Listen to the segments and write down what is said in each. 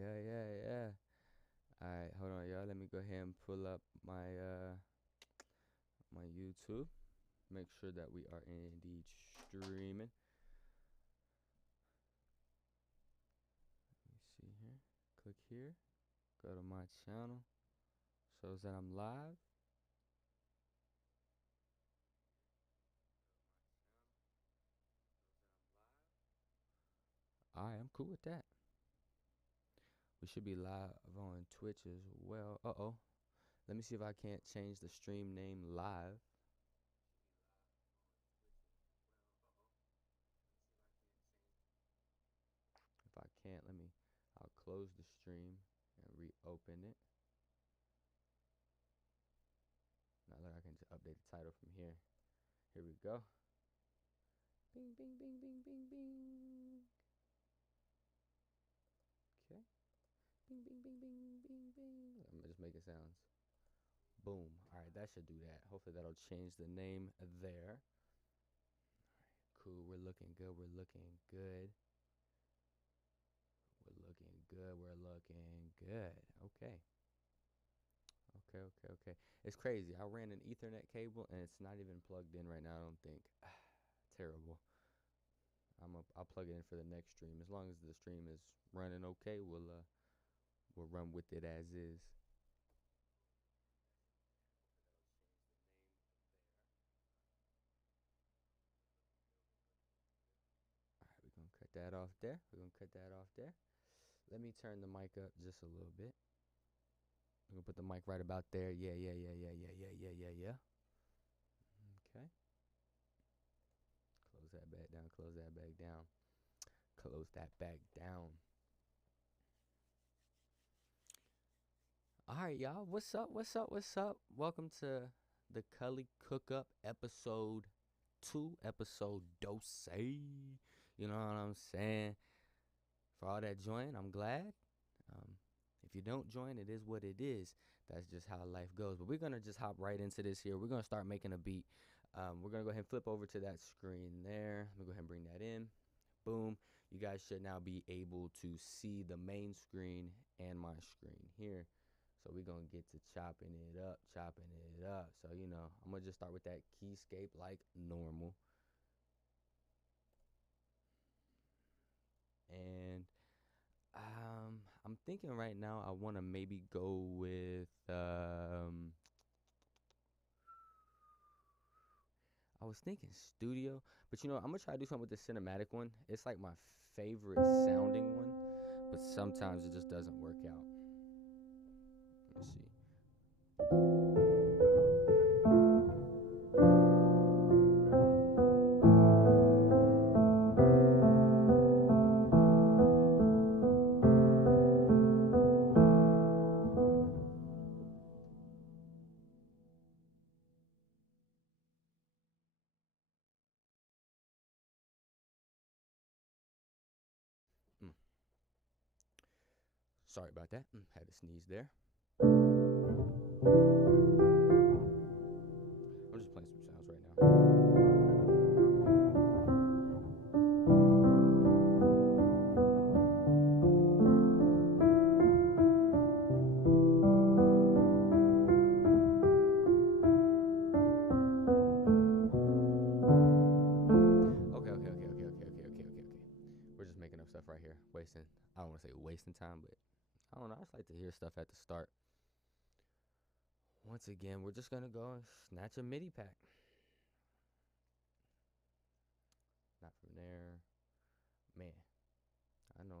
Yeah. All right, hold on, y'all. Let me go ahead and pull up my YouTube. Make sure that we are indeed streaming. Let me see here. Click here. Go to my channel. Shows that I'm live. All right, I'm cool with that. We should be live on Twitch as well. Uh-oh. Let me see if I can't change the stream name live. If I can't, I'll close the stream and reopen it. Now that I can just update the title from here. Here we go. Bing, bing, bing, bing, bing, bing. Okay. Bing, bing, bing, bing, bing, bing. I'm just making sounds. Boom. All right, that should do that. Hopefully that'll change the name there. Cool. We're looking good. We're looking good. We're looking good. We're looking good. Okay. Okay. It's crazy. I ran an Ethernet cable and it's not even plugged in right now, I don't think. Terrible. I'll plug it in for the next stream. As long as the stream is running okay, we'll run with it as is. All right, we're gonna cut that off there. Let me turn the mic up just a little bit. We're gonna put the mic right about there. Yeah. Okay. Close that back down. Close that back down. Close that back down. All right, y'all. What's up? Welcome to the Cully Cookup episode 2, episode dose. You know what I'm saying? For all that join, I'm glad. Um, if you don't join, it is what it is. That's just how life goes. But we're going to just hop right into this here. We're going to start making a beat. We're going to go ahead and flip over to that screen there. Let me go ahead and bring that in. Boom. You guys should now be able to see the main screen and my screen here. So we're going to get to chopping it up. So, I'm going to just start with that keyscape like normal. And I'm thinking right now I want to maybe go with I was thinking studio, but I'm gonna try to do something with the cinematic one. It's like my favorite sounding one, but sometimes it just doesn't work out. Let me see. Mm. Sorry about that. Had to sneeze there. I'm just playing some sounds right now. Okay. We're just making up stuff right here. I don't want to say wasting time, but I don't know. I just like to hear stuff at the start. Once again, we're just going to go and snatch a MIDI pack. Not from there. Man, I know.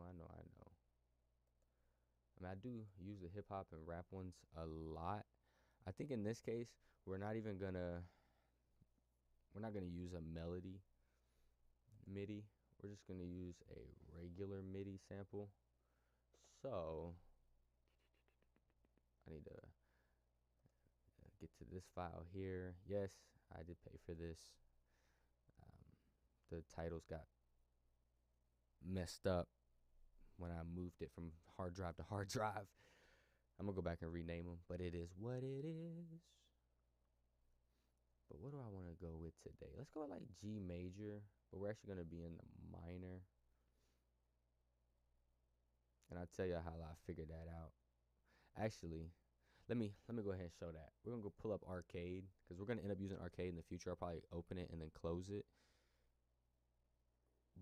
I do use the hip hop and rap ones a lot. I think in this case, we're not gonna use a melody MIDI. We're just gonna use a regular MIDI sample. So I need to get to this file here. Yes, I did pay for this. The titles got messed up when I moved it from hard drive to hard drive. I'm gonna go back and rename them, but it is what it is. But what do I want to go with today? Let's go with like G major, but we're actually gonna be in the minor. and I'll tell you how I figured that out. Actually, let me go ahead and show that. We're gonna go pull up arcade because we're gonna end up using arcade in the future. I'll probably open it and then close it.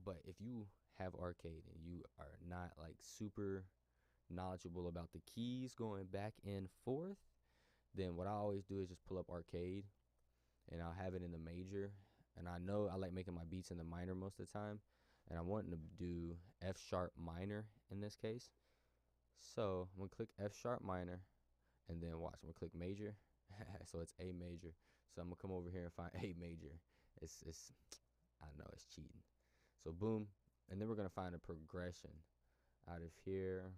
But if you have arcade and you are not like super knowledgeable about the keys going back and forth, then what I always do is just pull up arcade and I'll have it in the major. And I know I like making my beats in the minor most of the time. And I'm wanting to do F sharp minor in this case. So I'm gonna click F sharp minor and then watch. I'm gonna click major. So it's A major. So I'm gonna come over here and find A major. It's I know it's cheating. So boom. And then we're gonna find a progression out of here.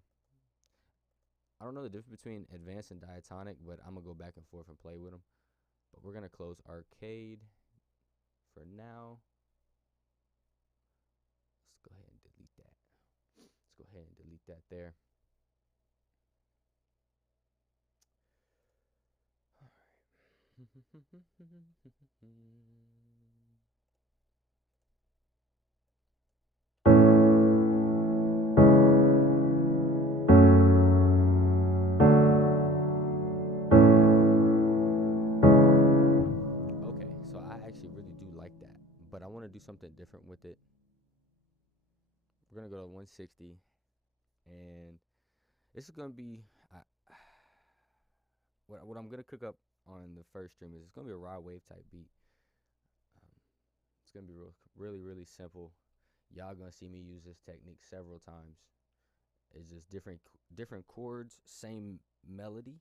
I don't know the difference between advanced and diatonic, but I'm gonna go back and forth and play with them. But we're gonna close arcade for now. Let's go ahead and delete that. Let's go ahead and delete that there. Okay, so I actually really do like that, but I want to do something different with it. We're gonna go to 160, and this is gonna be what I'm gonna cook up on the first stream is it's gonna be a raw wave type beat. It's gonna be really simple. Y'all gonna see me use this technique several times. It's just different chords, same melody,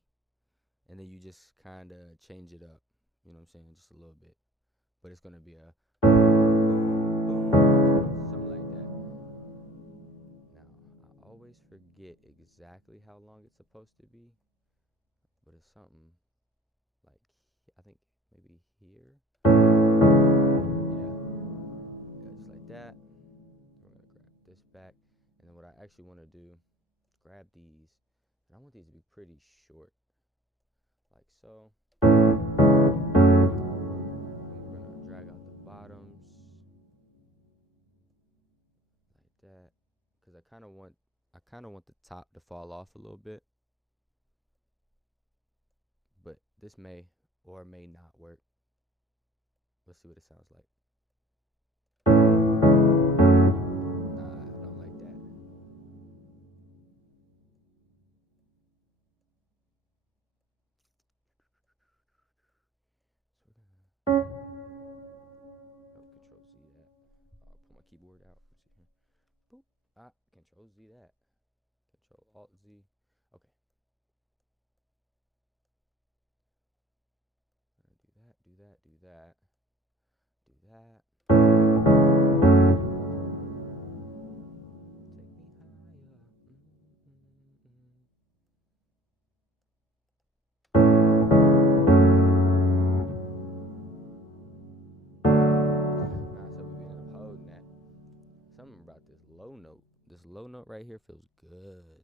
and then you just kind of change it up. You know what I'm saying? Just a little bit, but it's gonna be a something like that. Now I always forget exactly how long it's supposed to be, but it's something like I think maybe here. Yeah, just like that. We're gonna grab this back, and then what I actually want to do is grab these, and I want these to be pretty short, like so. And we're gonna drag out the bottoms like that, because I kind of want the top to fall off a little bit, but this may or may not work. Let's see what it sounds like. Nah, I don't like that. So we're gonna Control Z that. I'll pull my keyboard out. Let me see here. Boop. Control Z that. Control Alt Z. Okay. Do that. Take me higher. So we ended up holding that. Something about this low note. This low note right here feels good.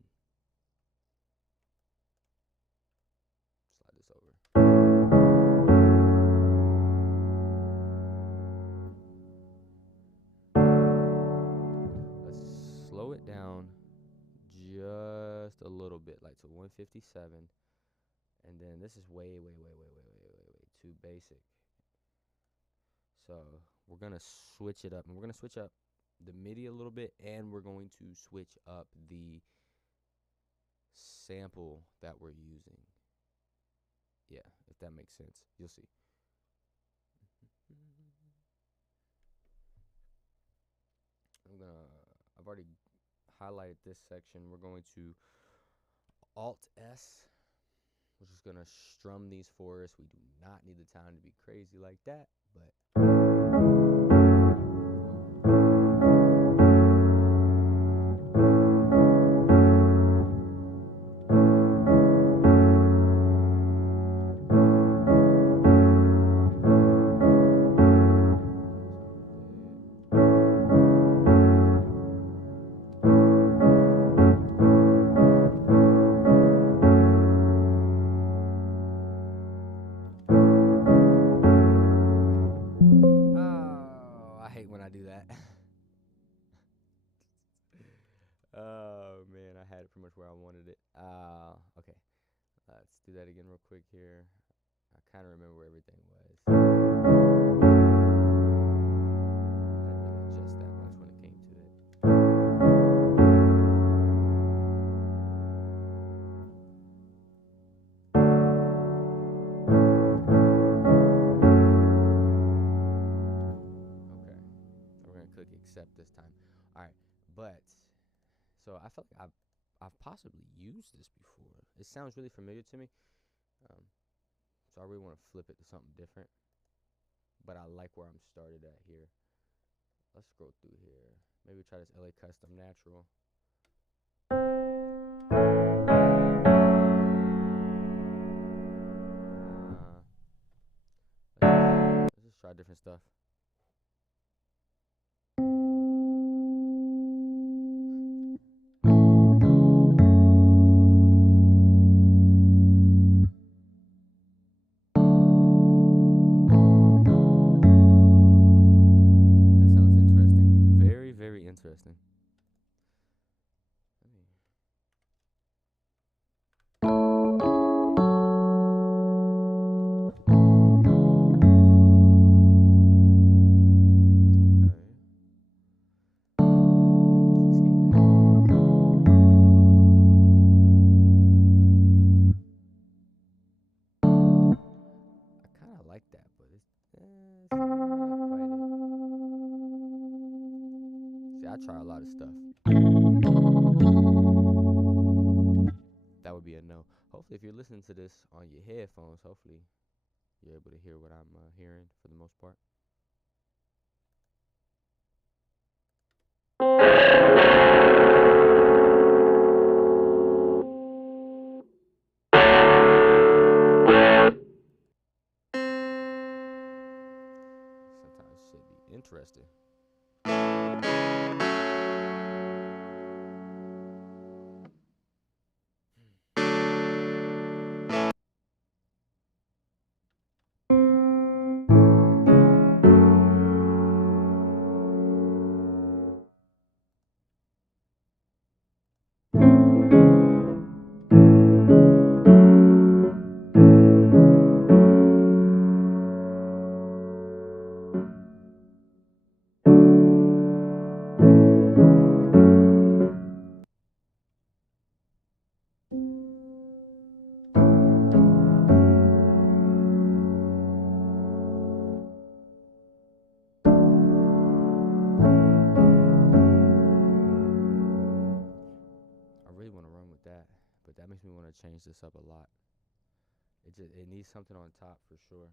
Slide this over. Let's slow it down just a little bit, like to 157. And then this is way too basic. So we're gonna switch it up, and we're gonna switch up the MIDI a little bit, and we're going to switch up the sample that we're using. Yeah, if that makes sense. You'll see. I've already highlighted this section. We're going to Alt S, which is gonna strum these for us. We do not need the time to be crazy like that, but much where I wanted it. Okay. Let's do that again real quick here. I kind of remember where everything was. I didn't really adjust that much when it came to it. Okay. So we're gonna click accept this time. All right. But so I felt like I've possibly used this before. It sounds really familiar to me. Um, so I really want to flip it to something different. But I like where I'm started at here. Let's scroll through here. Maybe try this LA Custom Natural. Let's just try different stuff. That sounds interesting. Very, very interesting. Like that, but it's not quite it. See, I try a lot of stuff. That would be a no. Hopefully, if you're listening to this on your headphones, hopefully you're able to hear what I'm hearing for the most part. Sometimes shit be interesting. I really want to run with that, but that makes me want to change this up a lot. It needs something on top for sure.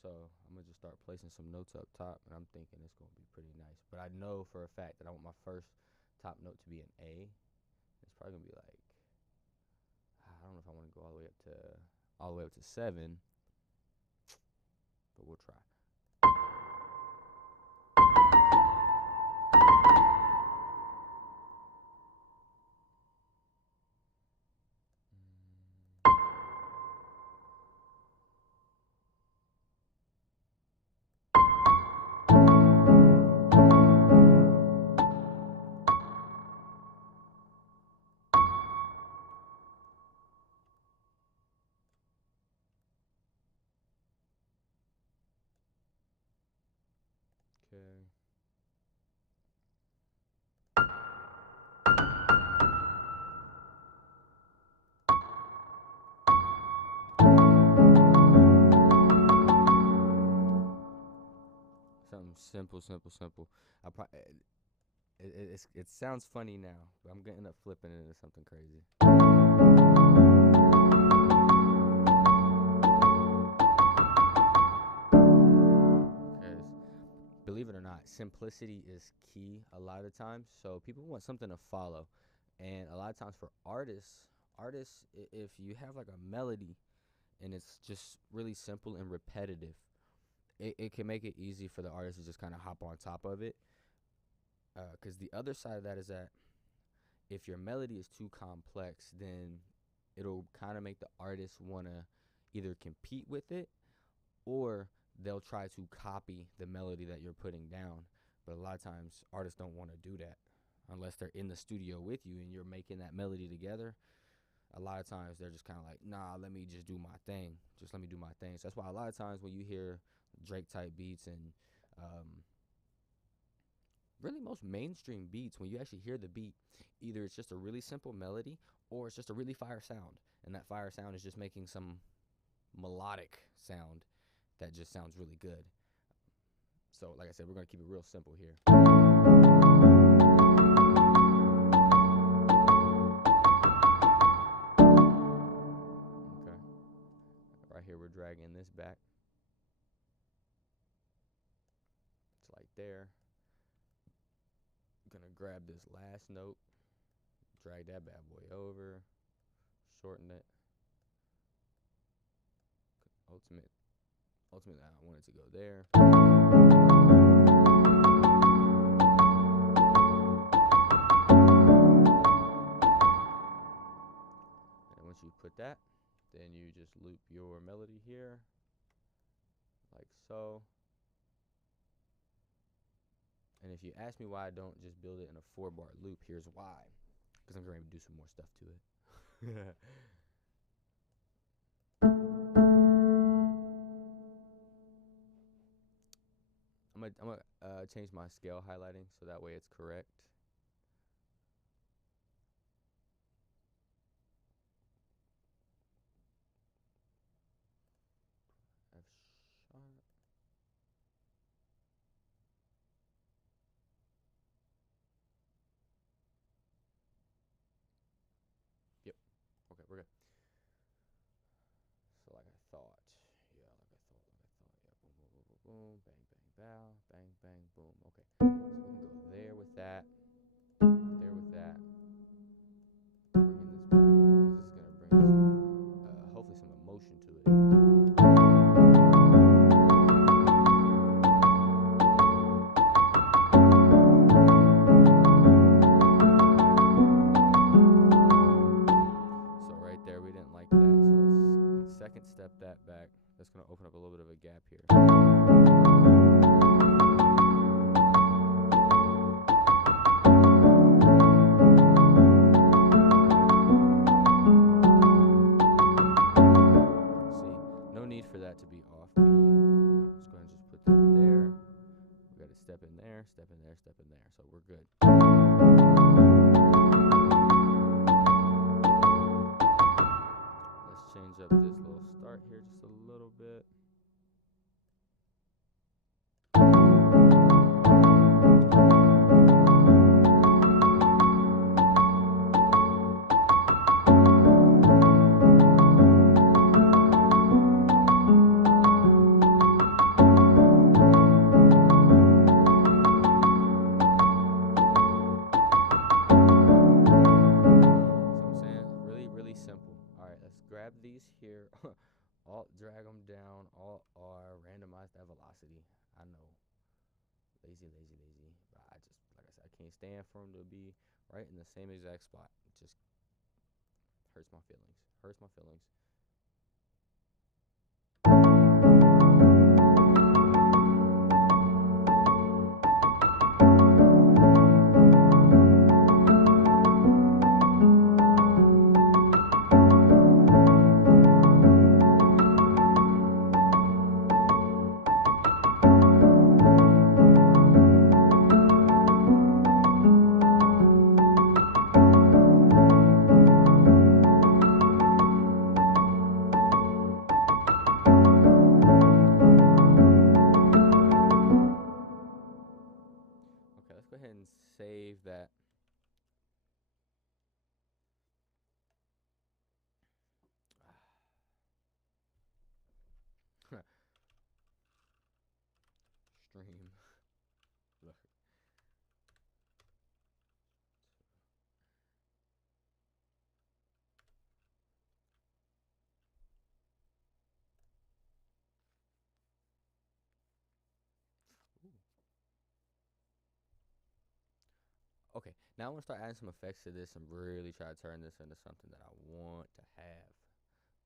So I'm gonna just start placing some notes up top, and I'm thinking it's gonna be pretty nice. But I know for a fact that I want my first top note to be an A. It's probably gonna be like, I don't know if I want to go all the way up to 7, but we'll try. Okay. Something simple. It sounds funny now, but I'm gonna end up flipping it into something crazy. Because believe it or not, simplicity is key a lot of times. So people want something to follow, and a lot of times for artists, if you have like a melody and it's just really simple and repetitive, it can make it easy for the artist to just kind of hop on top of it. Because the other side of that is that if your melody is too complex, then it'll kind of make the artist want to either compete with it, or they'll try to copy the melody that you're putting down. But a lot of times artists don't want to do that. unless they're in the studio with you and you're making that melody together. A lot of times they're just kind of like, nah, let me just do my thing. Just let me do my thing. So that's why a lot of times when you hear Drake type beats and really most mainstream beats, when you actually hear the beat, either it's just a really simple melody or it's just a really fire sound. And that fire sound is just making some melodic sound that just sounds really good. So like I said, we're going to keep it real simple here. Okay. Right here, we're dragging this back. It's like there. I'm gonna grab this last note, drag that bad boy over, shorten it. Ultimately, I want it to go there. And once you put that, then you just loop your melody here, like so. And if you ask me why I don't just build it in a 4-bar loop, here's why. Because I'm going to do some more stuff to it. I'm gonna change my scale highlighting so that way it's correct. F sharp. Yep. Okay, we're good. So like I thought. Yeah, like I thought. Yeah, boom, boom, boom, boom, bang, bang, bow, bang, bang, boom. Okay. So we can go there with that. There with that. Bringing this back because this is gonna bring some, hopefully some emotion to it. So right there, we didn't like that. So let's second step that back. That's gonna open up a little bit of a gap here. For that to be offbeat. Let's go ahead and just put that there. We got to step in there, step in there, step in there. So we're good. Let's change up this little start here just a little bit. Grab these here, Alt drag them down, Alt R, randomize that velocity. I know, lazy, but I just, like I said, I can't stand for them to be right in the same exact spot. It just hurts my feelings, Okay, let's go ahead and save that. Stream. Look. Okay, now I want to start adding some effects to this and really try to turn this into something that I want to have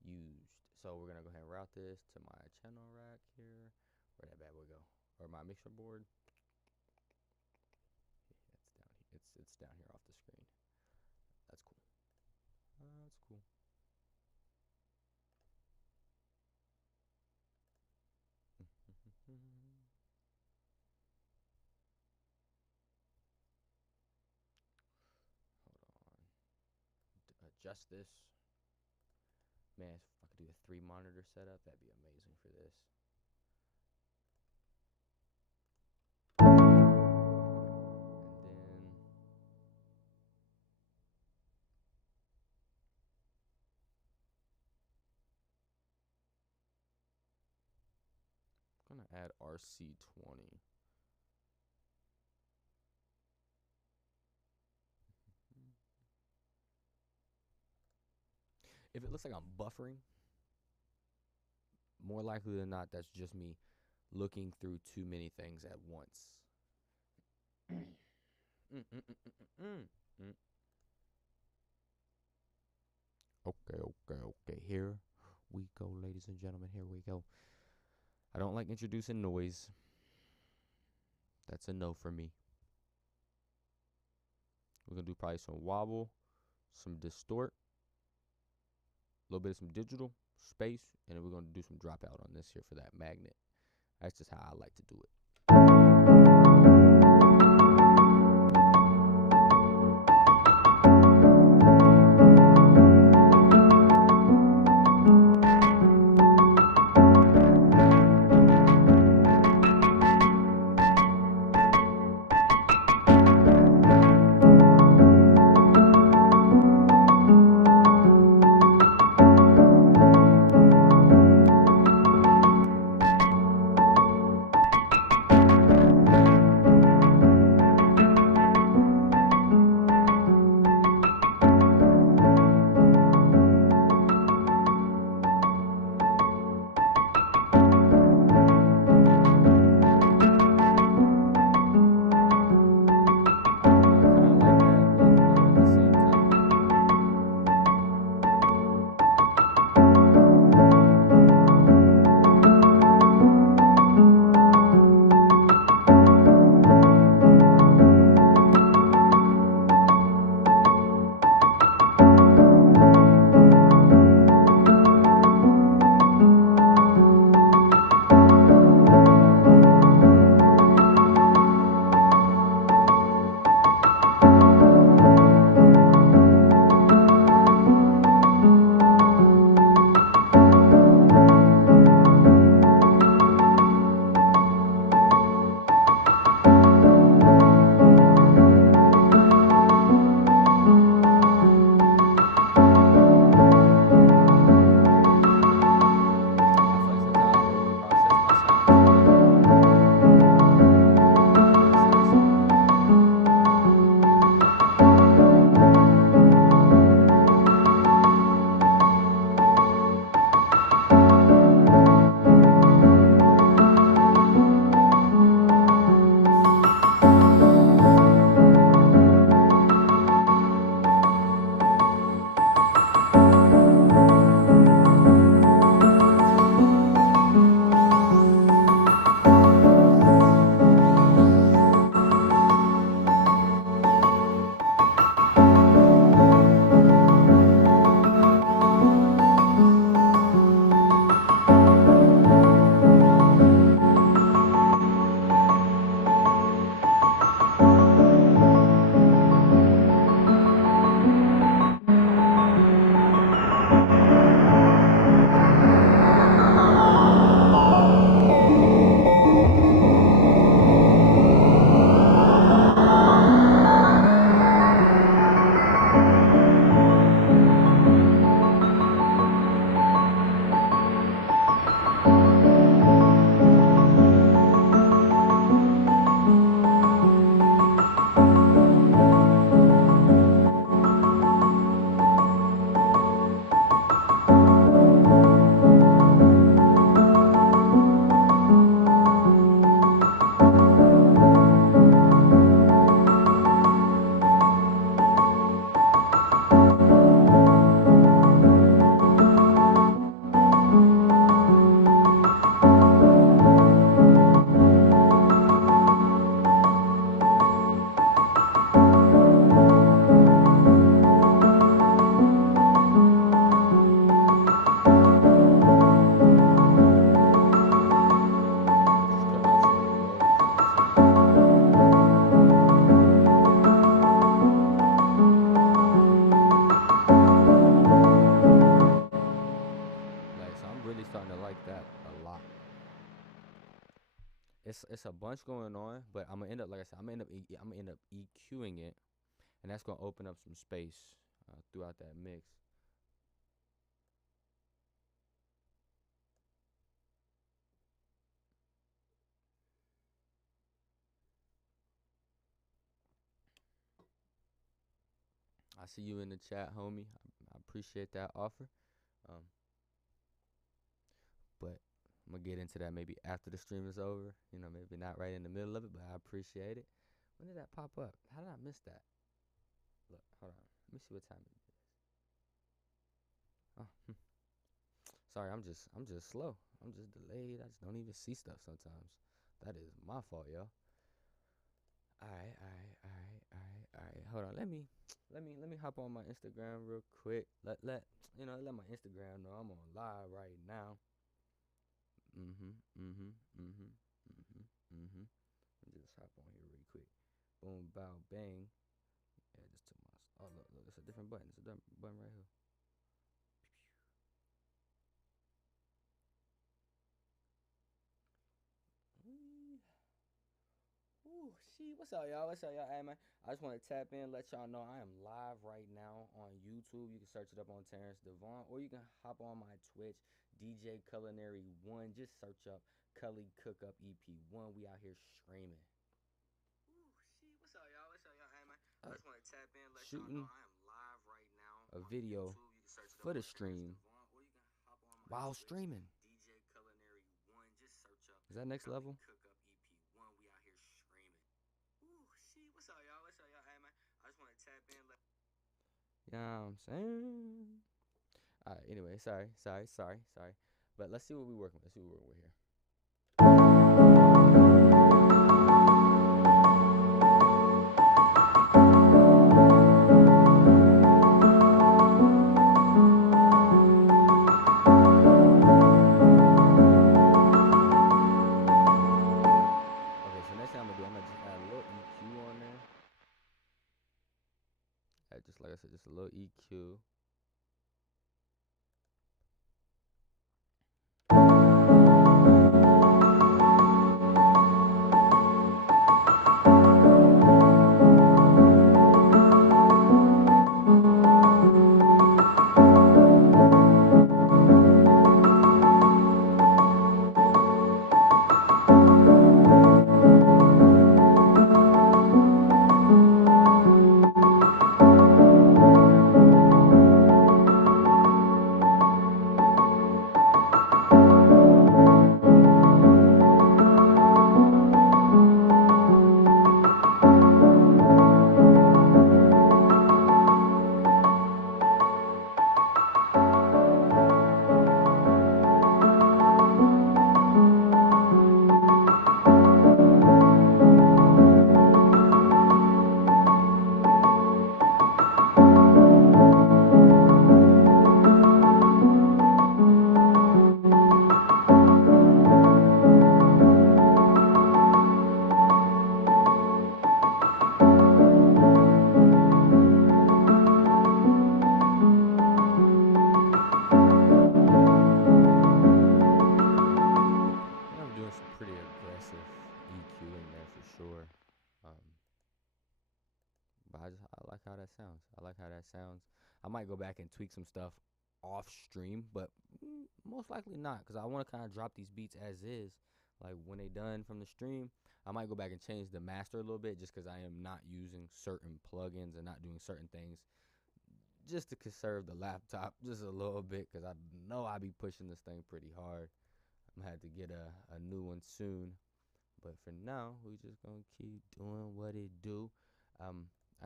used. So we're going to go ahead and route this to my channel rack here. Where'd that bad boy go? Or my mixer board. It's down here. it's down here off the screen. That's cool. That's cool. Hold on. Adjust this. Man, if I could do a 3-monitor setup, that'd be amazing for this. And then I'm gonna add RC20. If it looks like I'm buffering, more likely than not, that's just me looking through too many things at once. Okay. Here we go, ladies and gentlemen. Here we go. I don't like introducing noise. That's a no for me. We're going to do probably some wobble, some distort, a little bit of some digital, space, and then we're going to do some dropout on this here for that magnet. That's just how I like to do it. bunch going on, but I'm gonna end up, like I said, I'm gonna end up EQing it, and that's gonna open up some space throughout that mix. I see you in the chat, homie. I appreciate that offer. Um, but I'm gonna get into that maybe after the stream is over. You know, maybe not right in the middle of it, but I appreciate it. When did that pop up? How did I miss that? Look, hold on. Let me see what time it is. Oh, sorry, I'm just slow. I'm just delayed. I just don't even see stuff sometimes. That is my fault, yo. Alright. Hold on. Let me hop on my Instagram real quick. Let my Instagram know I'm on live right now. Just hop on here real quick. Boom, bow, bang. Yeah, just took my. Oh look, it's a different button. It's a different button right here. Ooh, what's up, y'all? Hey, man, I just want to tap in, let y'all know I am live right now on YouTube. You can search it up on Terrence Devon, or you can hop on my Twitch, DJ Culinary 1. Just search up Cully Cookup Ep2. We out here streaming. Ooh, what's up, y'all? Hey, man, I just want to tap in, let y'all know I am live right now a on video YouTube. You can search it up for the stream Devon, or you can hop on my while Twitch, streaming. DJ Culinary 1. Just search up. Is that next level? Cookup Ep2. We out here streaming. Ooh, what's up, y'all? Hey, man, I just want to tap in. You know what I'm saying? All right, anyway, sorry. But let's see what we're working with. Here. Just like I said, just a little EQ. Sounds. I might go back and tweak some stuff off stream, but most likely not, because I want to kind of drop these beats as is. Like when they done from the stream, I might go back and change the master a little bit, just because I am not using certain plugins and not doing certain things, just to conserve the laptop just a little bit, because I know I be pushing this thing pretty hard. I'm gonna have to get a new one soon, but for now, we just gonna keep doing what it do.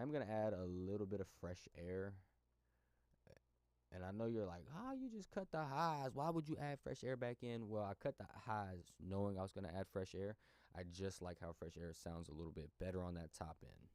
I'm going to add a little bit of fresh air. And I know you're like, you just cut the highs. Why would you add fresh air back in? Well, I cut the highs knowing I was going to add fresh air. I just like how fresh air sounds a little bit better on that top end.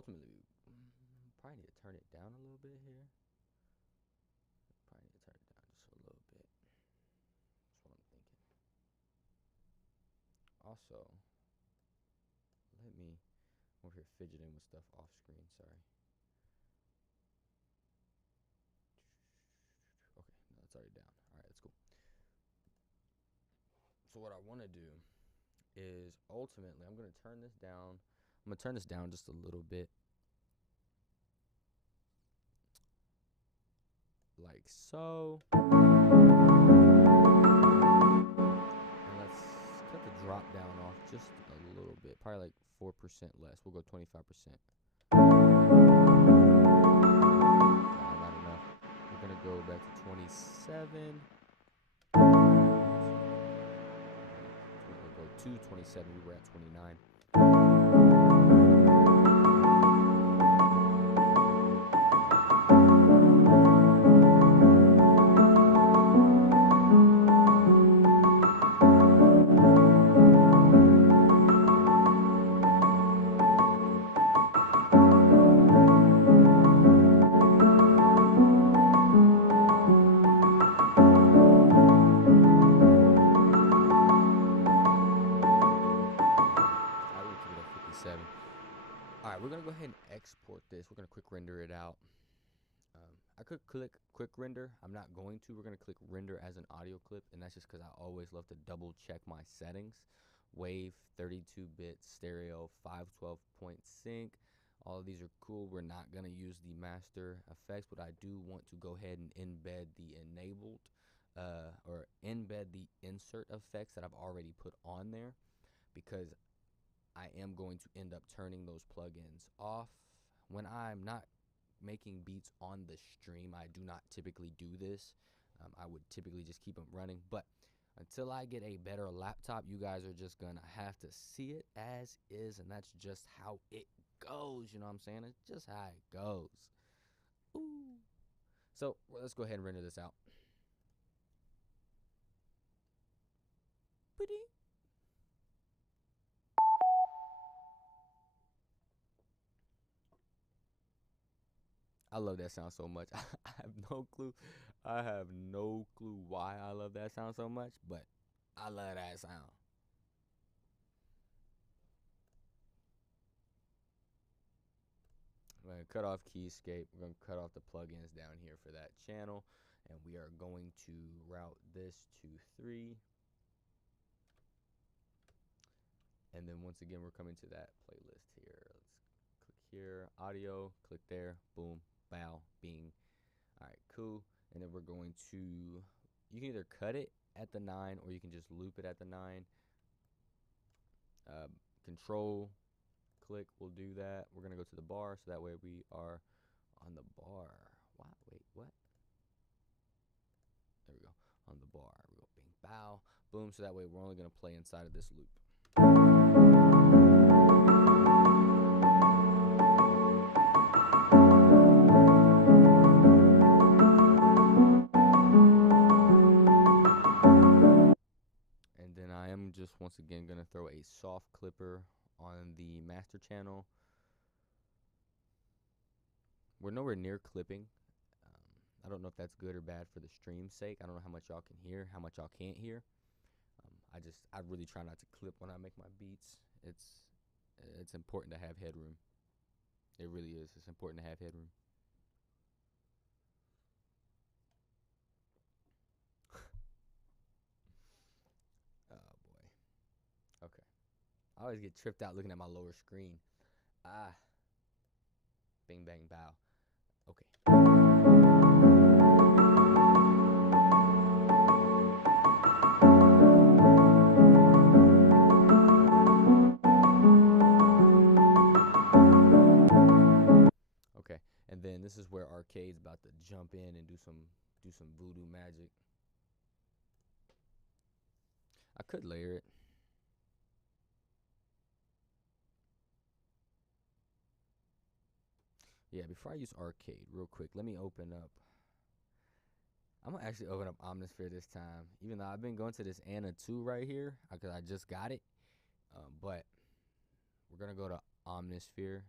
ultimately, probably need to turn it down a little bit here. Probably need to turn it down just a little bit. That's what I'm thinking. Also, let me, I'm over here fidgeting with stuff off screen, sorry. Okay, no, it's already down. All right, that's cool. So what I want to do is ultimately, I'm going to turn this down. I'm going to turn this down just a little bit. Like so. And let's cut the drop down off just a little bit. Probably like 4% less. We'll go 25%. Not enough. We're going to go back to 27. We'll go to 27. We were at 29. Alright, we're going to go ahead and export this. We're going to quick render it out. I could click quick render. I'm not going to. We're going to click render as an audio clip, and that's just because I always love to double check my settings. Wave, 32-bit, stereo, 512-point sync. All of these are cool. We're not going to use the master effects, but I do want to go ahead and embed the enabled or embed the insert effects that I've already put on there, because I am going to end up turning those plugins off. When I'm not making beats on the stream, I do not typically do this. I would typically just keep them running, but until I get a better laptop, you guys are just gonna have to see it as is, and that's just how it goes. You know what I'm saying? It's just how it goes. Ooh. So let's go ahead and render this out. I love that sound so much. I have no clue. I have no clue why I love that sound so much, but I love that sound. I'm going to cut off Keyscape. We're going to cut off the plugins down here for that channel, and we are going to route this to 3. And then once again, we're coming to that playlist here. Let's click here, audio, click there, boom, bow, bing. All right, cool. And then we're going to, you can either cut it at the 9 or you can just loop it at the 9. Control click will do that. We're going to go to the bar, so that way we are on the bar. Wow, wait, what? There we go. On the bar. We go bing, bow, boom. So that way we're only going to play inside of this loop. And then I am just once again going to throw a soft clipper on the master channel. We're nowhere near clipping. I don't know if that's good or bad for the stream's sake. I don't know how much y'all can hear, how much y'all can't hear. I really try not to clip when I make my beats. It's important to have headroom. It really is. It's important to have headroom. Oh boy. Okay. I always get tripped out looking at my lower screen. Bing bang bow. Okay. Okay, and then this is where Arcade's about to jump in and do some voodoo magic. I could layer it. Yeah, before I use Arcade, real quick, let me open up. I'm going to actually open up Omnisphere this time, even though I've been going to this Anna 2 right here, because I just got it. But we're going to go to Omnisphere.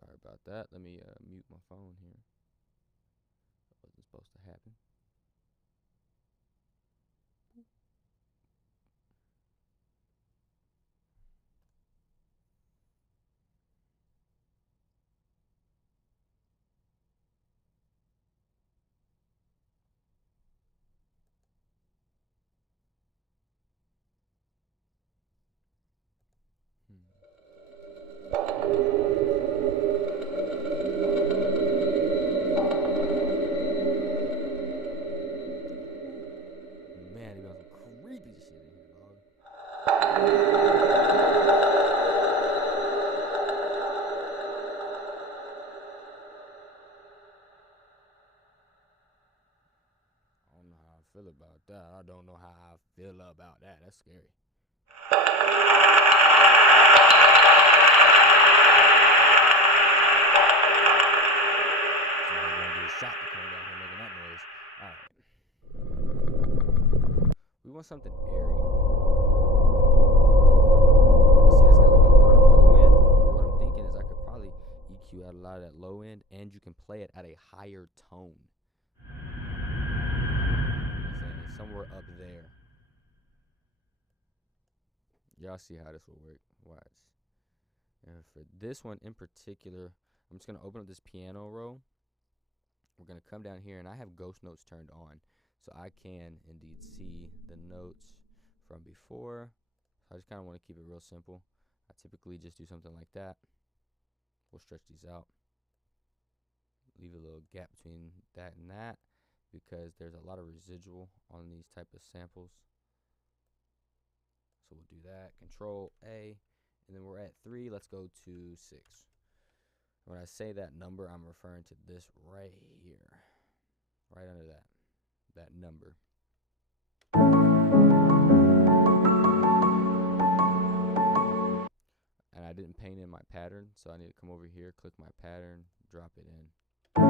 Sorry about that. Let me mute my phone here. That wasn't supposed to happen. Man, he got some creepy shit in here, dog. I don't know how I feel about that. I don't know how I feel about that. That's scary. Somebody gonna get shot to come down here making that noise. Alright. We want something airy. You see, that's got like a lot of low end. But what I'm thinking is I could probably EQ out a lot of that low end, and you can play it at a higher tone. You know what I'm saying? It's somewhere up there. Y'all see how this will work. Watch. And for this one in particular, I'm just going to open up this piano roll. We're going to come down here, and I have ghost notes turned on, so I can indeed see the notes from before. So I just kind of want to keep it real simple. I typically just do something like that. We'll stretch these out. Leave a little gap between that and that, because there's a lot of residual on these type of samples. So we'll do that. Control A. And then we're at 3. Let's go to 6. When I say that number, I'm referring to this right here. Right under that. That number. And I didn't paint in my pattern, so I need to come over here, click my pattern, drop it in. So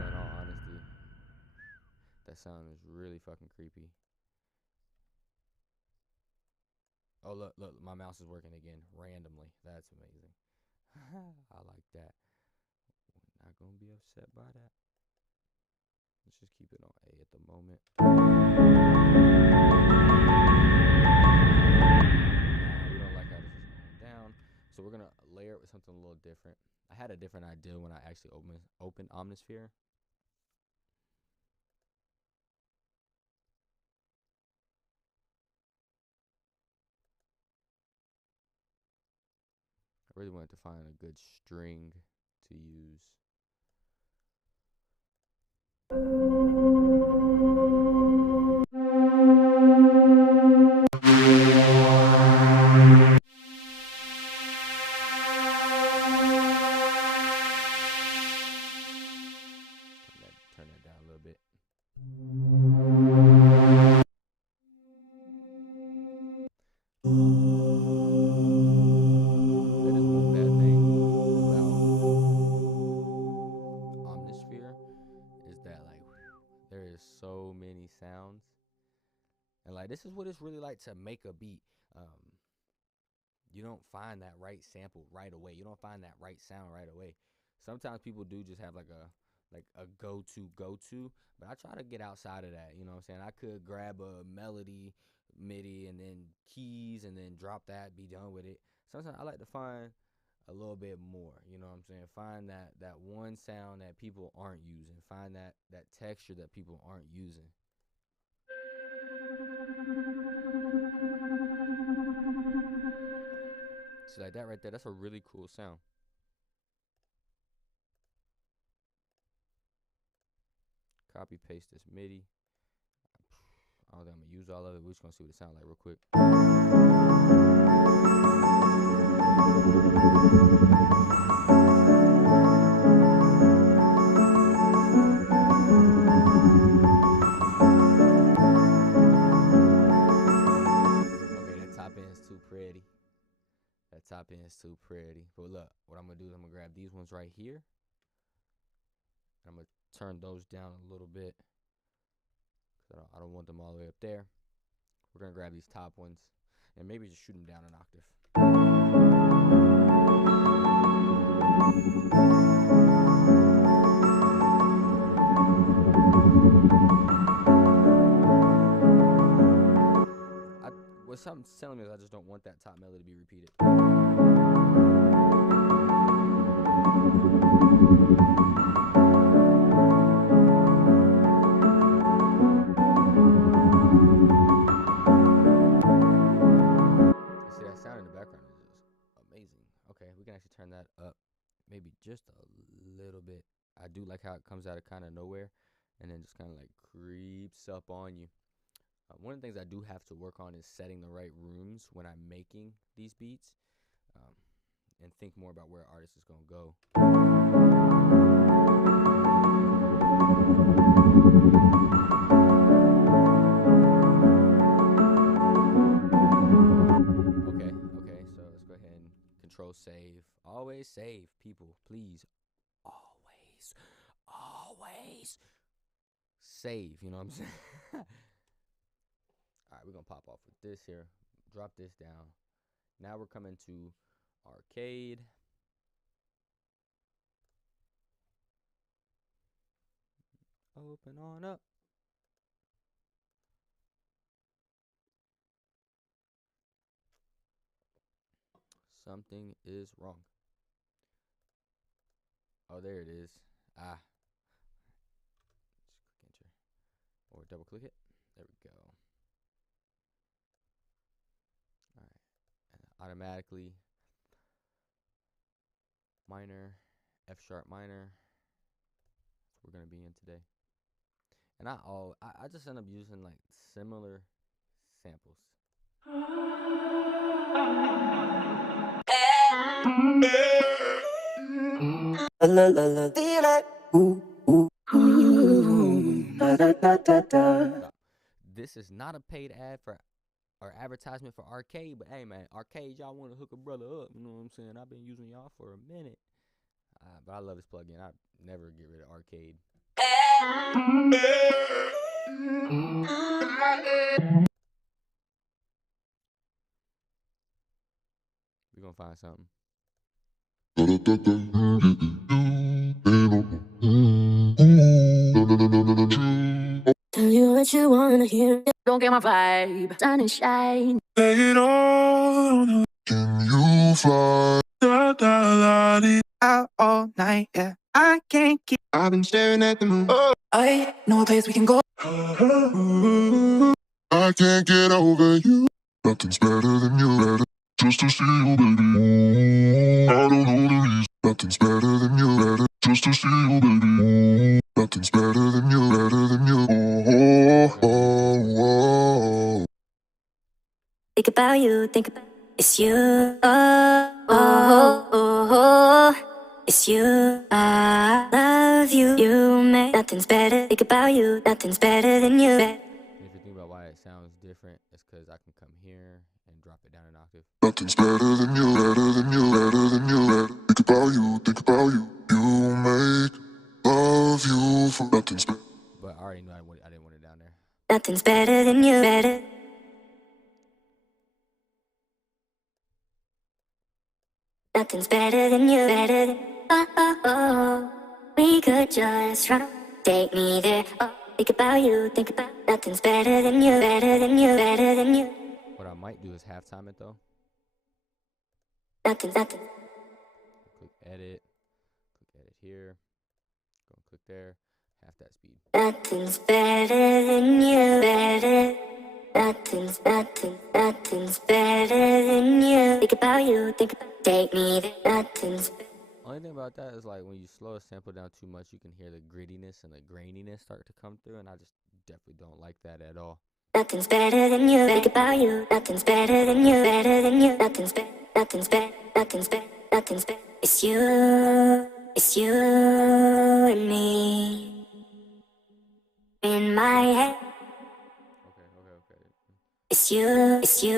in all honesty, that sound is really fucking creepy. Oh, look, my mouse is working again, randomly. That's amazing. I like that. We're not going to be upset by that. Let's just keep it on A at the moment. We don't like how this is going down. So we're going to layer it with something a little different. I had a different idea when I actually opened Omnisphere. I really wanted to find a good string to use. Turn that down a little bit. That is one bad thing about Omnisphere, is that like there is so many sounds, and like this is what it's really like to make a beat. You don't find that right sample right away. You don't find that right sound right away. Sometimes people do just have like a go-to, but I try to get outside of that. You know what I'm saying? I could grab a melody, MIDI, and then keys, and then drop that, be done with it. Sometimes I like to find a little bit more. You know what I'm saying? Find that one sound that people aren't using. Find that texture that people aren't using. So like that right there, that's a really cool sound. Copy paste this MIDI. I don't think I'm gonna use all of it. We're just gonna see what it sounds like real quick. Okay, that top end is too pretty. That top end is too pretty. But look, what I'm gonna do is I'm gonna grab these ones right here. I'm gonna turn those down a little bit. I don't want them all the way up there. We're gonna grab these top ones and maybe just shoot them down an octave. What something's telling me is I just don't want that top melody to be repeated. See, that sound in the background is just amazing. Okay, we can actually turn that up maybe just a little bit. I do like how it comes out of kind of nowhere and then just kind of like creeps up on you. One of the things I do have to work on is setting the right rooms when I'm making these beats, and think more about where artist is going to go. Okay, so let's go ahead and control save. Always save, people, please. Always save, you know what I'm saying? All right, we're going to pop off with this here. Drop this down. Now we're coming to arcade. Open on up. Something is wrong. Oh, there it is. Just click enter. Or double click it. There we go. Alright. And automatically minor, F sharp minor. That's what we're gonna be in today. And I just end up using like similar samples. This is not a paid ad for or advertisement for arcade, but hey man, arcade, y'all want to hook a brother up, you know what I'm saying? I've been using y'all for a minute, but I love this plugin. I never get rid of arcade. We're gonna find something. Tell you what you wanna hear. Don't get my vibe. Sun and shine. Lay it all on. Can you fly? Da da da. Out all night, yeah. I can't keep. I've been staring at the moon. Oh. I know a place we can go. I can't get over you. Nothing's better than you. Better just to see you, baby. I don't know the reason. Nothing's better than you. Better just to see you, baby. Nothing's better than you. Better than you. Oh, oh, oh. Think about you. Think about it's you. Oh, oh, oh, oh. It's you. I love you. You make nothing's better. Think about you. Nothing's better than you. If you think about why it sounds different, it's because I can come here and drop it down an octave. Nothing's better than you, better than you, better than you, better. Think about you, think about you. You make love you for nothing's better. But I already knew I didn't want it down there. Nothing's better than you, better. Nothing's better than you, better than. Oh, oh, oh. We could just run. Take me there. Oh, think about you, think about. Nothing's better than you, better than you, better than you. What I might do is halftime it though. Nothing. Click edit here. Go click there. Half that speed. Nothing's better than you, better. Nothing's better than you. Think about you, think about. Take me there. Nothing's. Only thing about that is like when you slow a sample down too much, you can hear the grittiness and the graininess start to come through, and I just definitely don't like that at all. Nothing's better than you. Think about you. Nothing's better than you. Better than you. Nothing's better. Nothing's better. Nothing's better. Nothing's better. It's you and me in my head. Okay. It's you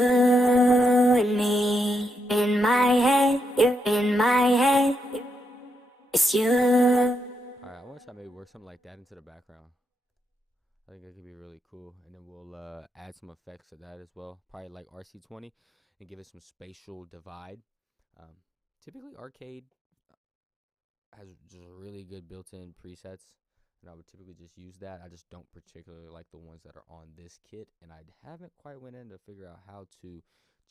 and me in my head. You're in my head. It's you. Alright, I wish I maybe work something like that into the background. I think that could be really cool. And then we'll add some effects to that as well. Probably like RC20 and give it some spatial divide. Typically arcade has just really good built-in presets, and I would typically just use that. I just don't particularly like the ones that are on this kit, and I haven't quite went in to figure out how to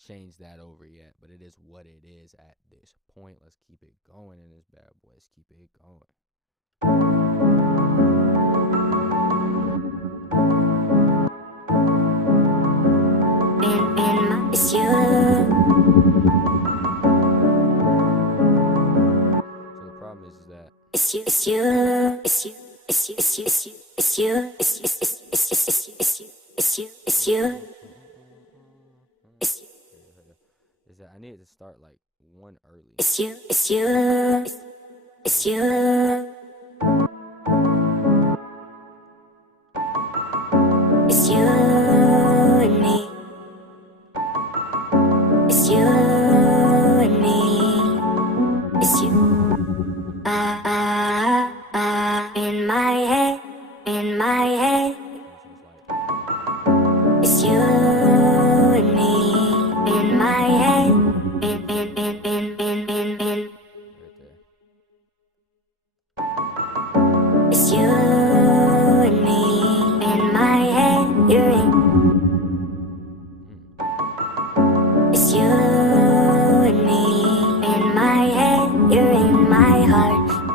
change that over yet, but it is what it is at this point. Let's keep it going in this bad boy. Let's keep it going. It's you. So the problem is that It's you. It's you. It's you. It's you. It's you. It's you. It's you. It's you. It's you. It's you. It's you. Is that I need to start like one early. It's you. It's you. It's you. It's you and me. It's you and me. It's you. In my head. In my head. It's you and me. In my head. Right there. It's you and me. In my head. You're in. It's you and me. In my head. You're in my heart. Nah,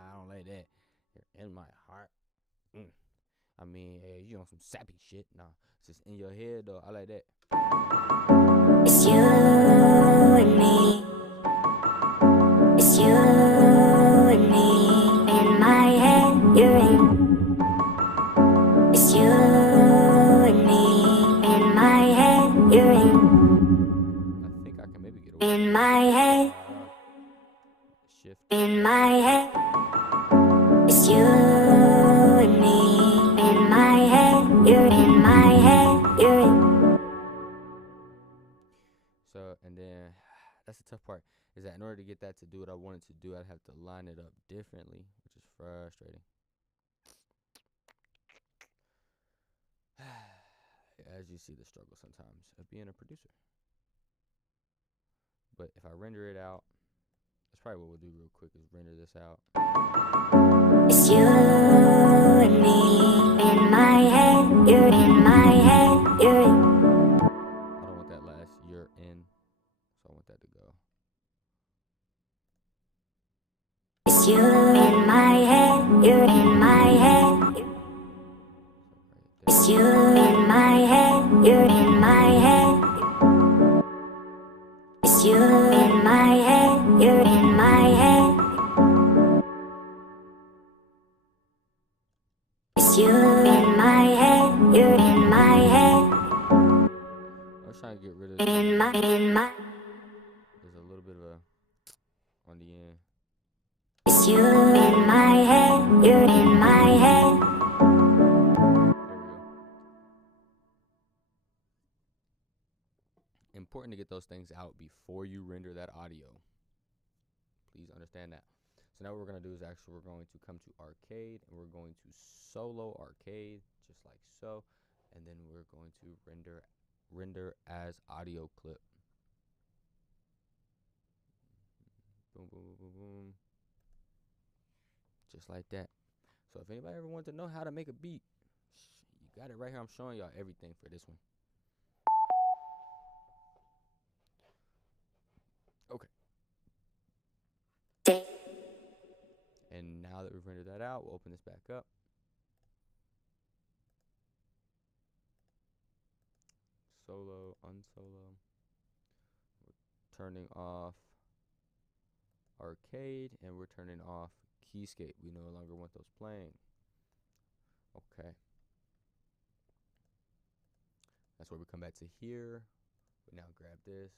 I don't like that. You're in my heart. I mean, hey, you on some sappy shit. Nah, it's just in your head though. I like that. It's you and me. It's you and me. In my head, you're in. It's you and me. In my head, you're in. I think I can maybe get away. In my head. Shift. In my head. It's you and me. In my head, you're in my head, you're in. So, and then that's the tough part, is that in order to get that to do what I wanted to do, I'd have to line it up differently, which is frustrating. As you see, the struggle sometimes of being a producer. But if I render it out, that's probably what we'll do real quick, is render this out. It's you and me. In my head, you're in my head, you're in. I don't want that last "you're in," so I want that to go. It's you in my head, you're in my head. It's you in my head, you're in my head. It's you in my head, you're in my head. It's you in my head, you're in my head. I was trying to get rid of in my. There's a little bit of a on the end. It's you in my head, you're in my head. There we go. Important to get those things out before you render that audio. Please understand that. So now what we're going to do is actually we're going to come to arcade, and we're going to solo arcade, just like so. And then we're going to render as audio clip. Boom, boom, boom, boom, boom. Just like that. So if anybody ever wants to know how to make a beat, you got it right here. I'm showing y'all everything for this one. Okay. And now that we've rendered that out, we'll open this back up. Solo, unsolo. We're turning off arcade, and we're turning off keyscape. We no longer want those playing. Okay. That's where we come back to here. We now grab this.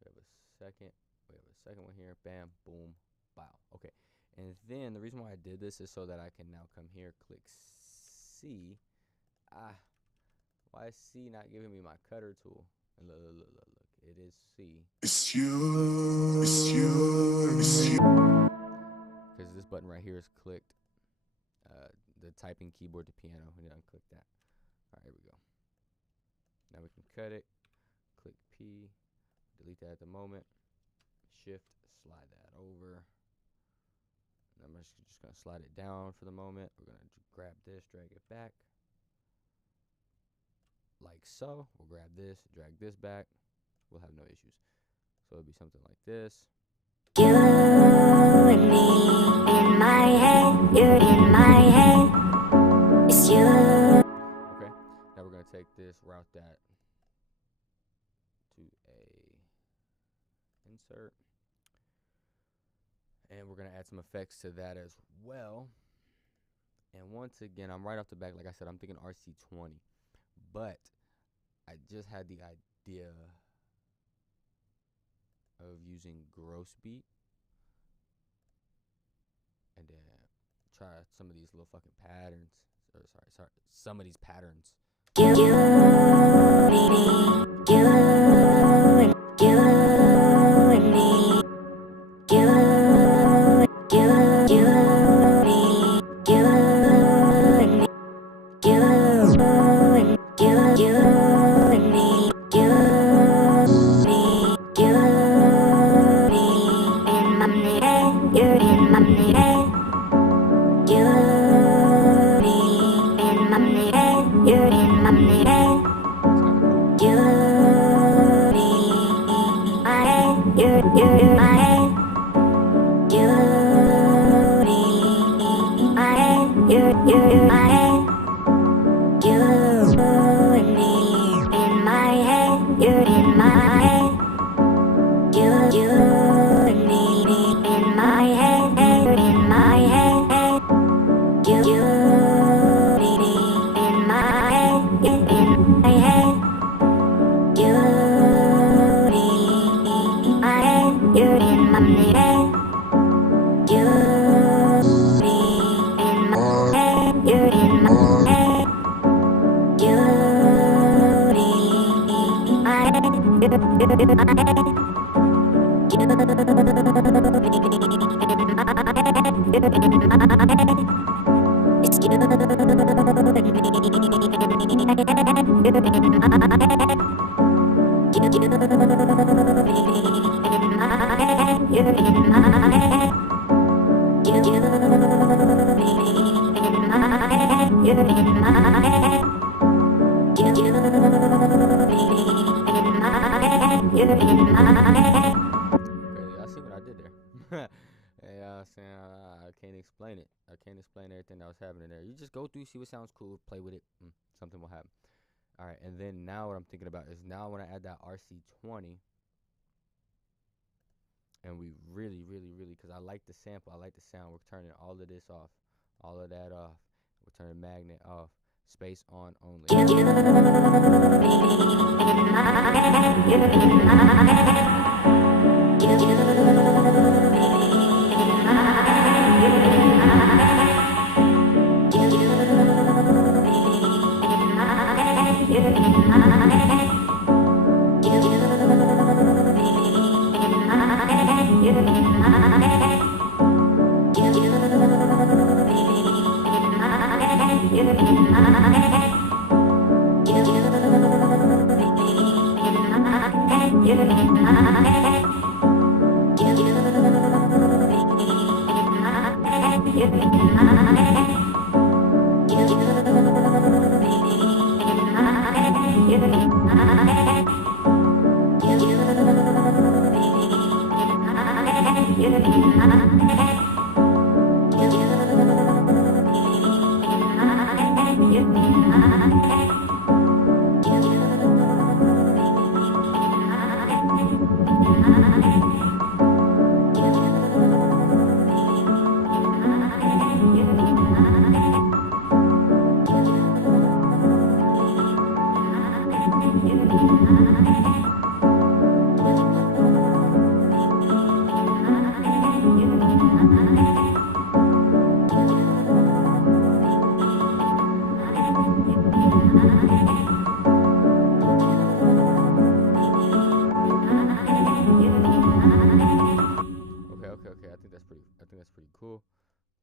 We have a second. We have a second one here. Bam, boom, bow. Okay. And then the reason why I did this is so that I can now come here, click C. Why is C not giving me my cutter tool? And look. It is C. It's you. It's you. It's you. Because this button right here is clicked. The typing keyboard to piano. We need to unclick that. All right, here we go. Now we can cut it. Click P. Delete that at the moment. shift, slide that over. And I'm just going to slide it down for the moment. We're going to grab this, drag it back. Like so. We'll grab this, drag this back. We'll have no issues. So it'll be something like this. You and me in my head, you're in my head. It's you. Okay. Now we're going to take this, route that to a insert. And we're going to add some effects to that as well. And once again, I'm right off the back, like I said, I'm thinking RC20. But I just had the idea of using gross beat. And then try some of these little fucking patterns. Sorry, some of these patterns. I can't explain everything that was happening there. You just go through, see what sounds cool, play with it, something will happen. All right, and then now what I'm thinking about is now when I add that RC20, and we really, because I like the sample, I like the sound, we're turning all of this off, all of that off. We're turning magnet off, space on only.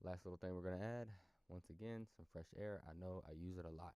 Last little thing we're going to add, once again, some fresh air. I know I use it a lot.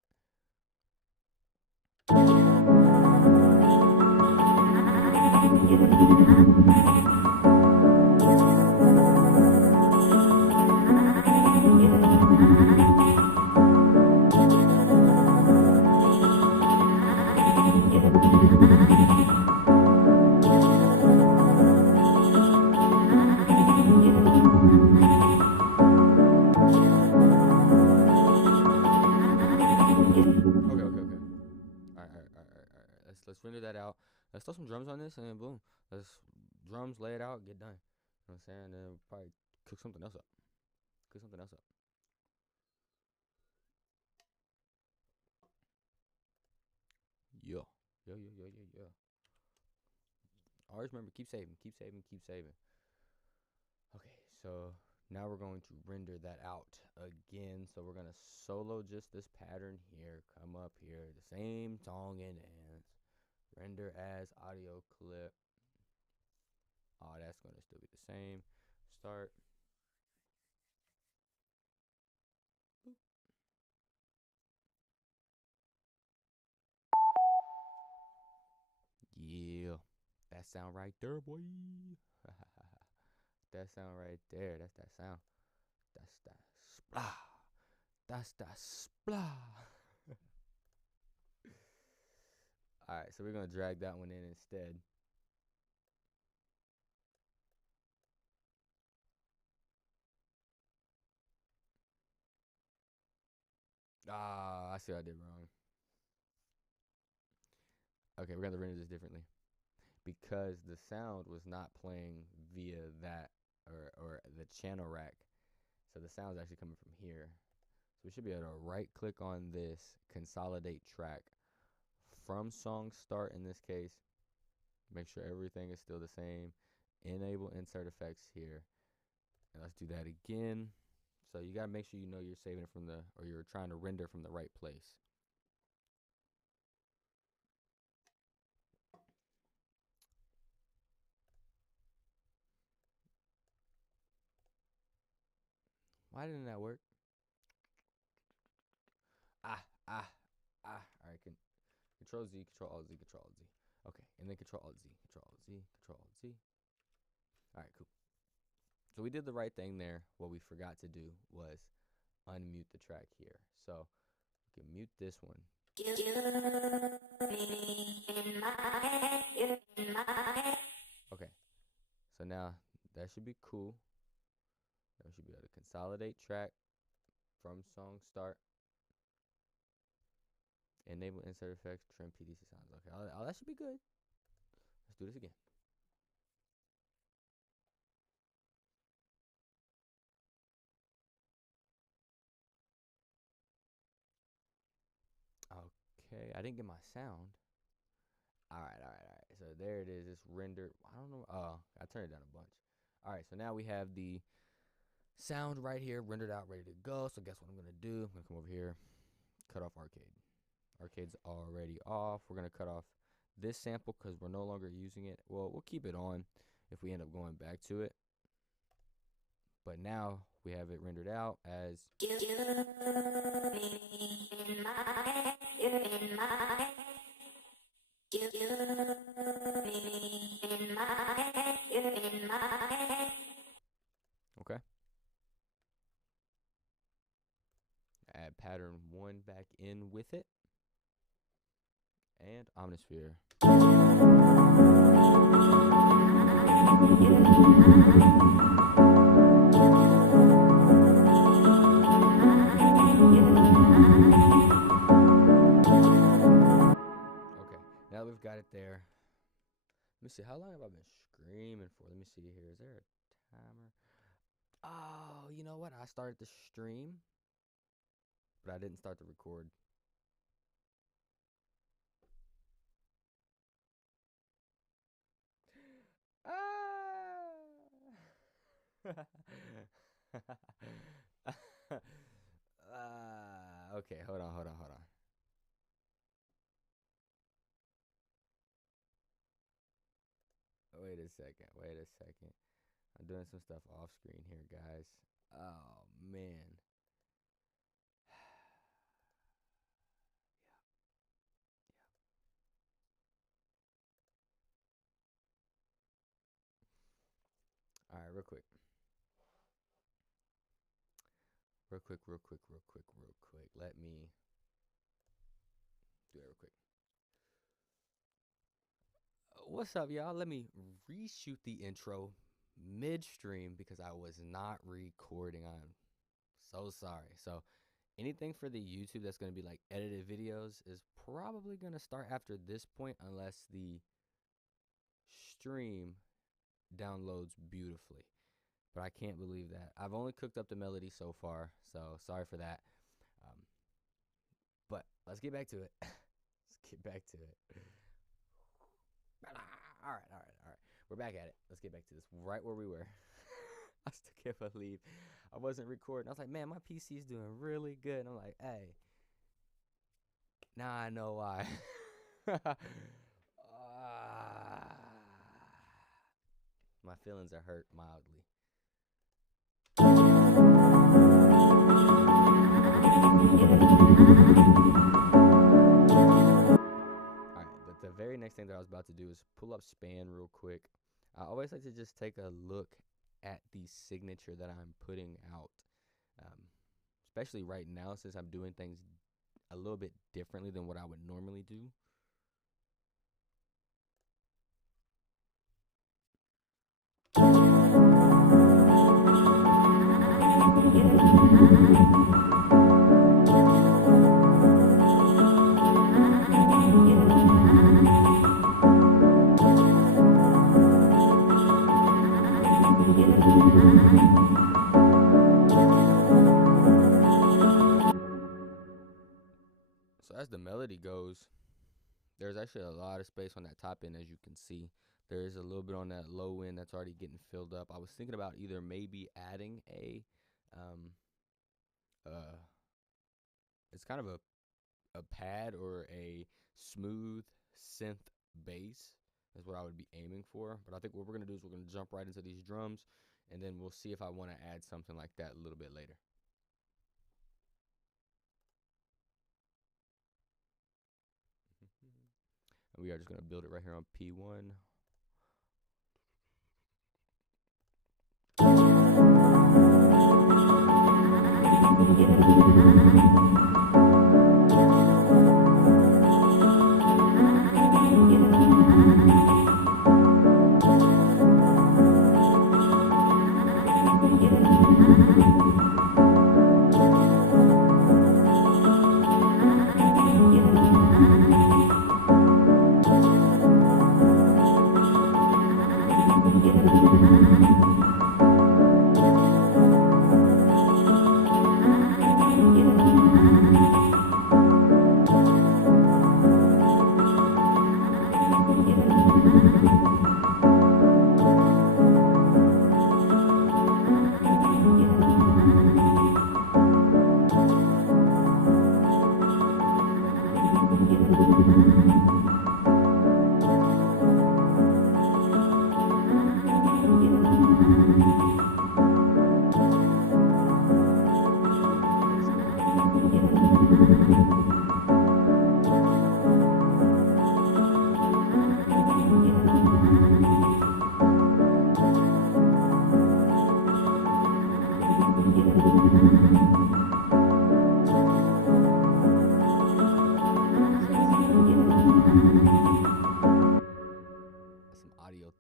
let's throw some drums on this, and then boom, let's drums, lay it out, get done. You know what I'm saying? And then we'll probably cook something else up. Cook something else up. Yeah. Yeah. Always remember, keep saving, keep saving, keep saving. Okay, so now we're going to render that out again. So we're gonna solo just this pattern here, come up here, the same song and ends, render as audio clip. Oh, that's gonna still be the same. Start. Boop. Yeah, that sound right there, boy. That sound right there. That's that sound. That's that splah. That's that splah. All right, so we're gonna drag that one in instead. Ah, I see what I did wrong. Okay, we're gonna render this differently because the sound was not playing via that or the channel rack. So the sound's actually coming from here. So we should be able to right click on this, consolidate track from song start in this case. Make sure everything is still the same. Enable insert effects here. And let's do that again. So you gotta make sure you know you're saving it from the, or you're trying to render from the right place. Why didn't that work? Ah, ah, ah. All right, Control Z, Control Alt Z, Control Alt Z. Okay, and then Control Alt Z, Control Alt Z, Control Alt Z. All right, cool. So we did the right thing there. What we forgot to do was unmute the track here. So we can mute this one. Okay, so now that should be cool. Now we should be able to consolidate track from song start. Enable insert effects, trim PDC sounds. Okay, all that should be good. Let's do this again. Okay, I didn't get my sound. All right. So there it is. It's rendered. I don't know. Oh, I turned it down a bunch. All right, so now we have the sound right here, rendered out, ready to go. So guess what I'm gonna do? I'm gonna come over here, cut off arcade. Arcade's already off. We're gonna cut off this sample because we're no longer using it. Well, we'll keep it on if we end up going back to it. But now we have it rendered out as okay. Add pattern 1 back in with it. And Omnisphere. Okay, now we've got it there. Let me see, how long have I been screaming for? Let me see here. Is there a timer? Oh, you know what? I started the stream, but I didn't start the record. Okay, hold on. Wait a second. I'm doing some stuff off screen here, guys. Oh, man. All right, real quick. Let me do it real quick. What's up, y'all? Let me reshoot the intro midstream because I was not recording. I'm so sorry. So anything for the YouTube that's going to be like edited videos is probably going to start after this point unless the stream downloads beautifully. But I can't believe that. I've only cooked up the melody so far, so sorry for that. Um, but let's get back to it. Let's get back to it. All right, all right, all right. We're back at it. Let's get back to this right where we were. I still can't believe I wasn't recording. I was like, man, my PC is doing really good. And I'm like, hey, now I know why. My feelings are hurt mildly. Alright, but the very next thing that I was about to do is pull up Span real quick. I always like to just take a look at the signature that I'm putting out. Um, Especially right now, since I'm doing things a little bit differently than what I would normally do. So as the melody goes, there's actually a lot of space on that top end, as you can see. There is a little bit on that low end that's already getting filled up. I was thinking about either maybe adding um, uh, it's kind of a pad or a smooth synth bass is what I would be aiming for. But I think what we're going to do is we're going to jump right into these drums, and then we'll see if I want to add something like that a little bit later. And we are just going to build it right here on P1.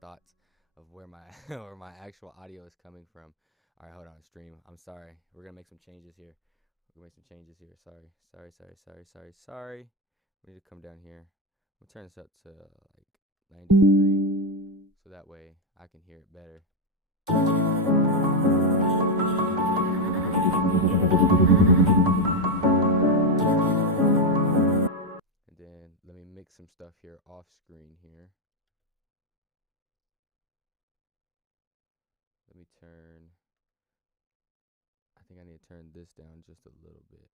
Thoughts of where my or my actual audio is coming from. All right, hold on, stream. I'm sorry. We're gonna make some changes here. We're gonna make some changes here. Sorry. We need to come down here. We'll turn this up to like 93, so that way I can hear it better. And then let me mix some stuff here off screen here. Let me turn, I think I need to turn this down just a little bit.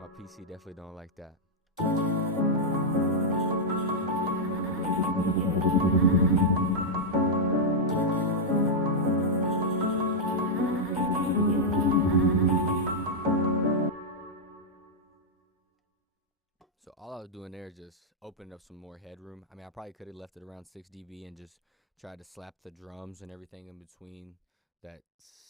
My PC definitely don't like that. So all I was doing there is just opening up some more headroom. I mean, I probably could have left it around 6 dB and just tried to slap the drums and everything in between that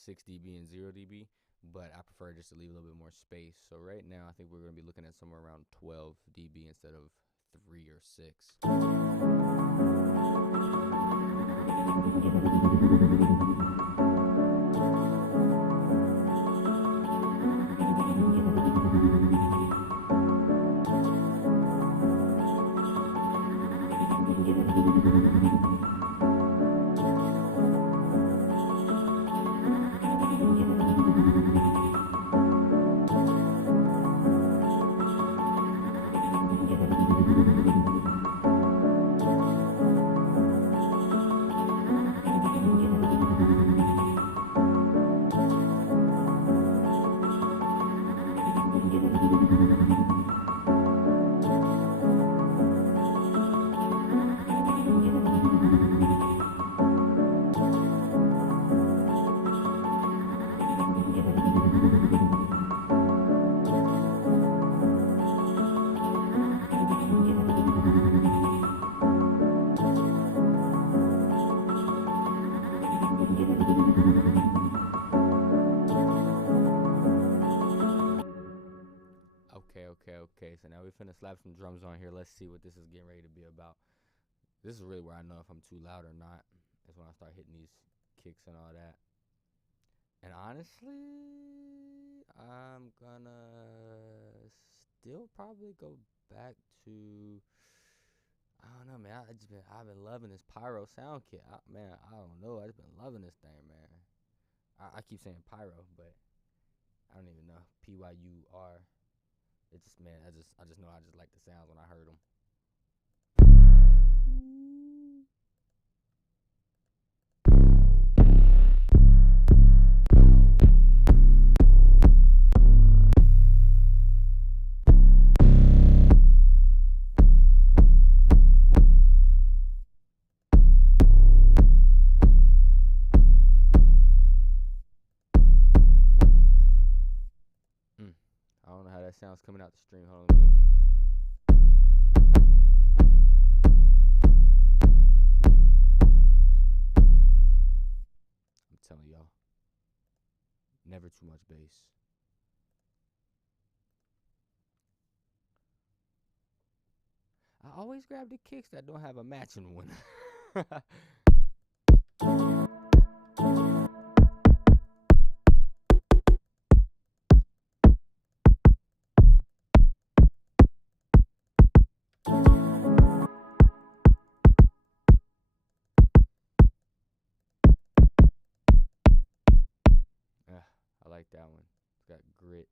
6 dB and 0 dB, but I prefer just to leave a little bit more space. So right now I think we're going to be looking at somewhere around 12 dB instead of 3 or 6. Okay. So now we finna slap some drums on here. Let's see what this is getting ready to be about. This is really where I know if I'm too loud or not. Is when I start hitting these kicks and all that. And honestly, I'm gonna still probably go back to, I don't know, man. I've been loving this Pyro sound kit. Man, I don't know. I've been loving this thing, man. I keep saying Pyro, but I don't even know. PYUR. It just, man, I just know I just like the sounds when I heard them. I don't know how that sounds coming out the stream. Hold on, I'm telling y'all, never too much bass. I always grab the kicks that don't have a matching one. I like that one. It's got grit.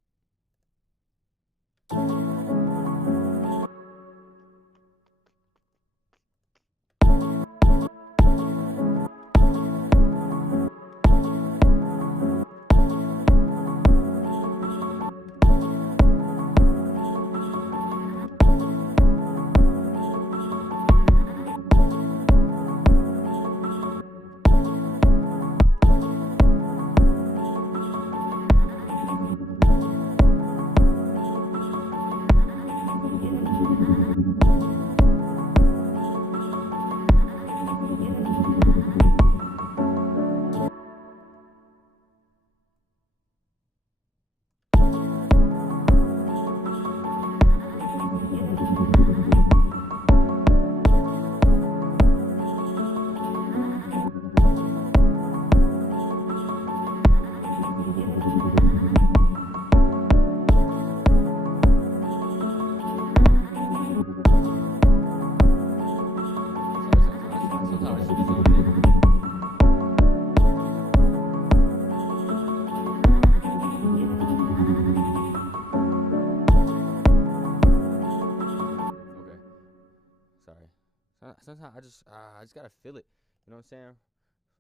Sometimes I just gotta feel it. You know what I'm saying?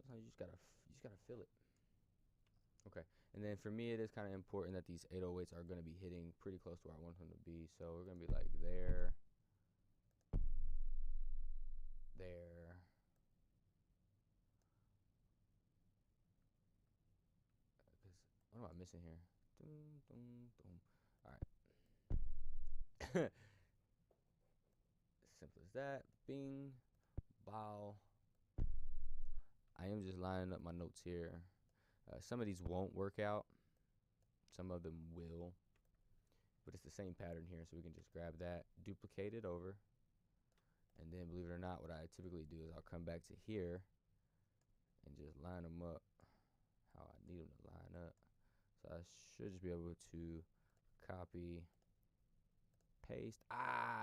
Sometimes you just gotta feel it. Okay. And then for me, it is kind of important that these 808s are gonna be hitting pretty close to where I want them to be. So we're gonna be like there, there. What am I missing here? All right. Simple as that. Bing, bow. I am just lining up my notes here. Some of these won't work out. Some of them will. But it's the same pattern here, so we can just grab that, duplicate it over, and then, believe it or not, what I typically do is I'll come back to here and just line them up how I need them to line up. So I should just be able to copy, paste.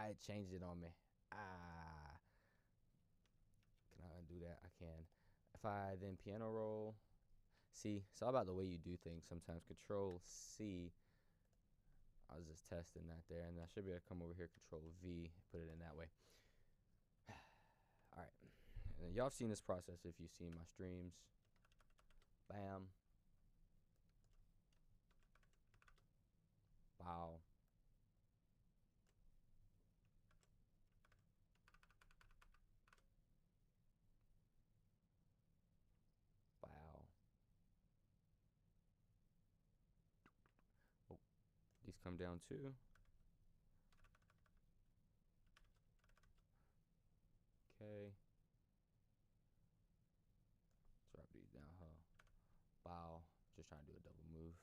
It changed it on me. Can I undo that? I can. If I then piano roll, see, it's all about the way you do things. Sometimes Control C. I was just testing that there, and I should be able to come over here, Control V, put it in that way. All right, and y'all have seen this process if you've seen my streams. Bam. Bow. Bow. Oh, these come down too. Okay. Drop these down, huh? Bow. Just trying to do a double move.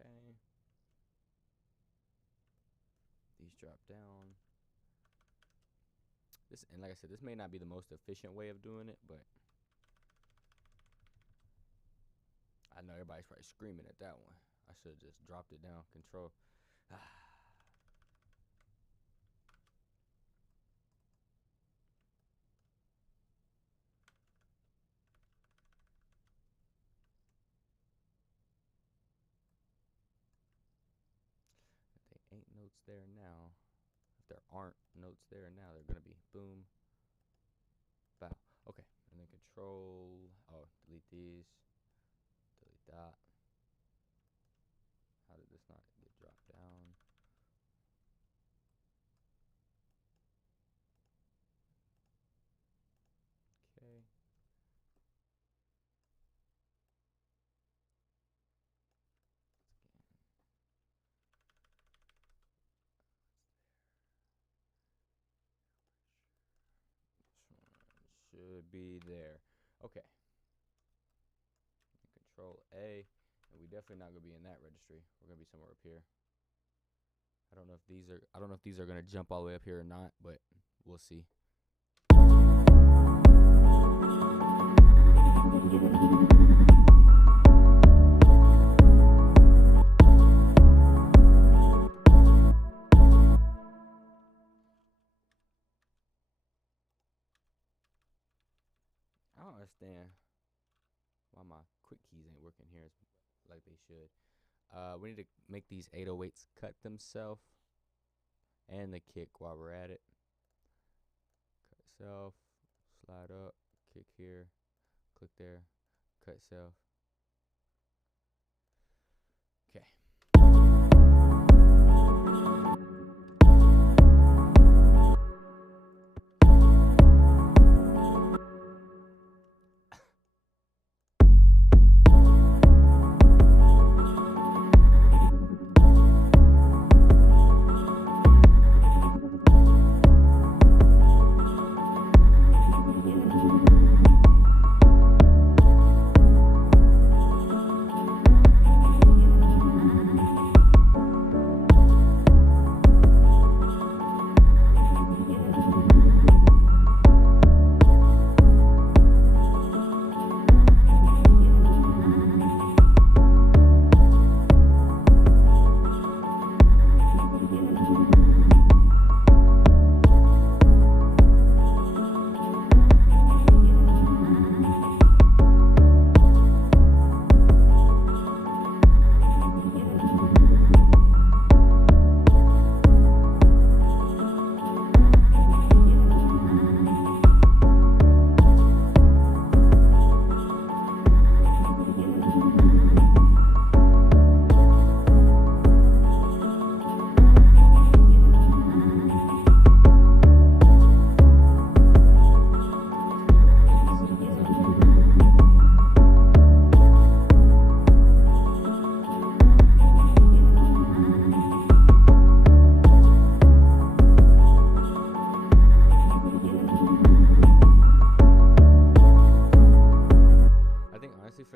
Okay. These drop down. This, and like I said, this may not be the most efficient way of doing it, but I know everybody's probably screaming at that one. I should have just dropped it down. Control. If they ain't notes there now, if there aren't notes there now, they're gonna be boom, bow. Okay, and then Control. Oh, delete these. Delete that. How did this not get dropped down? Okay. Should be there. Okay. Control A, and we definitely not gonna be in that registry. We're gonna be somewhere up here. I don't know if these are gonna jump all the way up here or not, but we'll see. I don't understand why my quick keys ain't working here like they should. We need to make these 808s cut themselves and the kick while we're at it. Cut self, slide up, kick here, click there, cut self. Okay.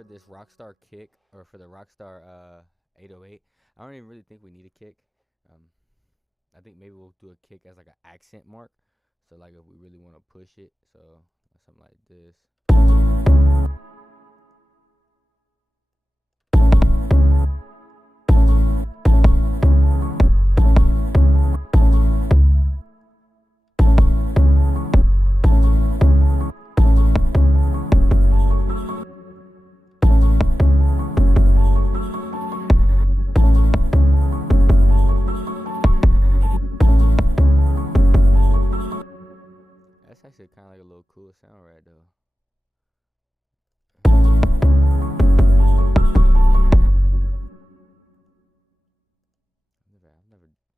this Rockstar kick or for the Rockstar 808, I don't even really think we need a kick. I think maybe we'll do a kick as like an accent mark. So like if we really want to push it, so something like this. That's actually kind of like a little cool sound right though.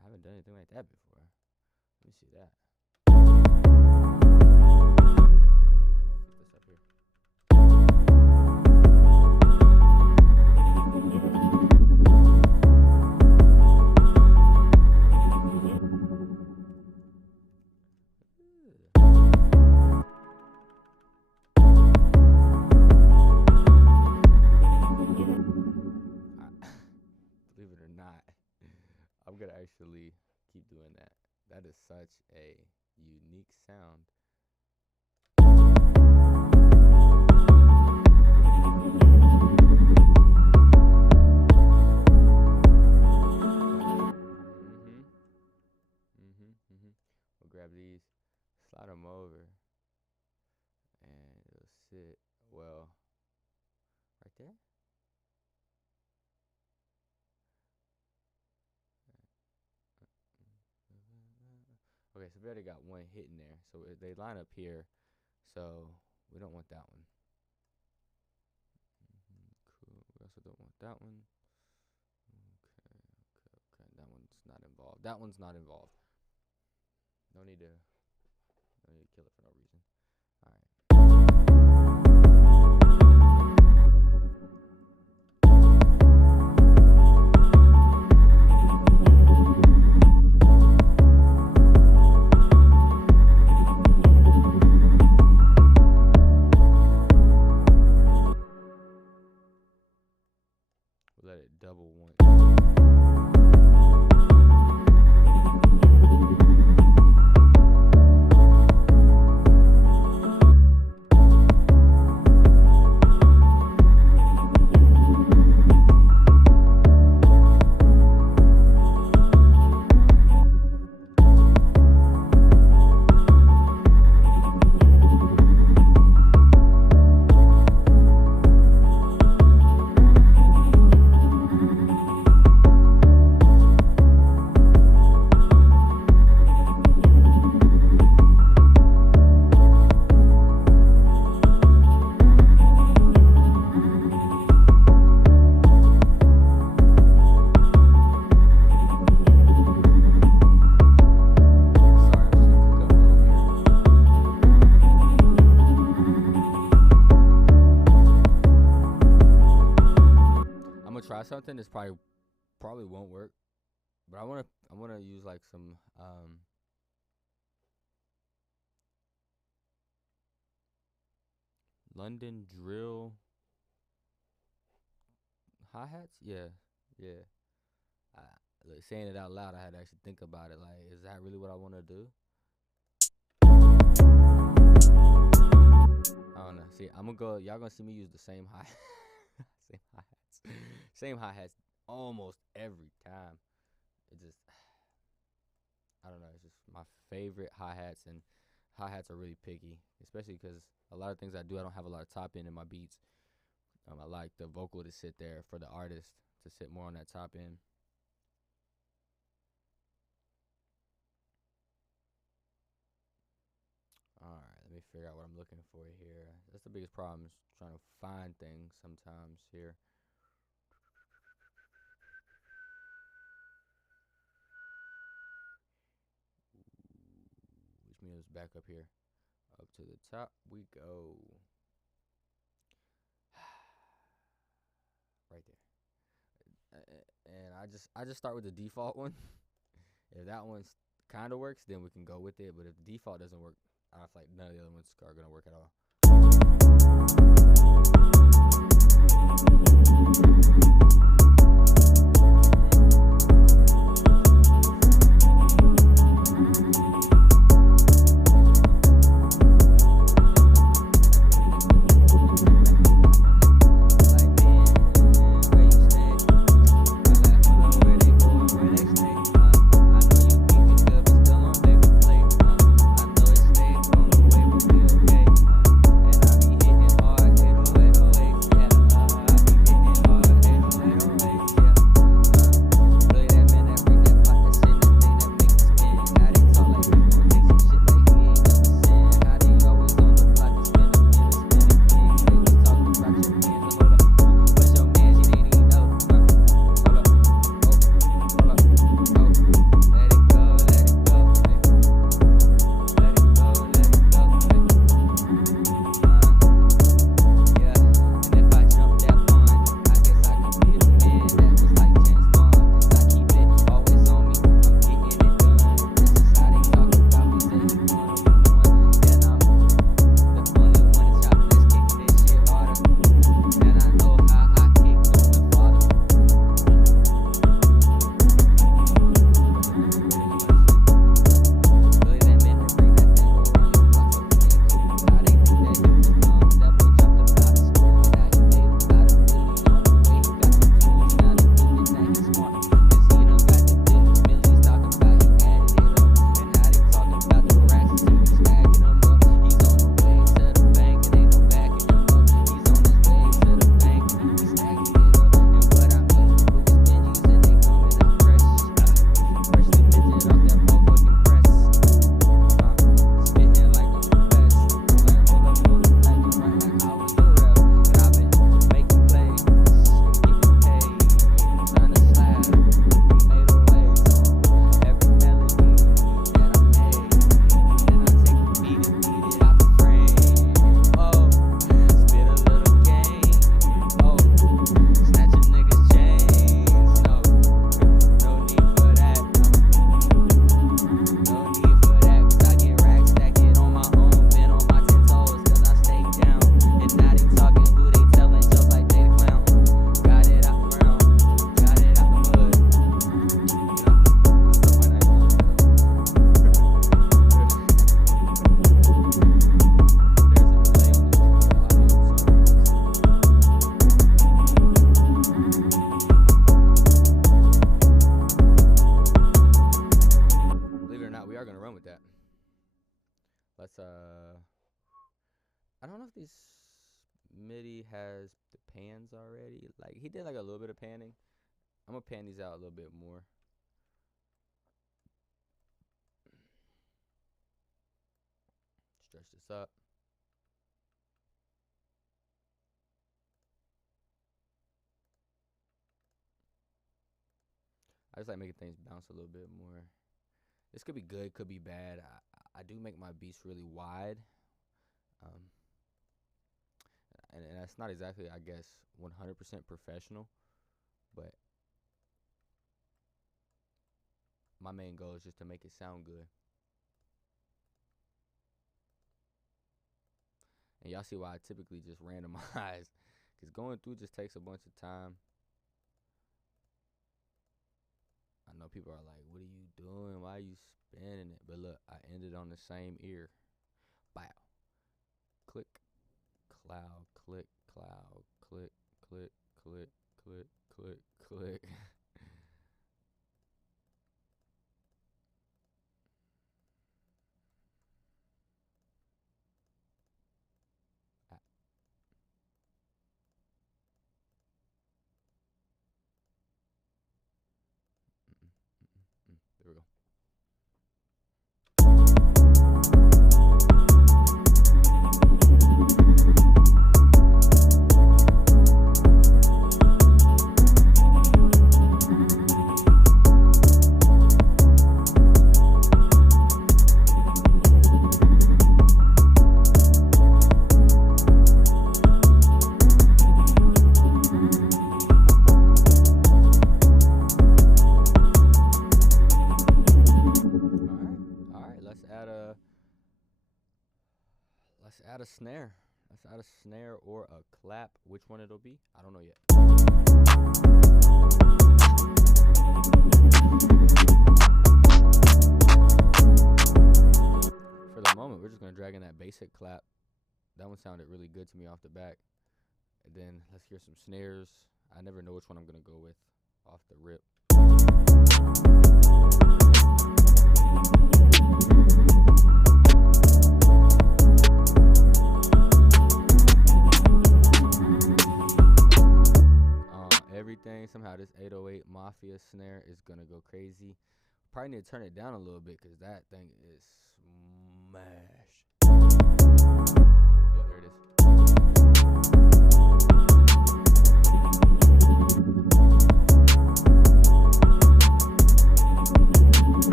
I haven't done anything like that before. Let me see that. Put this up here. Believe it or not, I'm gonna actually keep doing that. That is such a unique sound. We'll grab these, slide them over, and it'll sit well right there. Okay, so we already got one hit in there. So they line up here. So we don't want that one. Cool. We also don't want that one. Okay. That one's not involved. That one's not involved. No need to kill it for no reason. All right. Let it double once. Try something. This probably won't work, but I wanna use like some London drill hi-hats. Yeah. Like saying it out loud, I had to actually think about it. Like, is that really what I want to do? I don't know. See, I'm gonna go. Y'all gonna see me use the same same hi-hats. Same hi-hats almost every time. It just, I don't know. It's just my favorite hi-hats, and hi-hats are really picky, especially because a lot of things I do, I don't have a lot of top end in my beats. I like the vocal to sit there for the artist to sit more on that top end. Alright, let me figure out what I'm looking for here. That's the biggest problem, is trying to find things sometimes here. Which means back up here. Up to the top we go. Right there. And I just start with the default one. If that one kind of works, then we can go with it. But if the default doesn't work, I feel like none of the other ones are gonna work at all. Cully has the pans already. Like, he did like a little bit of panning. I'm gonna pan these out a little bit more. Stretch this up. I just like making things bounce a little bit more. This could be good, could be bad. I do make my beats really wide. Um, and that's not exactly, I guess, 100% professional. But my main goal is just to make it sound good. And y'all see why I typically just randomize. Because going through just takes a bunch of time. I know people are like, what are you doing? Why are you spinning it? But look, I ended on the same ear. Bow. Click. Cloud. Click. Cloud. Click. Click. Click. Click. Click. Click. There we go. Let's add a snare. Let's add a snare or a clap. Which one it'll be, I don't know yet. For the moment, we're just gonna drag in that basic clap. That one sounded really good to me off the back. And then let's hear some snares. I never know which one I'm gonna go with off the rip. Everything, somehow this 808 Mafia snare is gonna go crazy. Probably need to turn it down a little bit because that thing is smash. Yeah, there it is.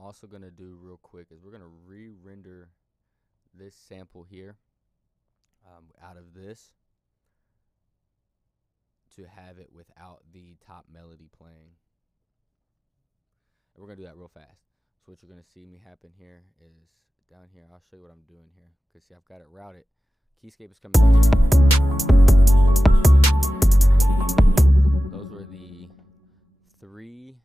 Also gonna do real quick is we're gonna re-render this sample here out of this to have it without the top melody playing, and we're gonna do that real fast. So what you're gonna see me happen here is down here. I'll show you what I'm doing here because see, I've got it routed. Keyscape is coming here. Those were the 3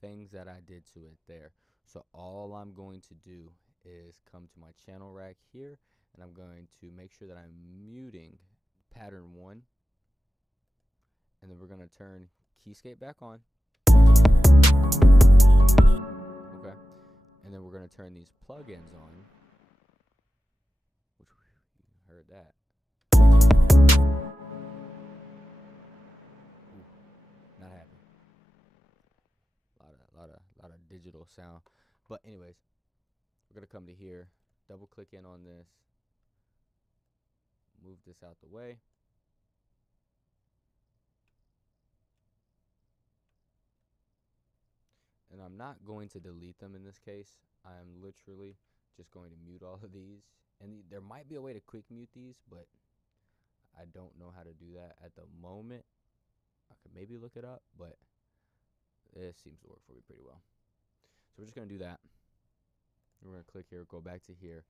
things that I did to it there. So all I'm going to do is come to my channel rack here, and I'm going to make sure that I'm muting pattern 1, and then we're going to turn Keyscape back on. Okay, and then we're going to turn these plugins on, which you heard that. Ooh, not happy. Lot of digital sound. But anyways, we're gonna come to here, double click in on this, move this out the way, I'm not going to delete them in this case. I am literally just going to mute all of these. And there might be a way to quick mute these, but I don't know how to do that at the moment. I could maybe look it up, but it seems to work for me pretty well. So we're just going to do that. We're going to click here, go back to here.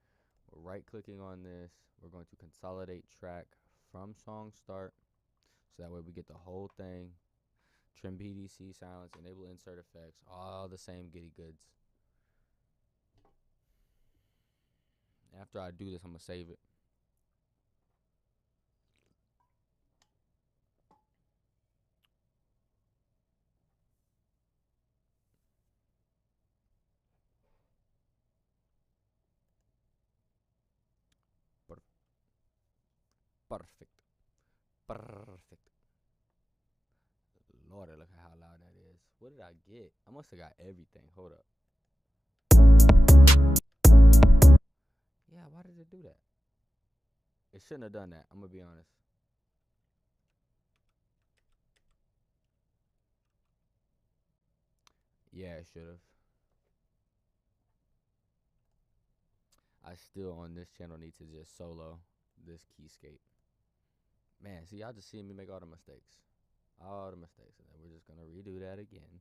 We're right-clicking on this. We're going to consolidate track from song start. So that way we get the whole thing. Trim PDC, silence, enable insert effects, all the same giddy goods. After I do this, I'm going to save it. Perfect. Perfect. Lord, look at how loud that is. What did I get? I must have got everything. Hold up. Yeah, why did it do that? It shouldn't have done that. I'm going to be honest. Yeah, it should have. I still, on this channel, need to just solo this keyscape. Man, see, y'all just seeing me make all the mistakes. All the mistakes. And then we're just going to redo that again.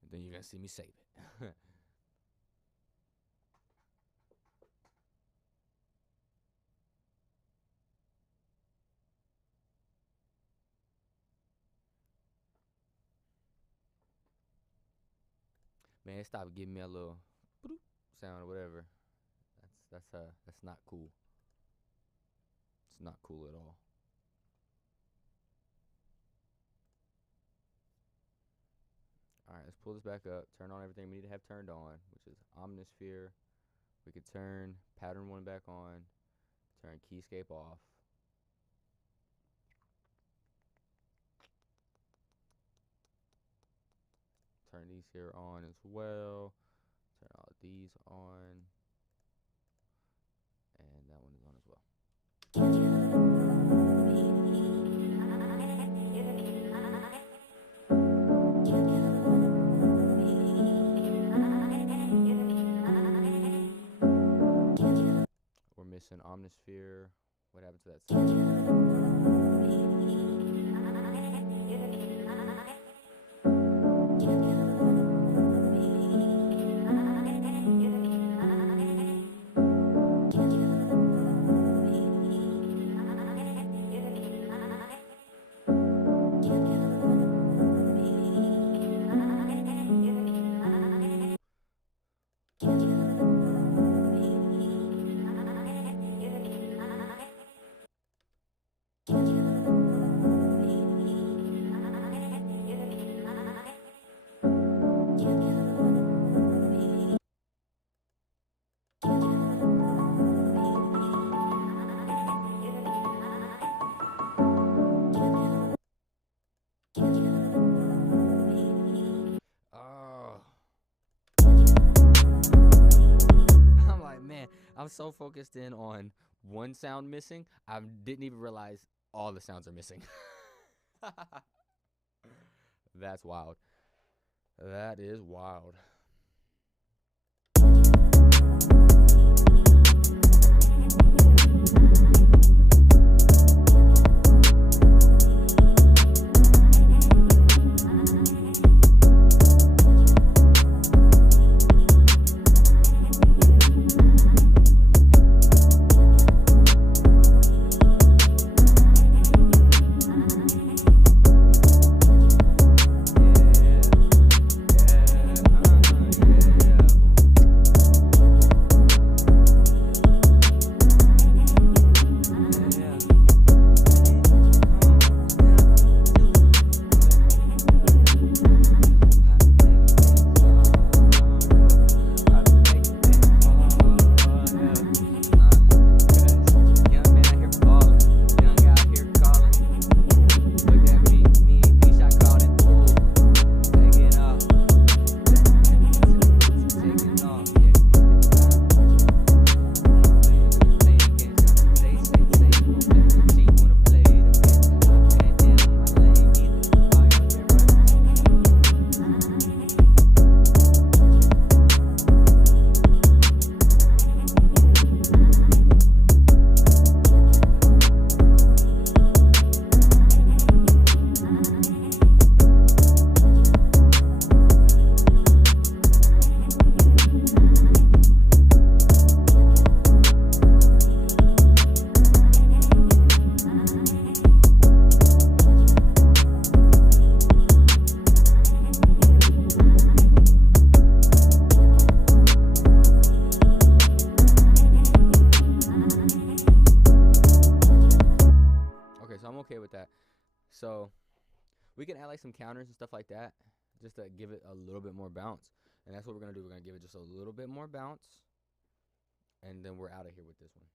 And then you're going to see me save it. Man, stop giving me a little sound or whatever. That's not cool. It's not cool at all. Alright, let's pull this back up. Turn on everything we need to have turned on, which is Omnisphere. We could turn Pattern 1 back on. Turn Keyscape off. Turn these here on as well. Turn all these on. And that one is on as well. We're missing Omnisphere. What happened to that sound? I'm so focused in on one sound missing, I didn't even realize all the sounds are missing. That's wild. That is wild. So we can add like some counters and stuff like that, just to give it a little bit more bounce. And that's what we're gonna do. We're gonna give it just a little bit more bounce, and then we're out of here with this one.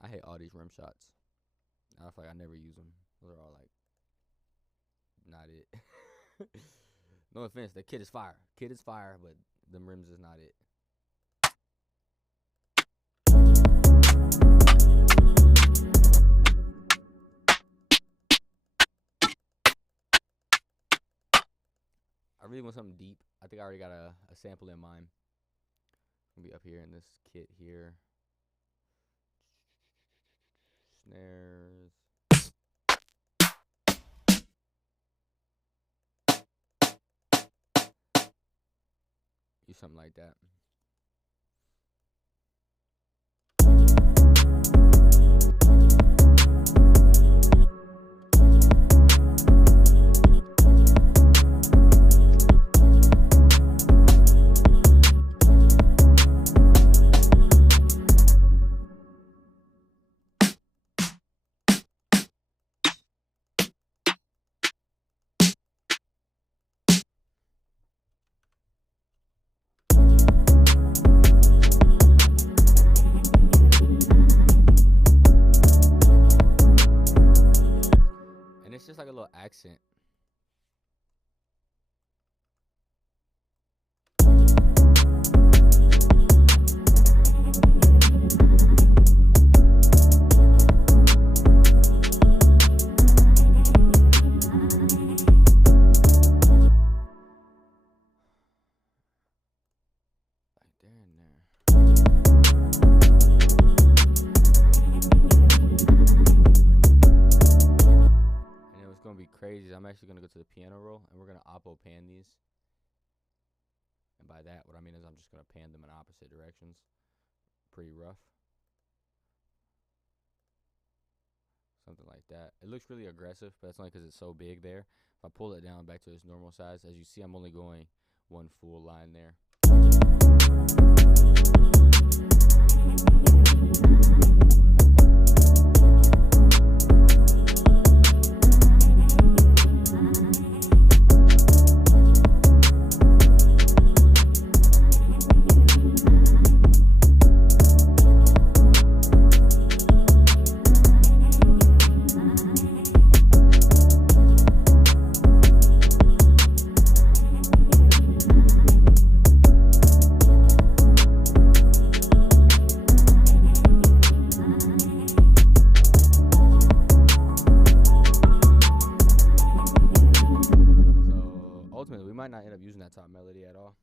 I hate all these rim shots. I feel like I never use them. Those are all like not it. No offense, the kid is fire. Kid is fire, but them rims is not it. I really want something deep. I think I already got a sample in mind. It's gonna be up here in this kit here. Snares. Use something like that. And it's just like a little accent. Crazy. I'm actually gonna go to the piano roll and we're gonna oppo pan these. And by that, what I mean is I'm just gonna pan them in opposite directions. Pretty rough. Something like that. It looks really aggressive, but that's only because it's so big there. If I pull it down back to its normal size, as you see, I'm only going one full line there. Might not end up using that top melody at all.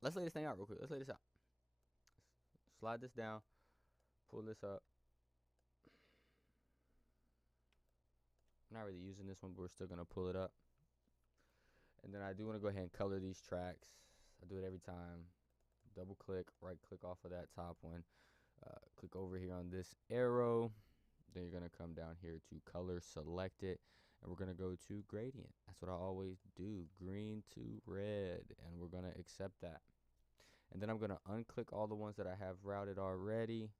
Let's lay this thing out real quick. Let's lay this out. Slide this down. Pull this up. I'm not really using this one, but we're still going to pull it up. And then I do want to go ahead and color these tracks. I do it every time. Double click, right click off of that top one. Click over here on this arrow. Then you're going to come down here to color, select it, and we're going to go to gradient. That's what I always do, green to red, and we're going to accept that. And then I'm going to unclick all the ones that I have routed already,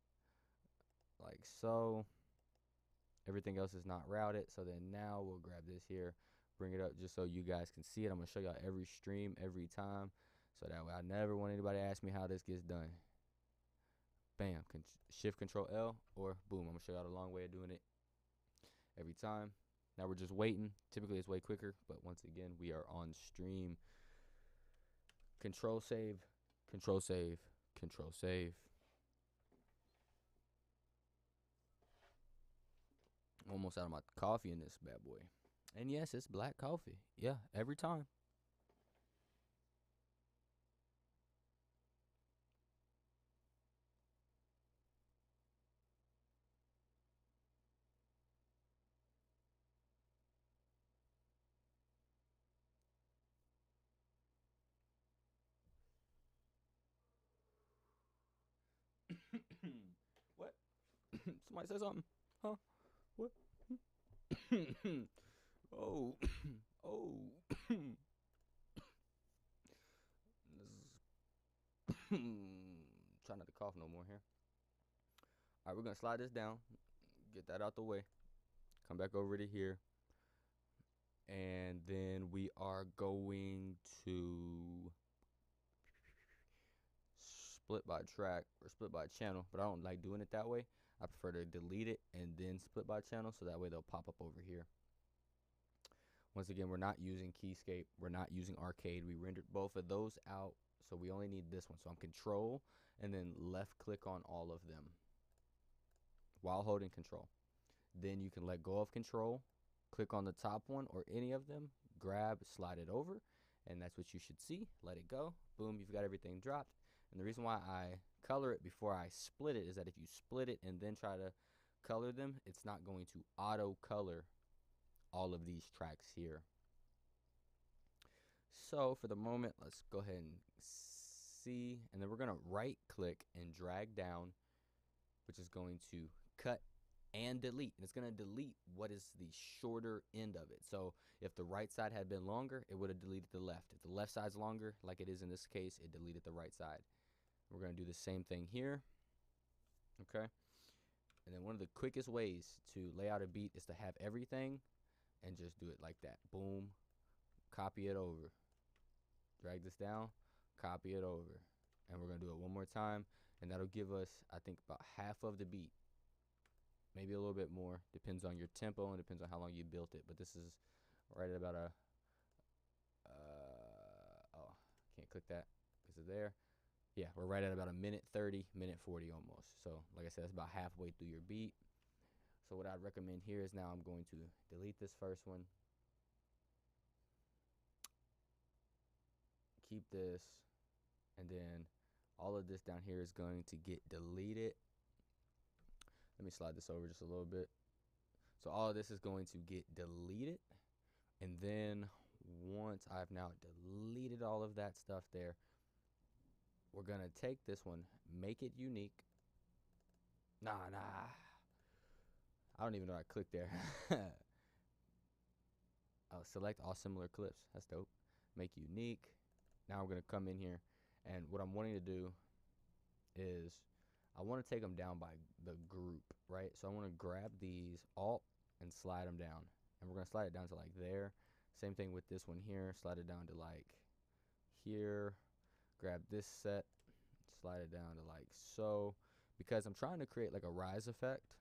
like so. Everything else is not routed, so then now we'll grab this here, bring it up just so you guys can see it. I'm going to show y'all every stream every time, so that way I never want anybody to ask me how this gets done. Bam, shift control L, or boom, I'm going to show y'all the long way of doing it every time. Now we're just waiting. Typically it's way quicker, but once again, we are on stream. Control save, control save, control save. Almost out of my coffee in this bad boy. And yes, it's black coffee. Yeah, every time. What? Somebody say something? Huh? What? Oh. Oh. Try not to cough no more here. All right, we're going to slide this down. Get that out the way. Come back over to here. And then we are going to split by track or split by channel, but I don't like doing it that way. I prefer to delete it and then split by channel, so that way they'll pop up over here. Once again, we're not using Keyscape. We're not using Arcade. We rendered both of those out, so we only need this one. So I'm control and then left click on all of them while holding control. Then you can let go of control, click on the top one or any of them, grab, slide it over, and that's what you should see. Let it go. Boom, you've got everything dropped. And the reason why I color it before I split it is that if you split it and then try to color them, it's not going to auto color all of these tracks here. So for the moment, let's go ahead and see, and then we're going to right click and drag down, which is going to cut and delete, and it's going to delete what is the shorter end of it. So if the right side had been longer, it would have deleted the left. If the left side's longer, like it is in this case, it deleted the right side. We're going to do the same thing here. Okay, and then one of the quickest ways to lay out a beat is to have everything and just do it like that. Boom, copy it over, drag this down, copy it over, and we're going to do it one more time, and that'll give us, I think, about half of the beat, maybe a little bit more. Depends on your tempo and depends on how long you built it, but this is right at about a oh, can't click that because of there. Yeah, we're right at about a minute 30, minute 40 almost. So like I said, it's about halfway through your beat. So what I'd recommend here is now I'm going to delete this first one, keep this, and then all of this down here is going to get deleted. Let me slide this over just a little bit. So all of this is going to get deleted, and then once I've now deleted all of that stuff there, we're gonna take this one, make it unique. Nah, I don't even know how I clicked there. I'll select all similar clips. That's dope. Make unique. Now I'm gonna come in here, and what I'm wanting to do is I want to take them down by the group, right? So I want to grab these alt and slide them down, and we're gonna slide it down to like there. Same thing with this one here. Slide it down to like here. Grab this set, slide it down to like so, because I'm trying to create like a rise effect,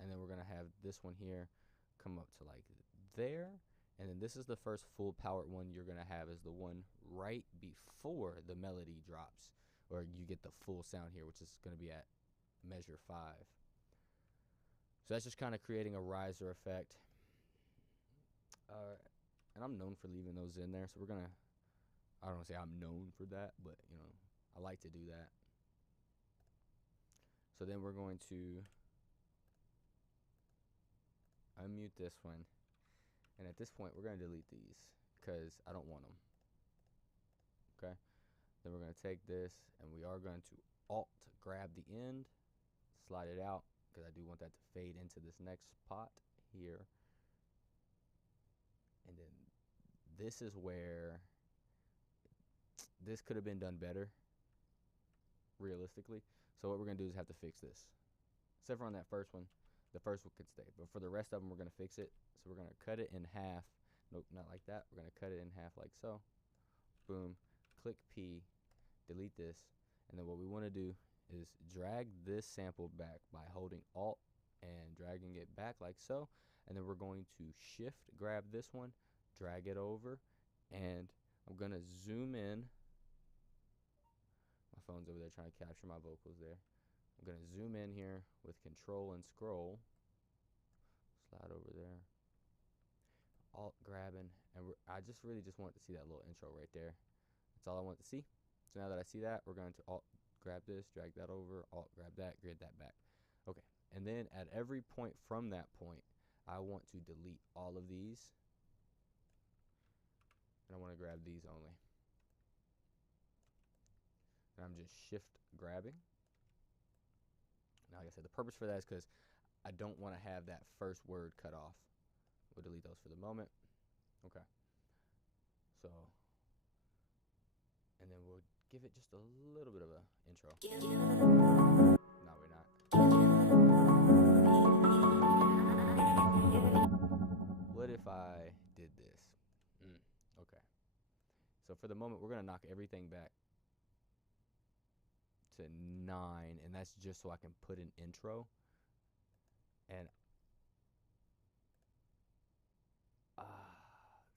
and then we're gonna have this one here come up to like there, and then this is the first full powered one you're gonna have, is the one right before the melody drops, or you get the full sound here, which is gonna be at measure 5. So that's just kind of creating a riser effect, and I'm known for leaving those in there, so we're gonna, I don't want to say I'm known for that, but you know, I like to do that. So then we're going to unmute this one, and at this point we're going to delete these because I don't want them. Okay, Then we're going to take this, and we are going to Alt grab the end, slide it out, because I do want that to fade into this next pot here. And then this is where this could have been done better, realistically. So what we're going to do is have to fix this. Except for on that first one, the first one could stay. But for the rest of them, we're going to fix it. So we're going to cut it in half. Nope, not like that. We're going to cut it in half like so. Boom. Click P. Delete this. And then what we want to do is drag this sample back by holding Alt and dragging it back like so. And then we're going to shift grab this one, drag it over, and I'm going to zoom in. My phone's over there trying to capture my vocals there. I'm going to zoom in here with Control and scroll. Slide over there. Alt grabbing, and I just really want to see that little intro right there. That's all I want to see. So now that I see that, we're going to Alt grab this, drag that over, Alt grab that, grid that back. Okay, and then at every point from that point, I want to delete all of these, and I want to grab these only. And I'm just shift grabbing. Now, like I said, the purpose for that is because I don't want to have that first word cut off. We'll delete those for the moment. Okay. So, and then we'll give it just a little bit of an intro. No, we're not. What if I did this? Okay. So for the moment, we're going to knock everything back to 9, and that's just so I can put an intro. And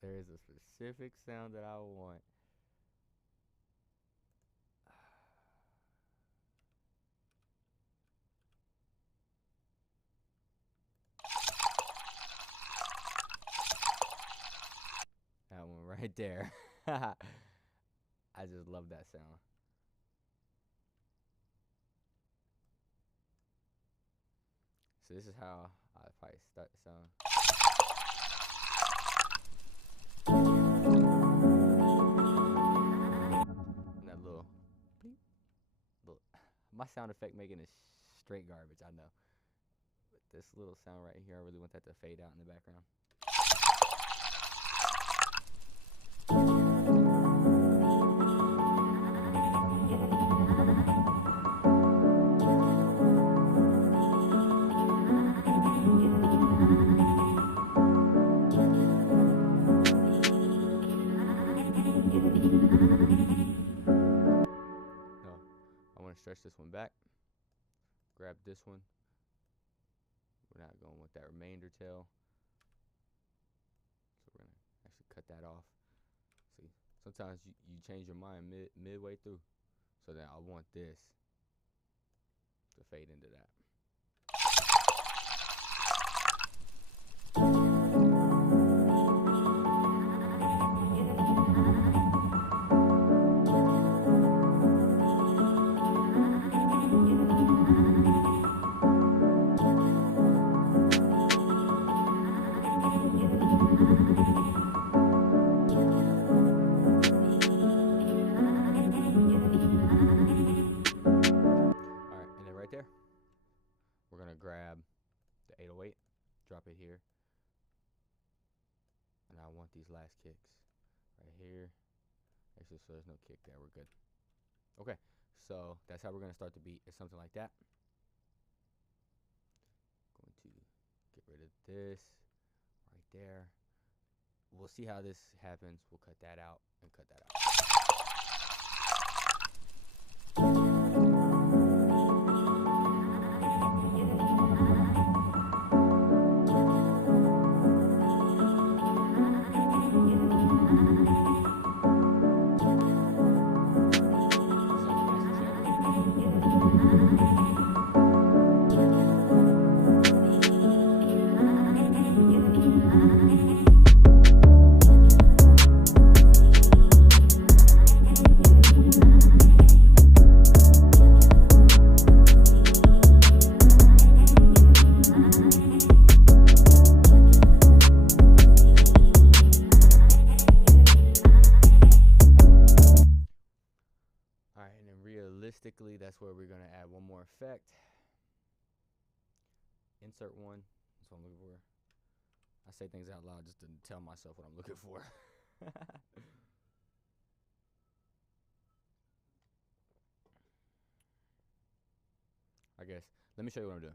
there is a specific sound that I want. That one right there. I just love that sound. So this is how I probably start the song. And that little bleep, my sound effect making is straight garbage, I know. But this little sound right here, I really want that to fade out in the background. Stretch this one back, grab this one. We're not going with that remainder tail, so we're gonna actually cut that off. See, sometimes you change your mind midway through, so then I want this to fade into that. Drop it here, and I want these last kicks right here. Actually, so there's no kick there. We're good. Okay, so that's how we're gonna start the beat. It's something like that. Going to get rid of this right there. We'll see how this happens. We'll cut that out and cut that out. insert one. That's what I'm looking for. I say things out loud just to tell myself what I'm looking for. I guess. Let me show you what I'm doing.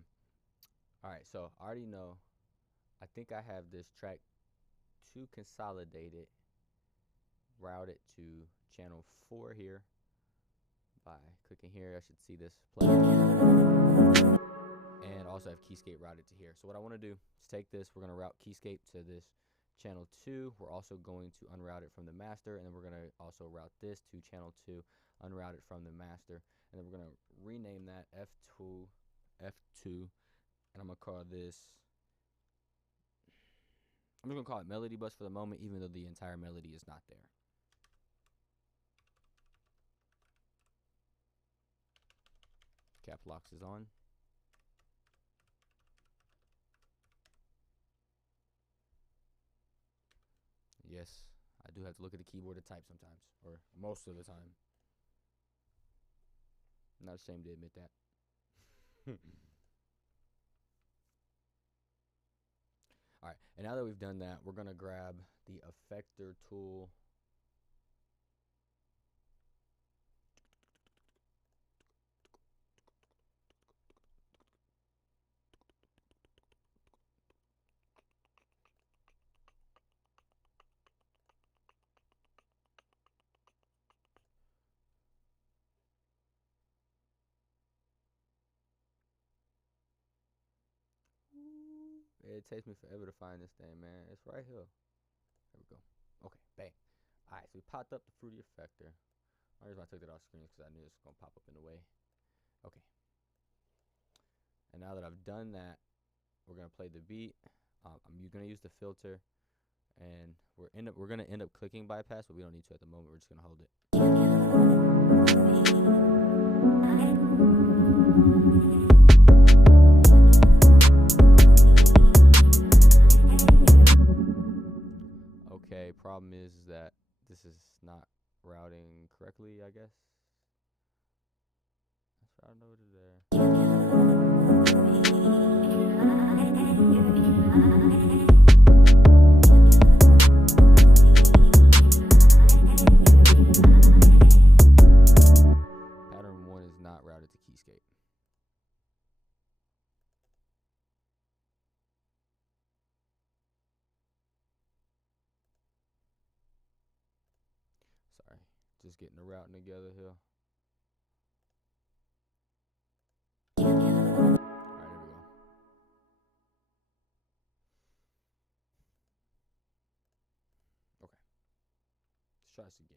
Alright, so I already know. I think I have this track 2 consolidated, routed to channel 4 here. By clicking here, I should see this play. And also have Keyscape routed to here. So what I want to do is take this. We're going to route Keyscape to this channel 2. We're also going to unroute it from the master. And then we're going to also route this to channel 2, unroute it from the master. And then we're going to rename that F2. And I'm going to call this, I'm just going to call it Melody Bus for the moment, even though the entire melody is not there. Cap locks is on. Yes, I do have to look at the keyboard to type sometimes, or most of the time. I'm not ashamed to admit that. Alright, and now that we've done that, we're going to grab the effector tool. It takes me forever to find this thing, man. It's right here. There we go. Okay, bang. Alright, so we popped up the Fruity Effector. The only reason I took that off screen is because I knew this was going to pop up in the way. Okay. And now that I've done that, we're going to play the beat. I'm going to use the filter. And we're going to end up clicking bypass, but we don't need to at the moment. We're just going to hold it. Okay, problem is that this is not routing correctly, I guess. Let's route over to there. Pattern 1 is not routed to Keyscape. Sorry, just getting the routing together here. Alright, here we go. Okay. Let's try this again.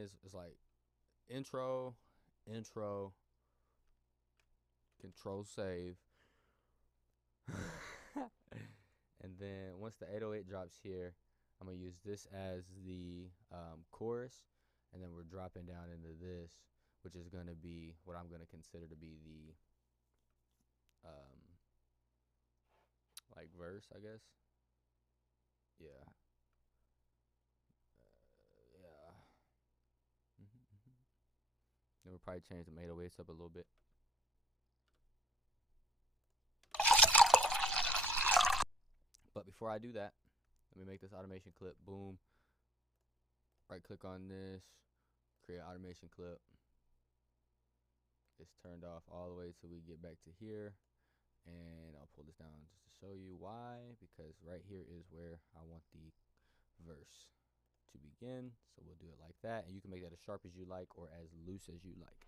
is like intro, control save. And then once the 808 drops here, I'm going to use this as the chorus, and then we're dropping down into this, which is going to be what I'm going to consider to be the like verse, I guess. Yeah. Yeah. Then we'll probably change the 808s up a little bit. But before I do that, let me make this automation clip. Boom. Right click on this. Create automation clip. It's turned off all the way till we get back to here. And I'll pull this down just to show you why. Because right here is where I want the verse to begin. So we'll do it like that. And you can make that as sharp as you like or as loose as you like.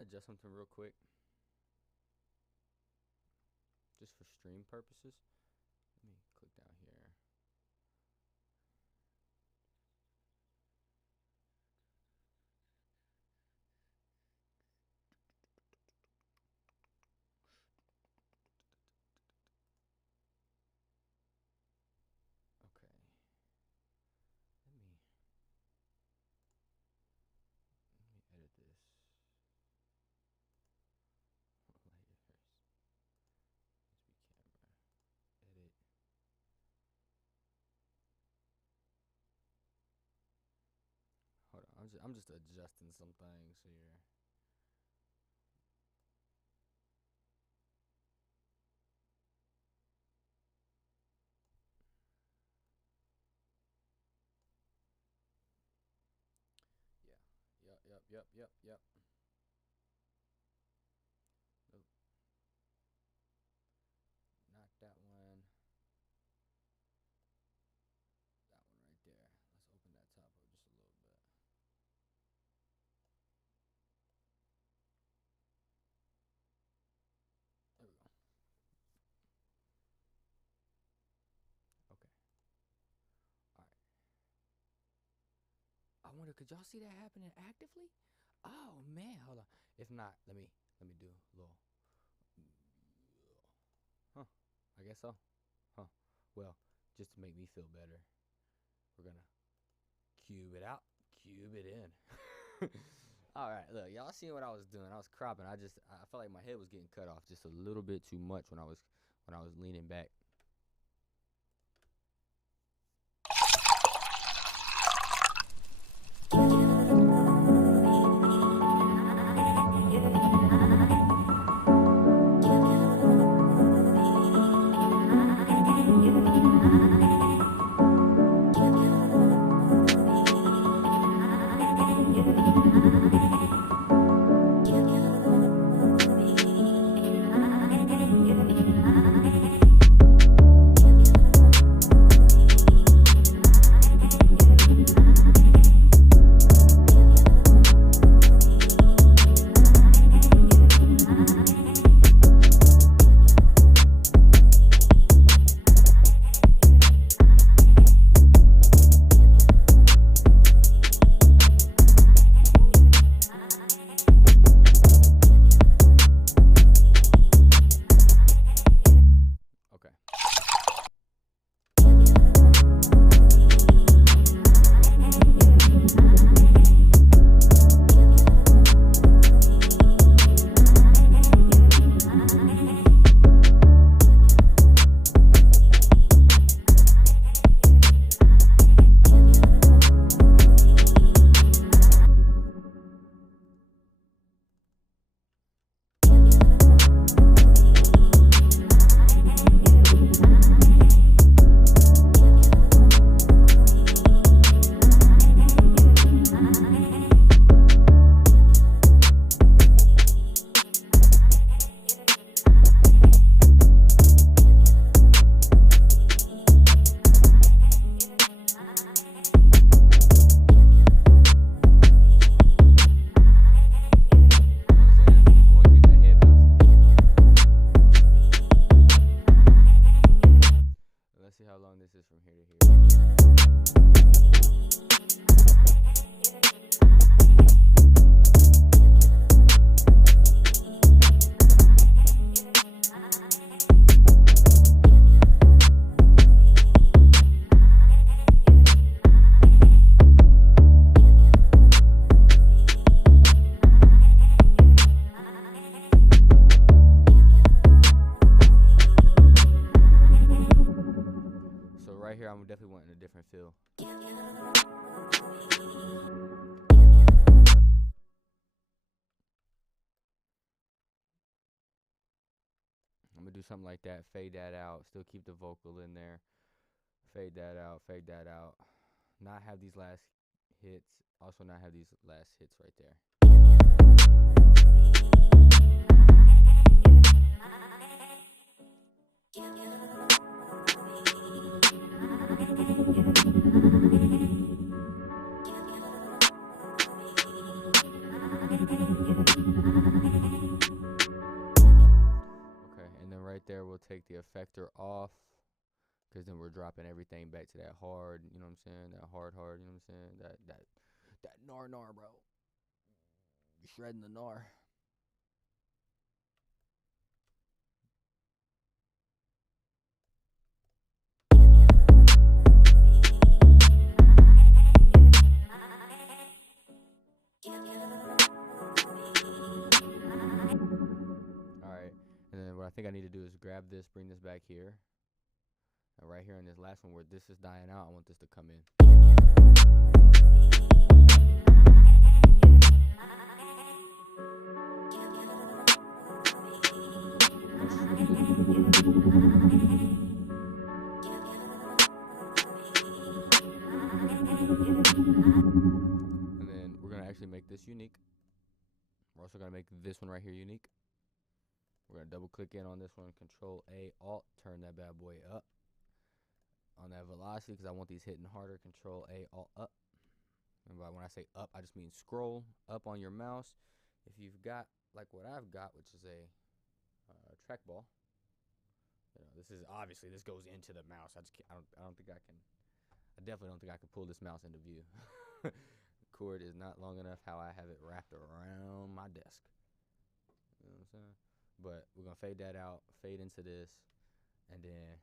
Adjust something real quick just for stream purposes. Let me click down here. Okay. Let me edit this. Hold on, I'm just adjusting some things here. Yep. Nope. Not that one. That one right there. Let's open that top up just a little bit. There we go. Okay. Alright. I wonder, could y'all see that happening actively? Oh man, hold on. If not, let me do a little. Huh. I guess so. Huh. Well, just to make me feel better, we're gonna cube it out, cube it in. Alright, look, y'all seen what I was doing. I was cropping. I felt like my head was getting cut off just a little bit too much when I was leaning back. I'm gonna do something like that, fade that out, still keep the vocal in there, fade that out, not have these last hits, also not have these last hits right there. Okay, and then right there we'll take the effector off, because then we're dropping everything back to that hard, you know what I'm saying? That hard, you know what I'm saying? That gnar, bro. You're shredding the gnar. Alright, and then what I think I need to do is grab this, bring this back here. And right here in this last one where this is dying out, I want this to come in. And then we're going to actually make this unique. We're also going to make this one right here unique. We're going to double click in on this one, Control A, Alt, turn that bad boy up on that velocity because I want these hitting harder. Control A, Alt, up. And by when I say up, I just mean scroll up on your mouse. If you've got like what I've got, which is a trackball, you know, this is obviously this goes into the mouse. I definitely don't think I can pull this mouse into view. The cord is not long enough how I have it wrapped around my desk. You know what I'm saying? But we're gonna fade that out, fade into this, and then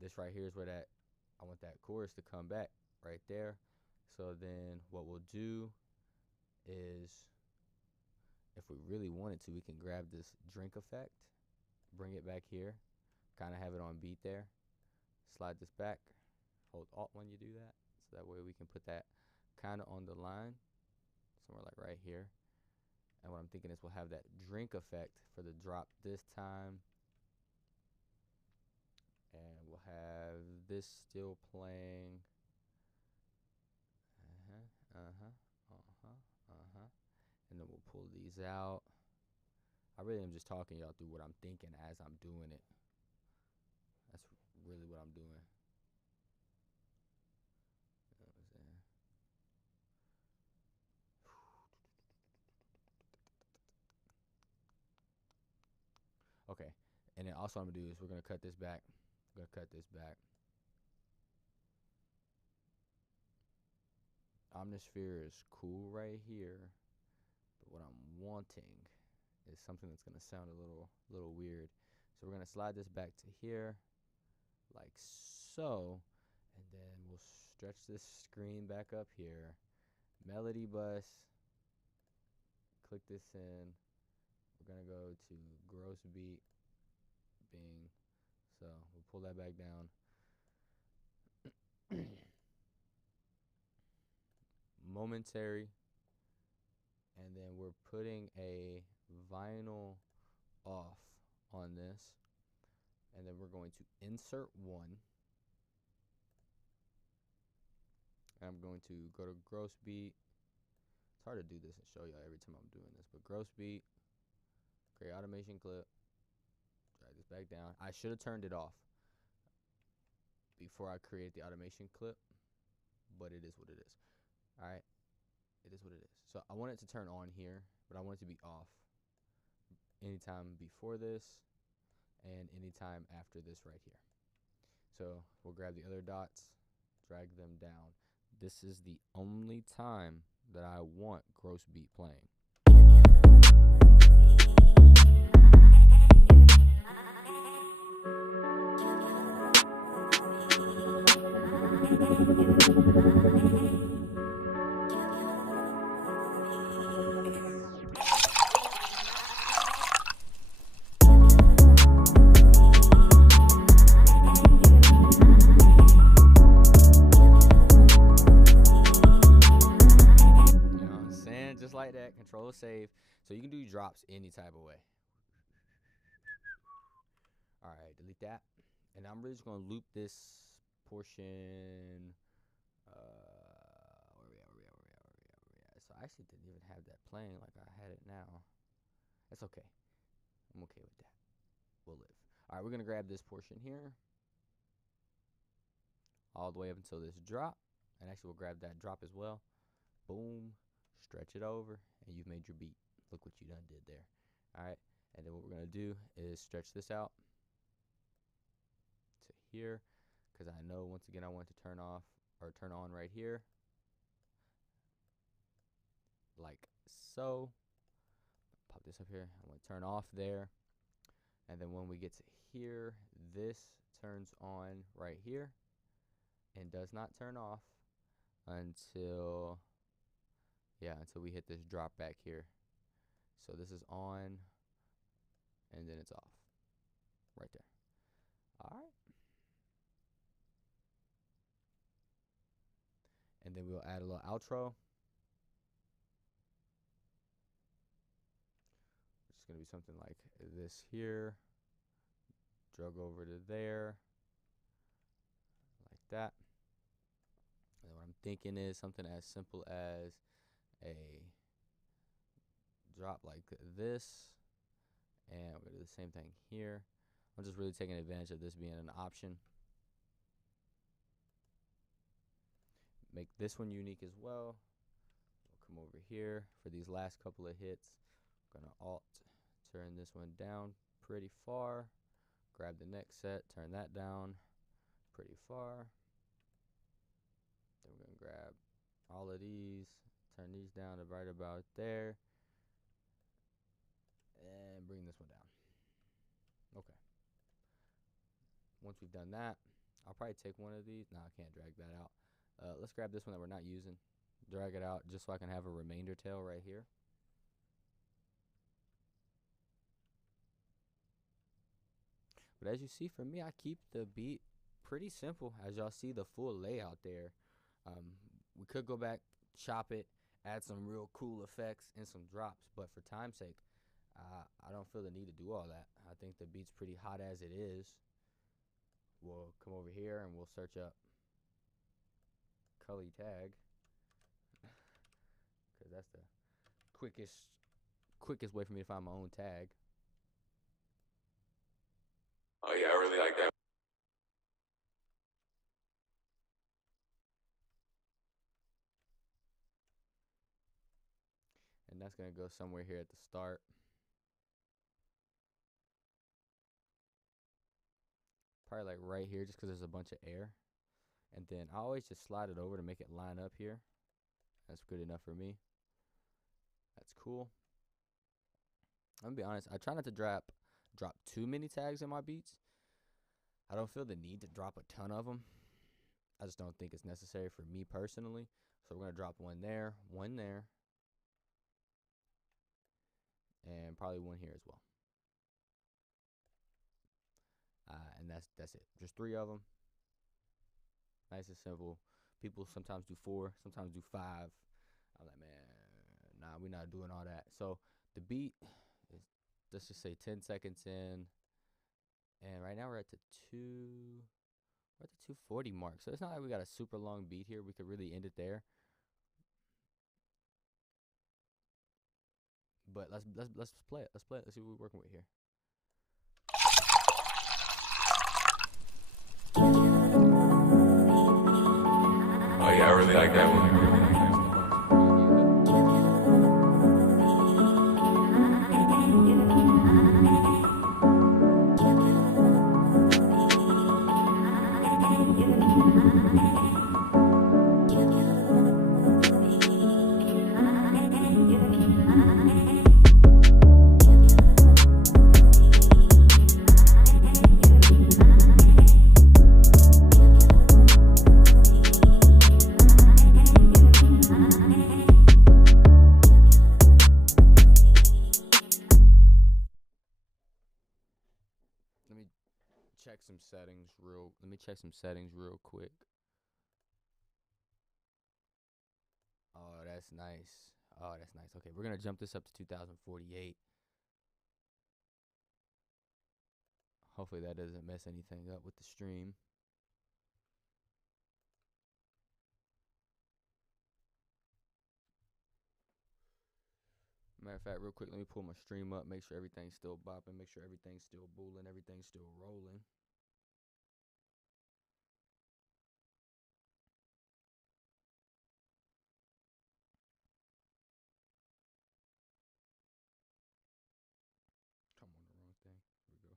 this right here is where I want that chorus to come back right there. So then what we'll do is, if we really wanted to, we can grab this drink effect, bring it back here, kind of have it on beat there, slide this back, hold Alt when you do that, so that way we can put that kind of on the line, somewhere like right here. And what I'm thinking is we'll have that drink effect for the drop this time. And we'll have this still playing. And then we'll pull these out. I really am just talking y'all through what I'm thinking as I'm doing it. That's really what I'm doing. You know what I'm saying? Okay, and then also what I'm gonna do is we're gonna cut this back. Omnisphere is cool right here, but what I'm wanting is something that's gonna sound a little weird. So we're gonna slide this back to here, like so, and then we'll stretch this screen back up here. Melody bus. Click this in. We're gonna go to gross beat, bing. So we'll pull that back down. Momentary, and then we're putting a vinyl off on this, and then we're going to insert one. And I'm going to go to gross beat. It's hard to do this and show y'all every time I'm doing this, but gross beat, create automation clip, drag this back down. I should have turned it off before I create the automation clip, but it is what it is. All right, it is what it is. So I want it to turn on here, but I want it to be off anytime before this and anytime after this right here. So we'll grab the other dots, drag them down. This is the only time that I want gross beat playing. that. Control save. So you can do drops any type of way. All right, delete that. And I'm really just going to loop this portion. Where we at? So I actually didn't even have that playing like I had it now. That's okay. I'm okay with that. We'll live. All right, we're going to grab this portion here. All the way up until this drop. And actually, we'll grab that drop as well. Boom. Stretch it over. And you've made your beat. Look what you done did there. All right. And then what we're going to do is stretch this out to here. Because I know, once again, I want to turn off or turn on right here. Like so. Pop this up here. I want to turn off there. And then when we get to here, this turns on right here. And does not turn off until we hit this drop back here. So this is on, and then it's off right there. All right. And then we'll add a little outro. It's going to be something like this here. Drug over to there. Like that. And then what I'm thinking is something as simple as a drop like this. And we're going to do the same thing here. I'm just really taking advantage of this being an option. Make this one unique as well. We'll come over here for these last couple of hits. I'm going to Alt turn this one down pretty far. Grab the next set, turn that down pretty far. Then we're going to grab all of these, turn these down to right about there, and bring this one down. Okay. Once we've done that, I'll probably take one of these. No, I can't drag that out. Let's grab this one that we're not using. Drag it out just so I can have a remainder tail right here. But as you see from me, I keep the beat pretty simple. As y'all see the full layout there. We could go back, chop it, add some real cool effects and some drops. But for time's sake, I don't feel the need to do all that. I think the beat's pretty hot as it is. We'll come over here and we'll search up Cully tag. Because that's the quickest way for me to find my own tag. Oh yeah, I really like that. And that's going to go somewhere here at the start. Probably like right here just because there's a bunch of air. And then I always just slide it over to make it line up here. That's good enough for me. That's cool. I'm going to be honest. I try not to drop too many tags in my beats. I don't feel the need to drop a ton of them. I just don't think it's necessary for me personally. So we're going to drop one there, and probably one here as well. And that's it. Just 3 of them. Nice and simple. People sometimes do 4, sometimes do 5. I'm like, man, nah, we're not doing all that. So the beat is, let's just say 10 seconds in. And right now we're at the 240 mark. So it's not like we got a super long beat here. We could really end it there. But let's play it. Let's play it. Let's see what we're working with here. Oh yeah, I really like that one. Let me check some settings real quick. Oh, that's nice. Oh, that's nice. Okay, we're gonna jump this up to 2048. Hopefully that doesn't mess anything up with the stream. Matter of fact, real quick, let me pull my stream up, make sure everything's still bopping, make sure everything's still booling, everything's still rolling. Come on, the wrong thing. Here we go.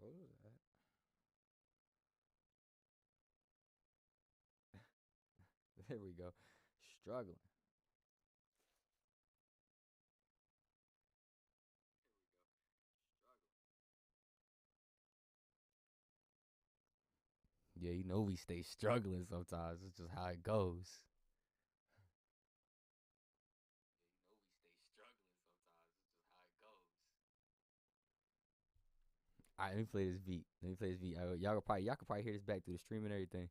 Close that. There we go. Struggling. Yeah, you know we stay struggling sometimes. It's just how it goes. All right, let me play this beat. Y'all could probably hear this back through the stream and everything.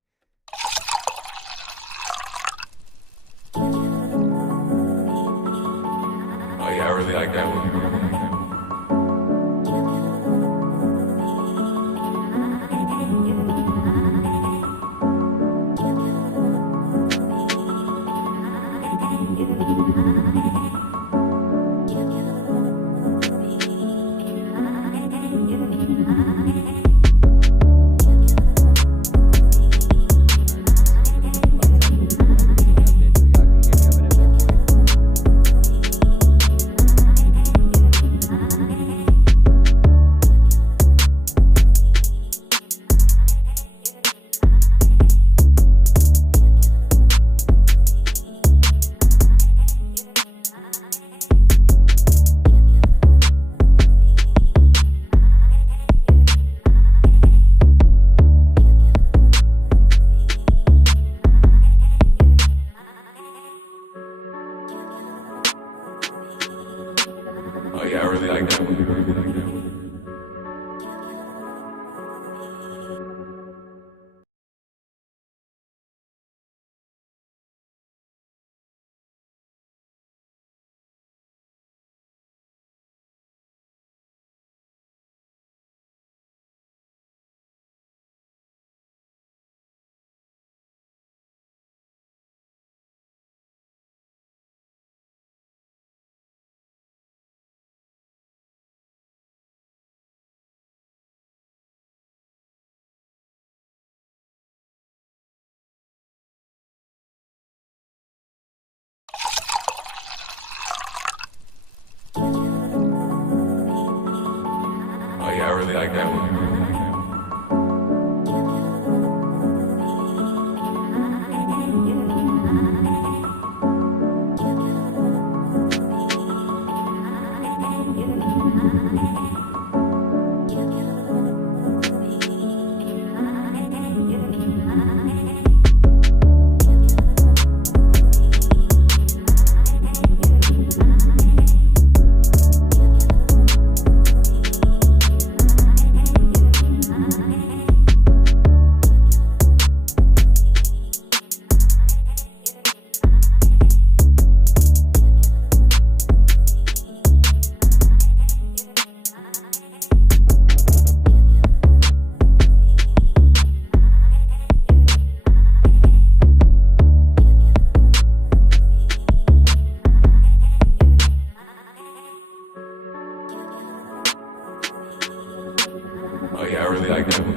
Oh yeah, I really like that one. Oh yeah, I really like that one. Oh yeah, I really like that one. Oh yeah, I really like that one.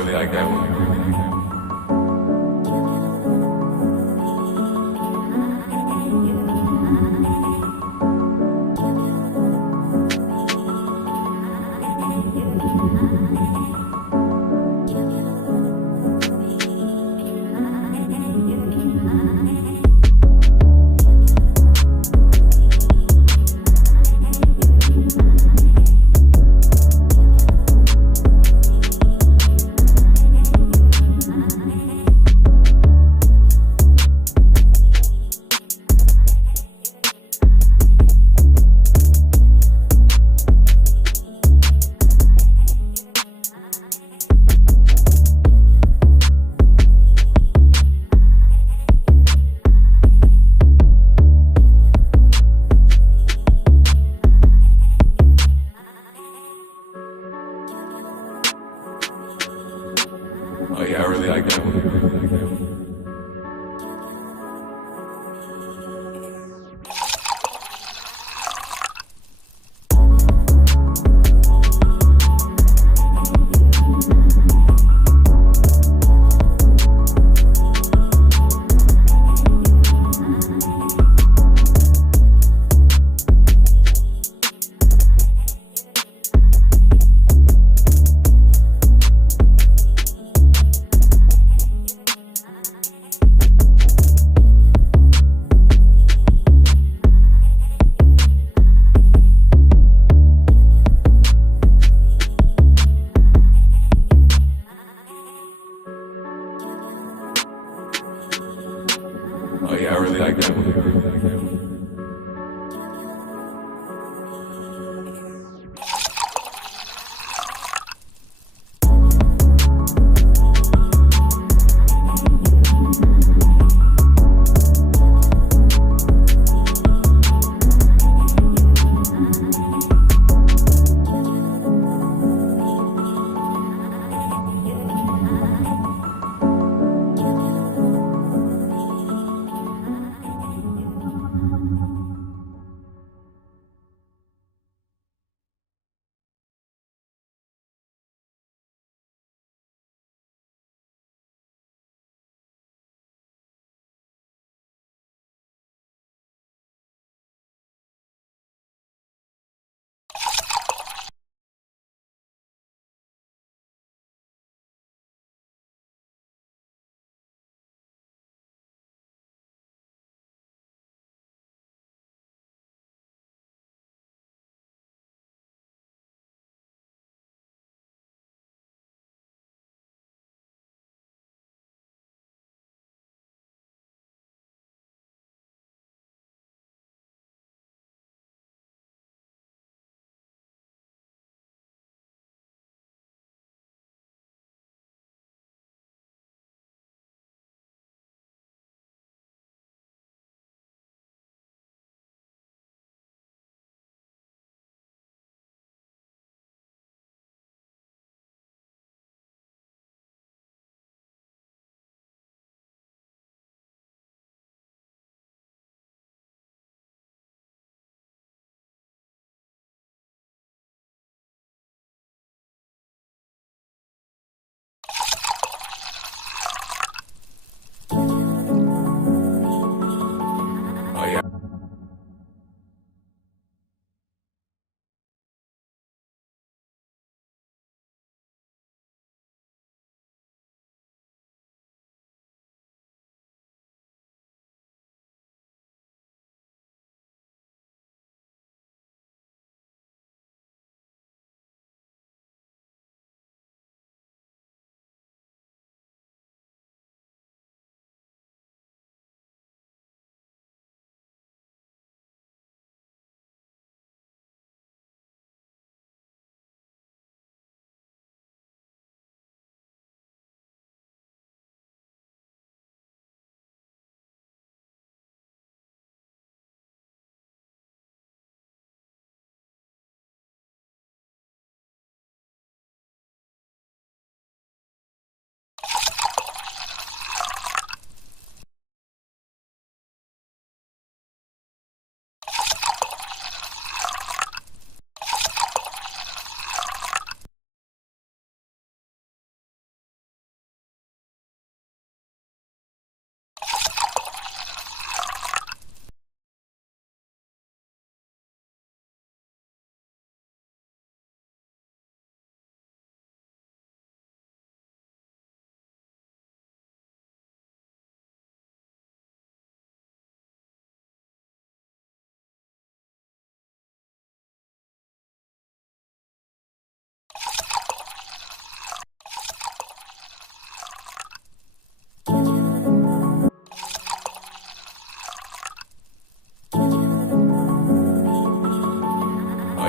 really like that one.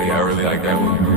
yeah, I really like that one.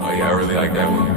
Oh yeah, I really like that one.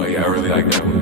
Oh yeah, I really like that one.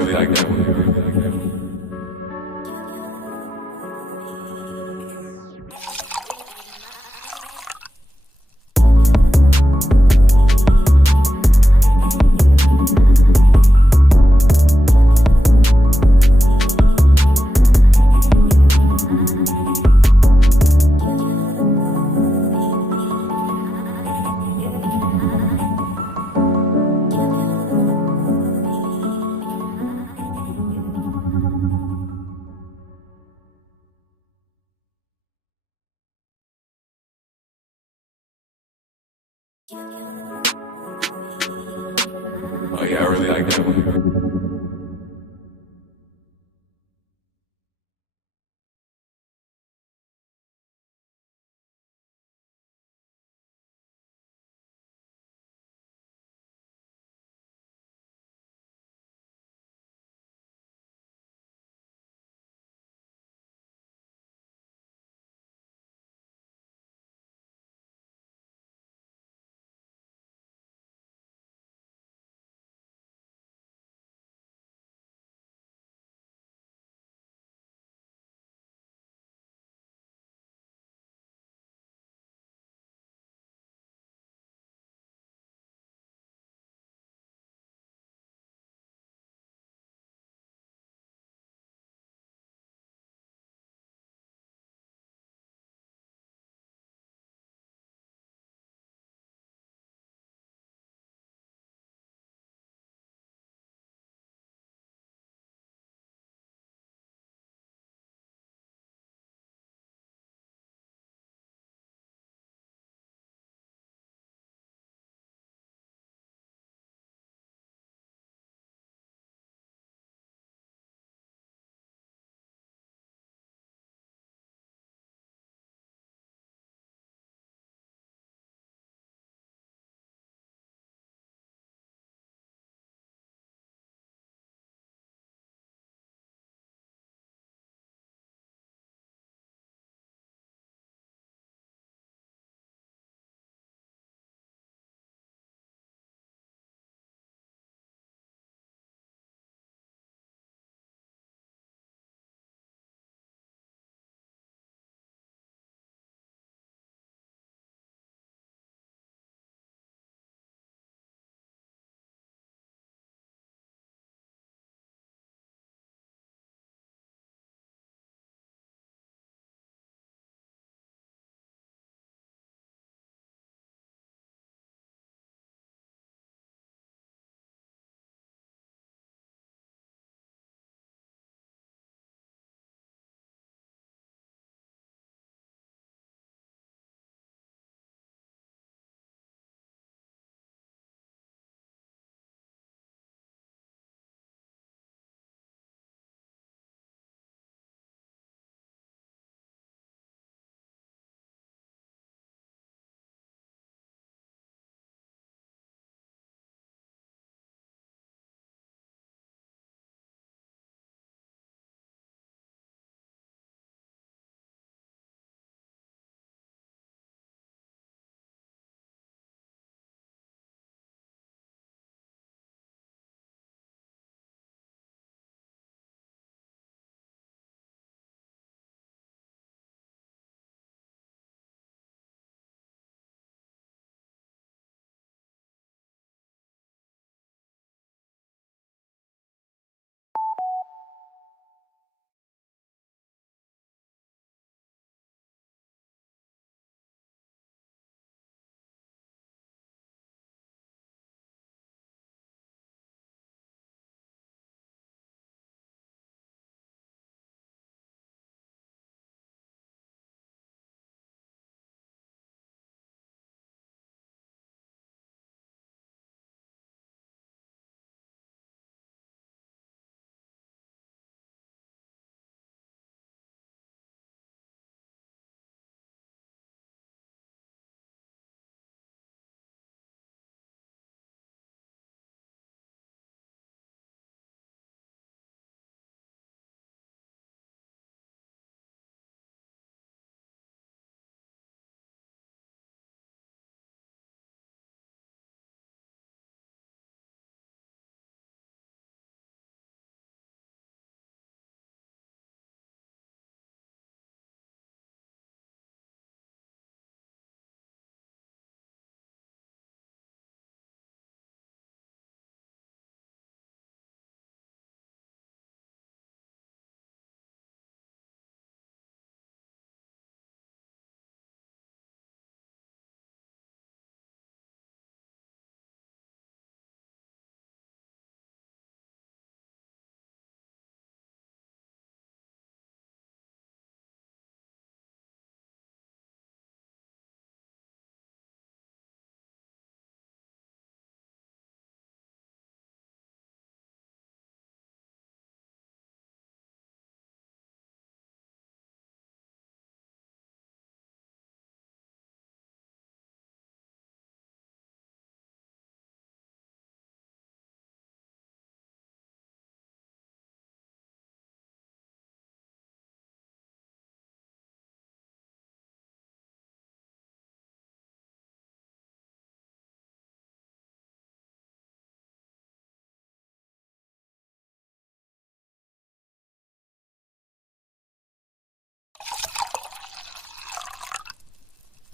really like that one. Oh yeah, I really like that one.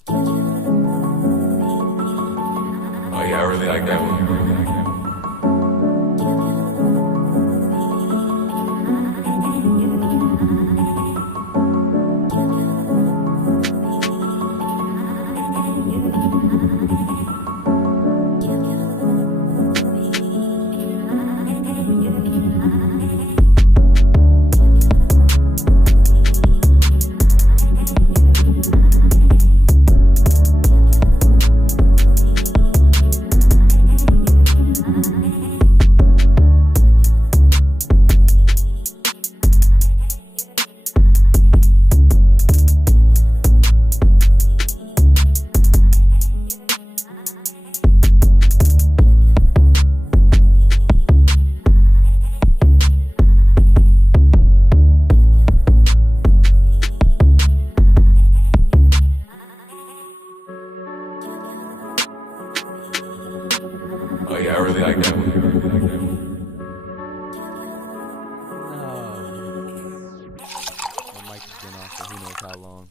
Oh yeah, I really like that one. Oh yeah, I really like that one. No. My mic has been off for who knows how long.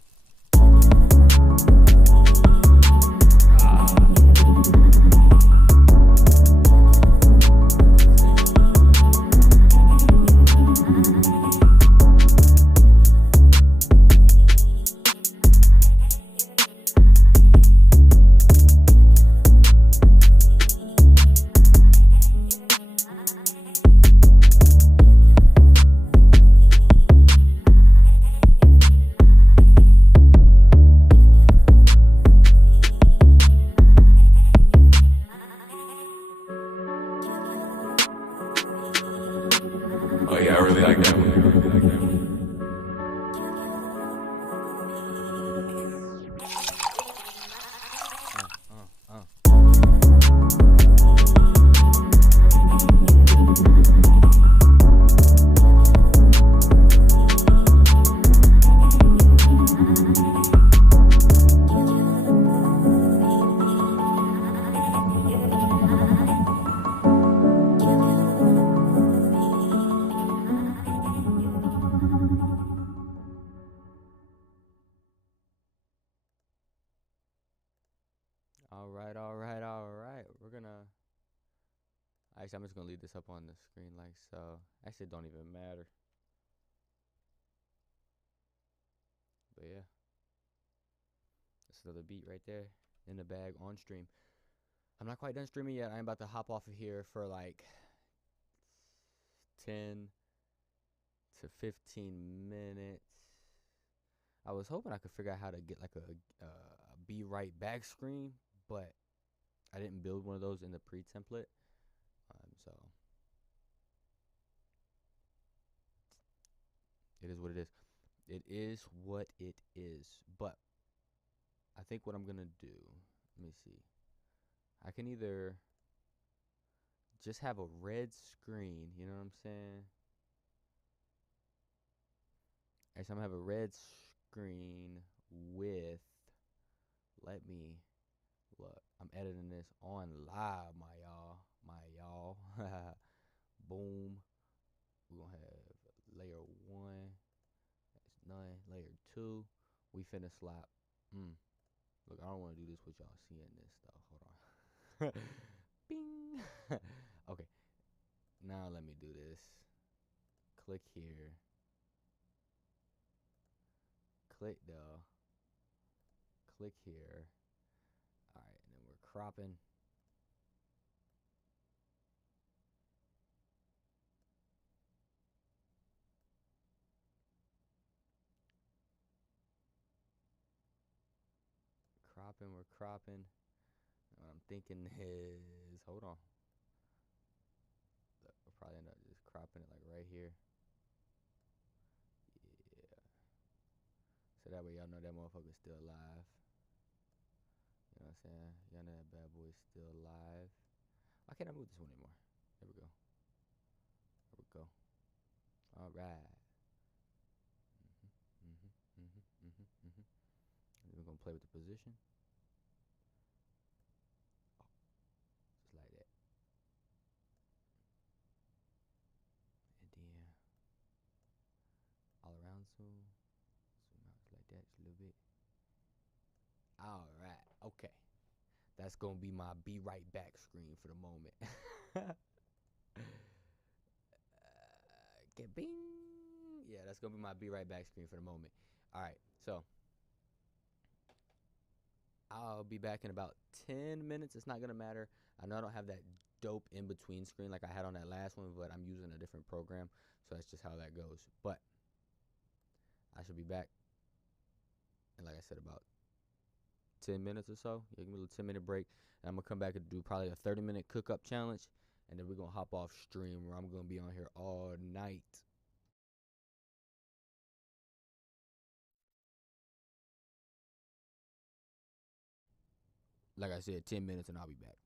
Oh yeah, I really like that one. All right. We're gonna. Actually, I'm just gonna leave this up on the screen like so. Actually, it don't even matter. But yeah, that's another beat right there in the bag on stream. I'm not quite done streaming yet. I'm about to hop off of here for like 10 to 15 minutes. I was hoping I could figure out how to get like a be right back screen, but I didn't build one of those in the pre-template. So it is what it is. It is what it is. But I think what I'm gonna do, let me see. I can either just have a red screen, you know what I'm saying? Actually, I'm gonna have a red screen with, let me look. I'm editing this on live, my y'all. Boom. We're gonna have layer 1. That's none. Layer 2. We finna slap. Look, I don't want to do this with y'all seeing this stuff. Hold on. Bing. Okay. Now let me do this. Click here. Click here. All right, and then we're cropping. We're cropping. What I'm thinking is, hold on. We'll probably end up just cropping it like right here. Yeah. So that way y'all know that motherfucker's still alive. You know what I'm saying? Y'all know that bad boy's still alive. Why can't I move this one anymore? There we go. There we go. All right. We're gonna play with the position. Just like that. And then all around zoom. Zoom out just like that, just a little bit. All right. Okay. That's gonna be my be right back screen for the moment. Get bing. Yeah, that's gonna be my be right back screen for the moment. All right. So I'll be back in about 10 minutes. It's not gonna matter. I know I don't have that dope in between screen like I had on that last one, but I'm using a different program, so that's just how that goes. But I should be back in, like I said, about 10 minutes or so. Yeah, give me a little 10-minute break. And I'm going to come back and do probably a 30-minute cook up challenge. And then we're going to hop off stream where I'm going to be on here all night. Like I said, 10 minutes and I'll be back.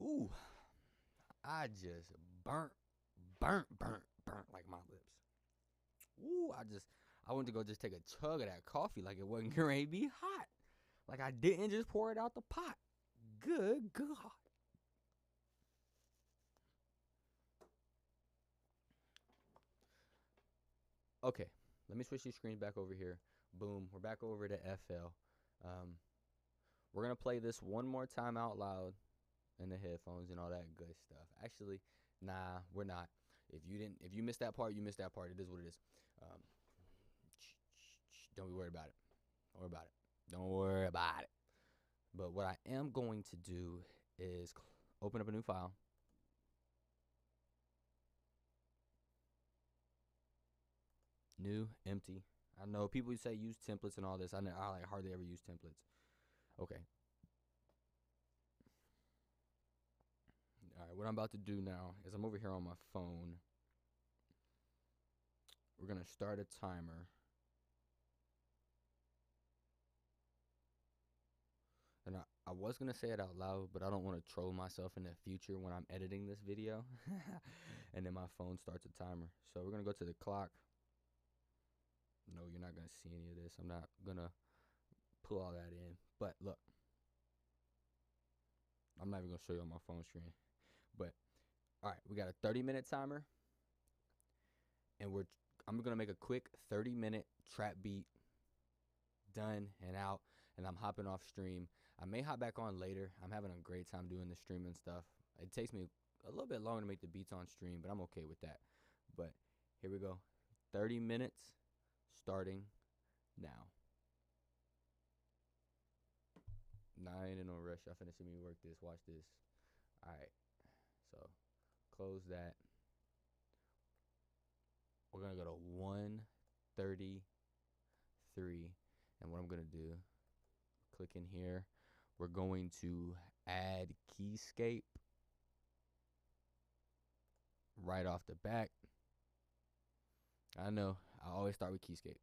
Ooh, I just burnt like my lips. Ooh, I went to go just take a chug of that coffee like it wasn't going to be hot. Like I didn't just pour it out the pot. Good God. Okay, let me switch these screens back over here. Boom, we're back over to FL. We're going to play this one more time out loud in the headphones and all that good stuff. Actually, nah, we're not. If you missed that part, you missed that part. It is what it is. Don't be worried about it. Don't worry about it. Don't worry about it. But what I am going to do is open up a new file. New, empty. I know people say use templates and all this. I like hardly ever use templates. Okay. All right, what I'm about to do now is I'm over here on my phone. We're going to start a timer. And I was going to say it out loud, but I don't want to troll myself in the future when I'm editing this video. And then my phone starts a timer. So we're going to go to the clock. No, you're not going to see any of this. I'm not going to pull all that in. But look, I'm not even going to show you on my phone screen. But, all right, we got a 30-minute timer. And I'm going to make a quick 30-minute trap beat. Done and out. And I'm hopping off stream. I may hop back on later. I'm having a great time doing the streaming stuff. It takes me a little bit longer to make the beats on stream, but I'm okay with that. But here we go. 30 minutes starting now. Nah, I ain't in no rush. Y'all finna see me work this. Watch this. All right. So close that. We're going to go to 133. And what I'm going to do, click in here. We're going to add keyscape right off the back. I know, I always start with keyscape.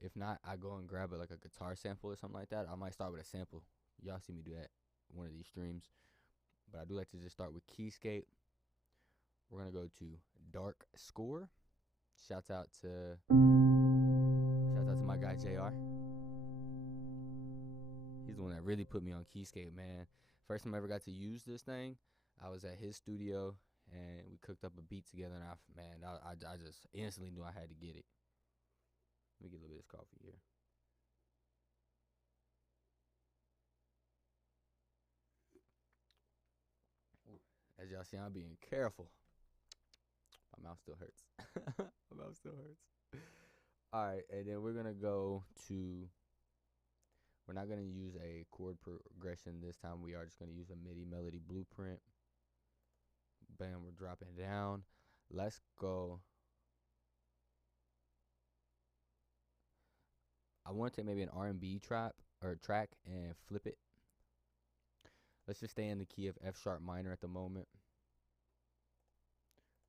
If not, I go and grab like a guitar sample or something like that. I might start with a sample. Y'all see me do that one of these streams. But I do like to just start with keyscape. We're going to go to dark score. Shouts out to my guy JR. He's the one that really put me on keyscape, man. First time I ever got to use this thing, I was at his studio and we cooked up a beat together, and I just instantly knew I had to get it. Let me get a little bit of this coffee here. Ooh, as y'all see, I'm being careful. My mouth still hurts. My mouth still hurts. All right, and then we're gonna go to. We're not gonna use a chord progression this time. We are just gonna use a MIDI melody blueprint. Bam, we're dropping down. Let's go. I want to take maybe an R&B track and flip it. Let's just stay in the key of F sharp minor at the moment.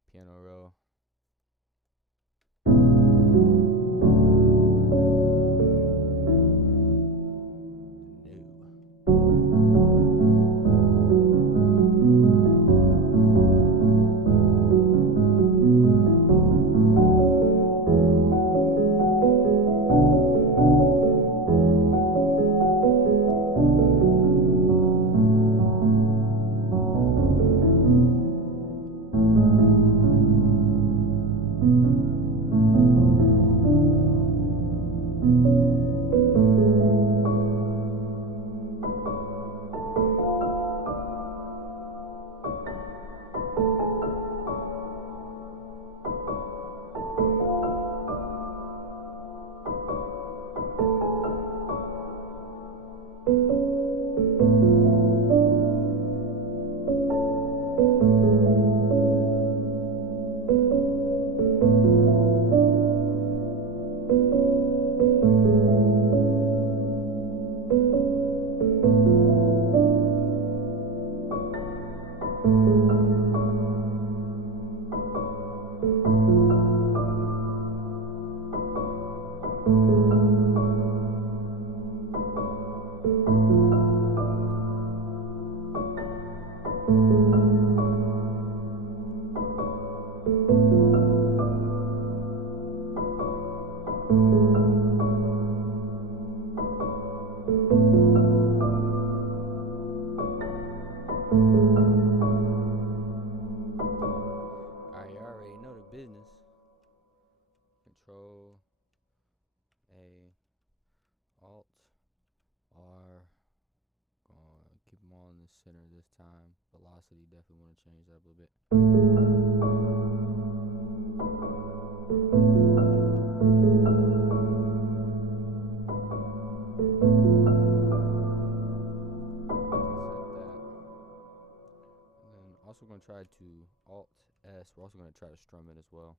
Piano roll. business. Control A, Alt R. Gonna keep them all in the center this time. Velocity, definitely want to change that up a little bit. Also going to try to Alt S. We're also going to try to strum it as well.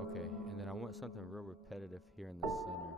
Okay, and then I want something real repetitive here in the center.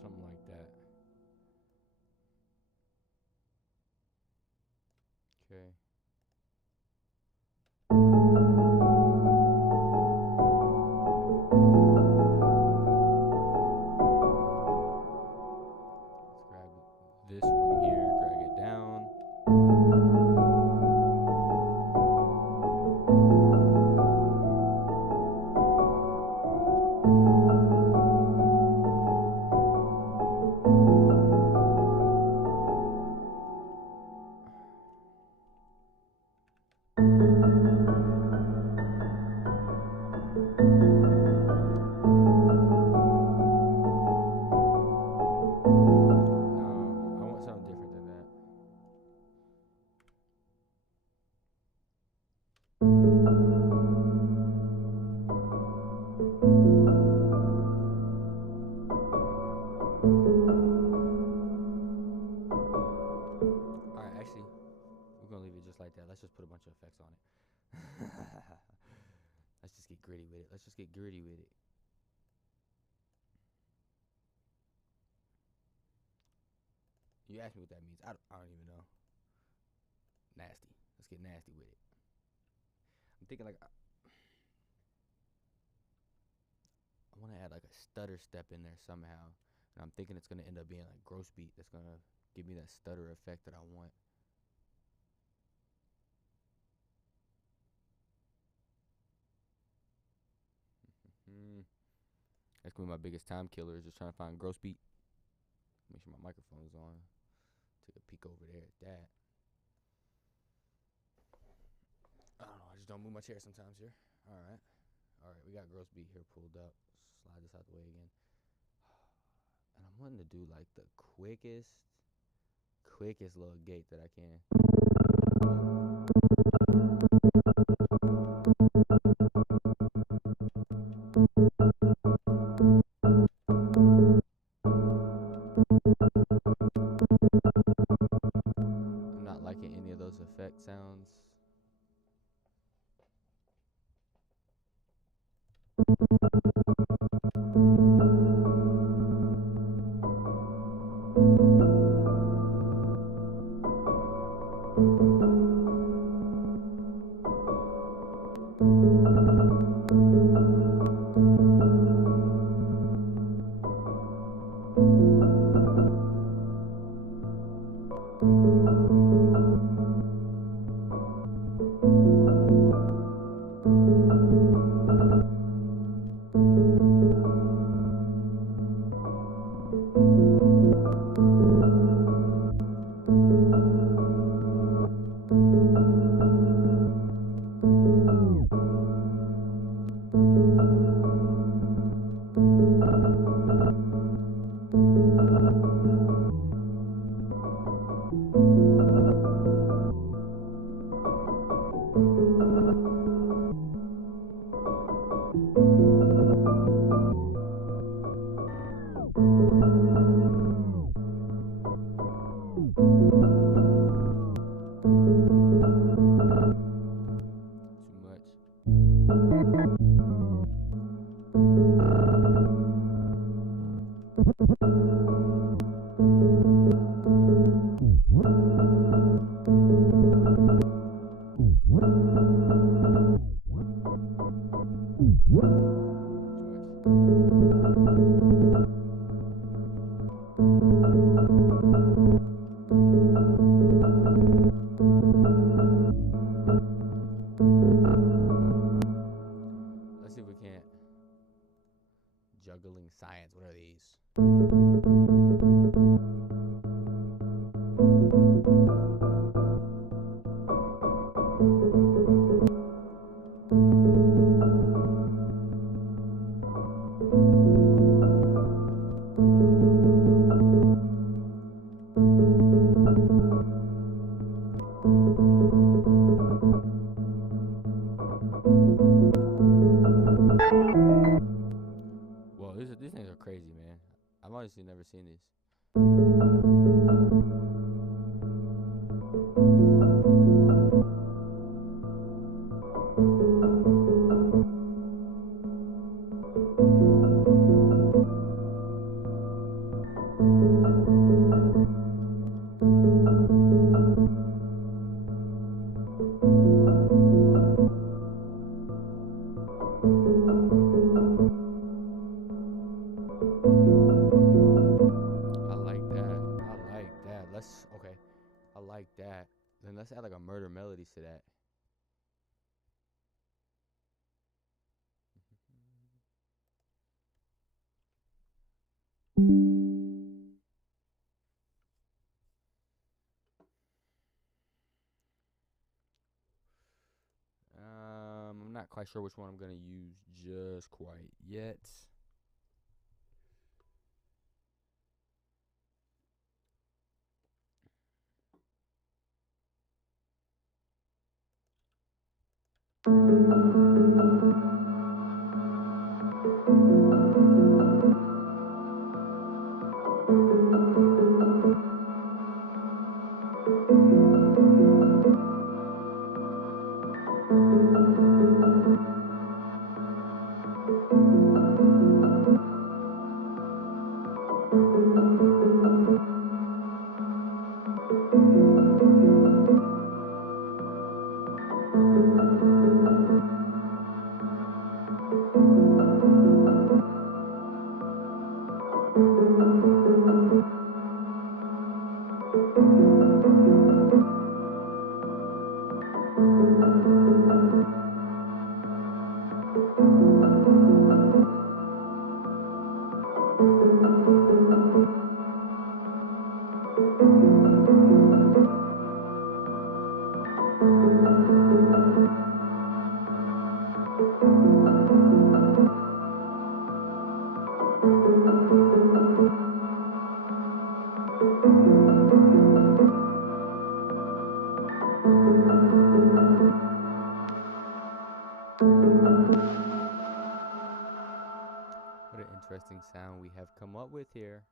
Something like that. Okay. Let's grab this one here, drag it down. No, I want something different than that. Alright, actually, we're gonna leave it just like that. Let's just put a bunch of effects on it. Let's just get gritty with it. Let's just get gritty with it. You asked me what that means. I don't even know. Nasty. Let's get nasty with it. I'm thinking like I want to add like a stutter step in there somehow. And I'm thinking it's going to end up being like gross beat. That's going to give me that stutter effect that I want. That's going to be my biggest time killer, is just trying to find gross beat. Make sure my microphone is on. Take a peek over there at that. I don't know, I just don't move my chair sometimes here. Alright, we got gross beat here pulled up. Slide this out the way again. And I'm wanting to do like the quickest little gate that I can. I'm not liking any of those effect sounds. Well, these things are crazy, man. I've honestly never seen these. I like that. I like that. Let's okay. I like that. Then let's add like a murder melodies to that. I'm not quite sure which one I'm gonna use just quite yet. What an interesting sound we have come up with here.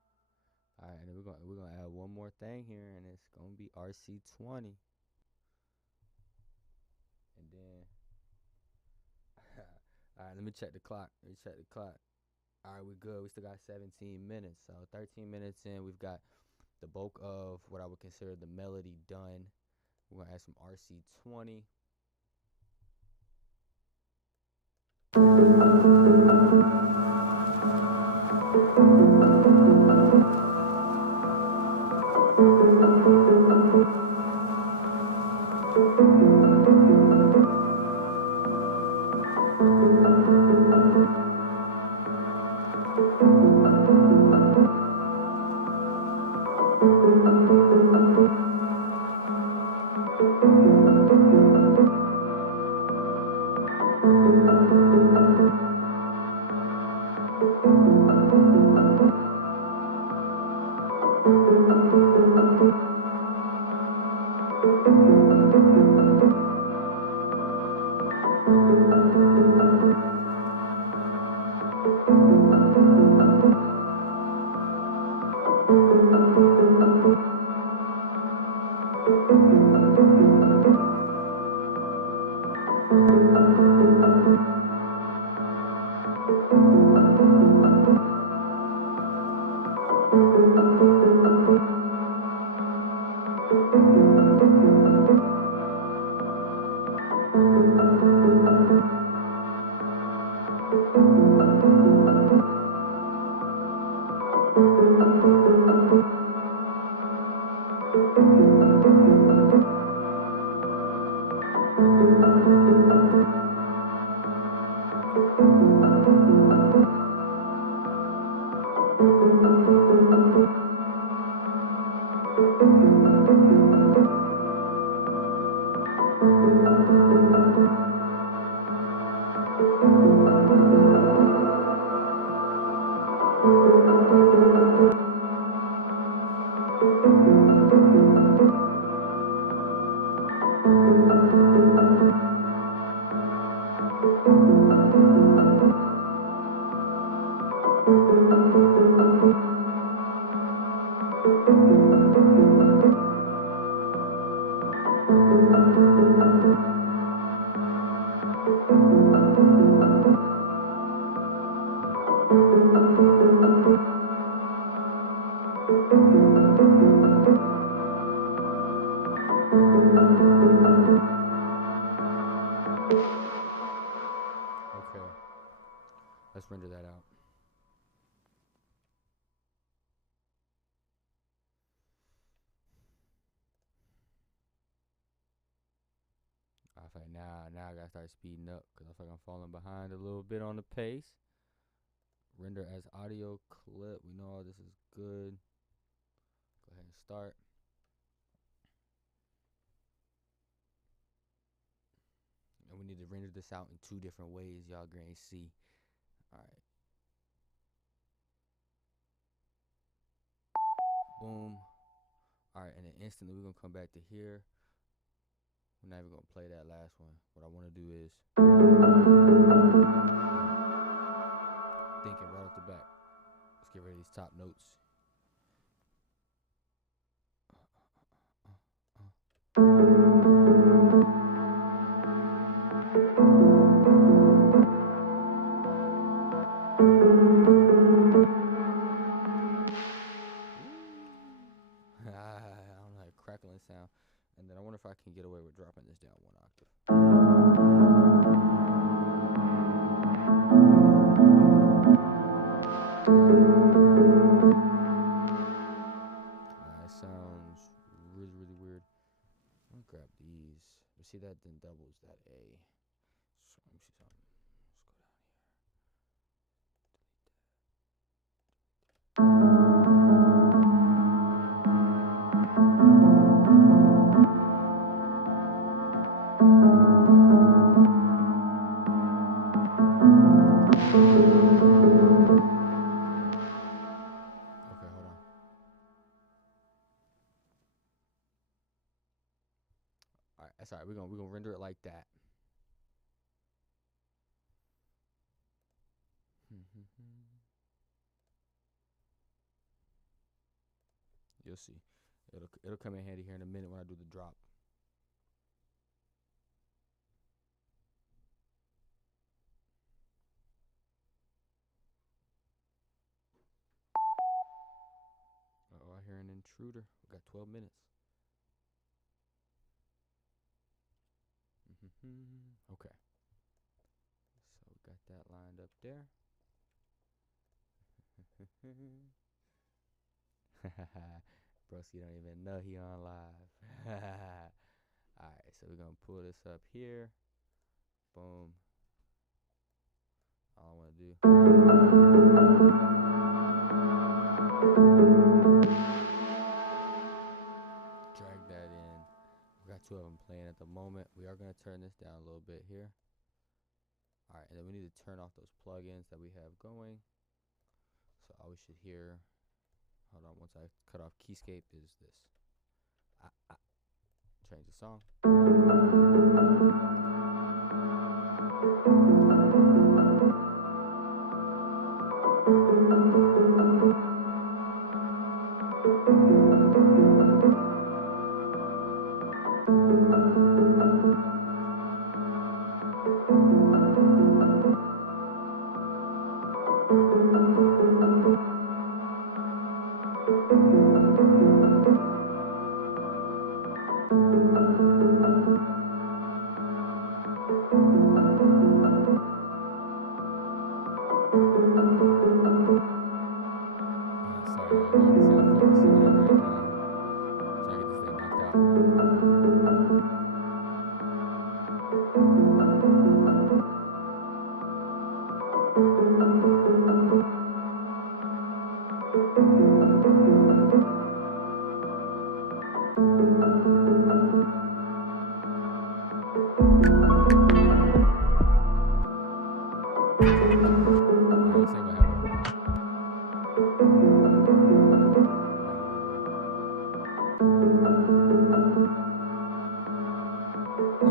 All right, and we're gonna add one more thing here, and it's gonna be RC20, and then. All right, let me check the clock. All right, we good. We still got 17 minutes. So 13 minutes in, we've got the bulk of what I would consider the melody done. We're gonna add some RC20. Okay. Let's render that out. I feel like now I gotta start speeding up because I feel like I'm falling behind a little bit on the pace. Render as audio clip. We know all this is good. Go ahead and start. And we need to render this out in 2 different ways. Y'all gonna see. All right. Boom. All right, and then instantly we're gonna come back to here. We're not even gonna play that last one. What I want to do is thinking right off the back. Let's get rid of these top notes. I don't know, a crackling sound. And then I wonder if I can get away with dropping this down 1 octave. Nah, it sounds really, really weird. I'm gonna grab these. You see that then doubles that A. So let me see something. Let's go down here. Okay, hold on. All right, that's all right. We're gonna render it like that. You'll see. It'll come in handy here in a minute when I do the drop. Oh, I hear an intruder. We got 12 minutes. Okay. So we got that lined up there. Broski don't even know he on live. Alright, so we're gonna pull this up here. Boom. All I wanna do. Drag that in. We got 2 of them playing at the moment. We are gonna turn this down a little bit here. Alright, and then we need to turn off those plugins that we have going. So all we should hear, hold on, once I cut off Keyscape, is this. Change the song. Sorry, y'all can see I'm focusing in right now. Trying to get this thing knocked out. I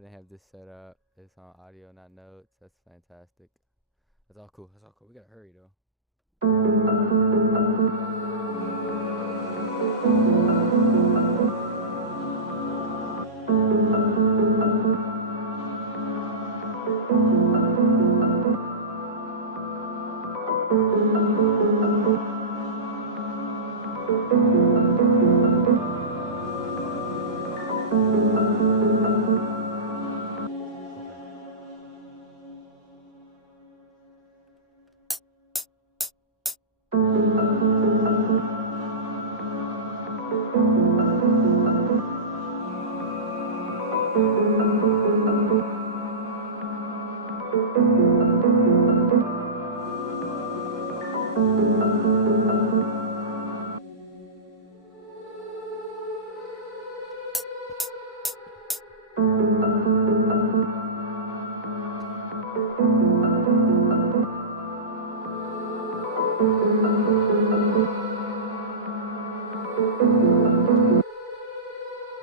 didn't have this set up. It's on audio, not notes. That's fantastic. That's all cool. That's all cool. We gotta hurry though.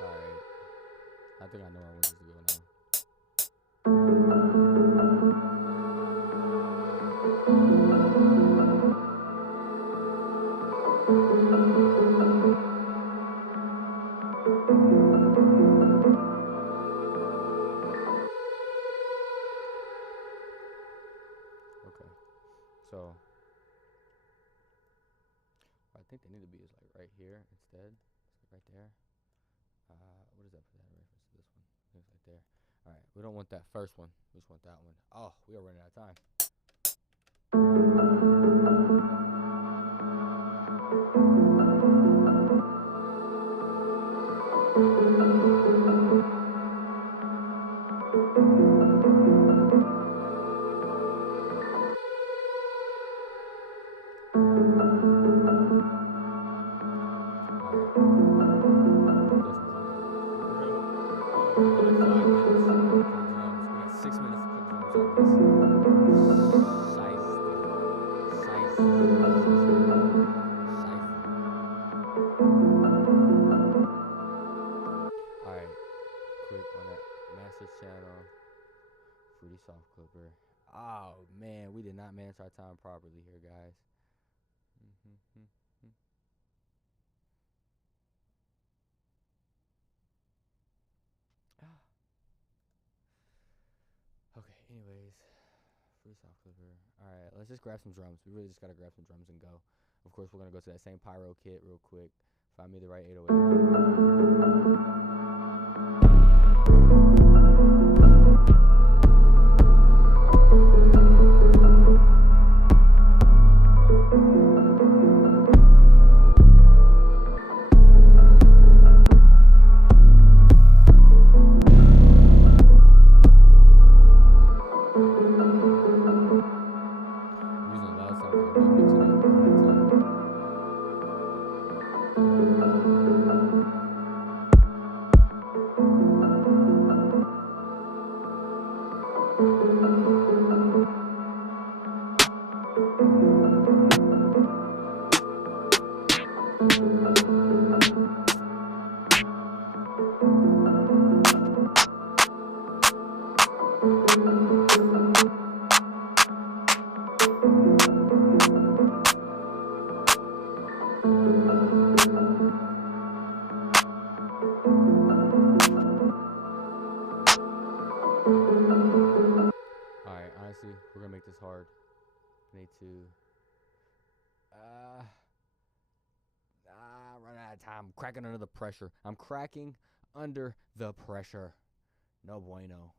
Alright. I think I know where I want this to go now. Okay. So what I think they need to be is like right here instead. It's right there. What is that for that reference to this one? It's right there. Alright, we don't want that first one. We just want that one. Oh, we are running out of time. Oh man, we did not manage our time properly here, guys. Okay, anyways, free soft clipper. Alright, let's just grab some drums. We really just gotta grab some drums and go. Of course, we're gonna go to that same pyro kit real quick. Find me the right 808. is hard. I need to. Run out of time. I'm cracking under the pressure. I'm cracking under the pressure. No bueno.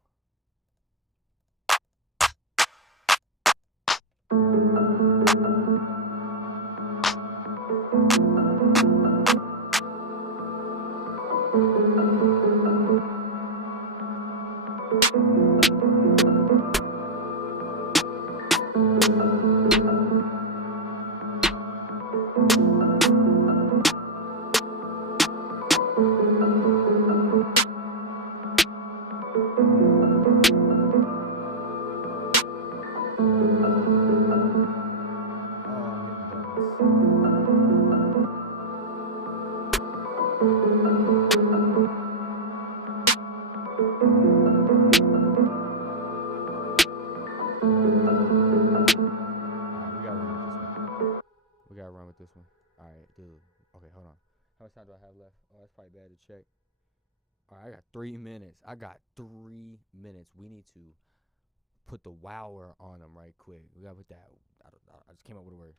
We gotta run with this one. Alright, dude. Okay, hold on. How much time do I have left? Oh, that's probably bad to check. Alright, I got 3 minutes. We need to put the wower on them right quick. We gotta put that. I just came up with a word.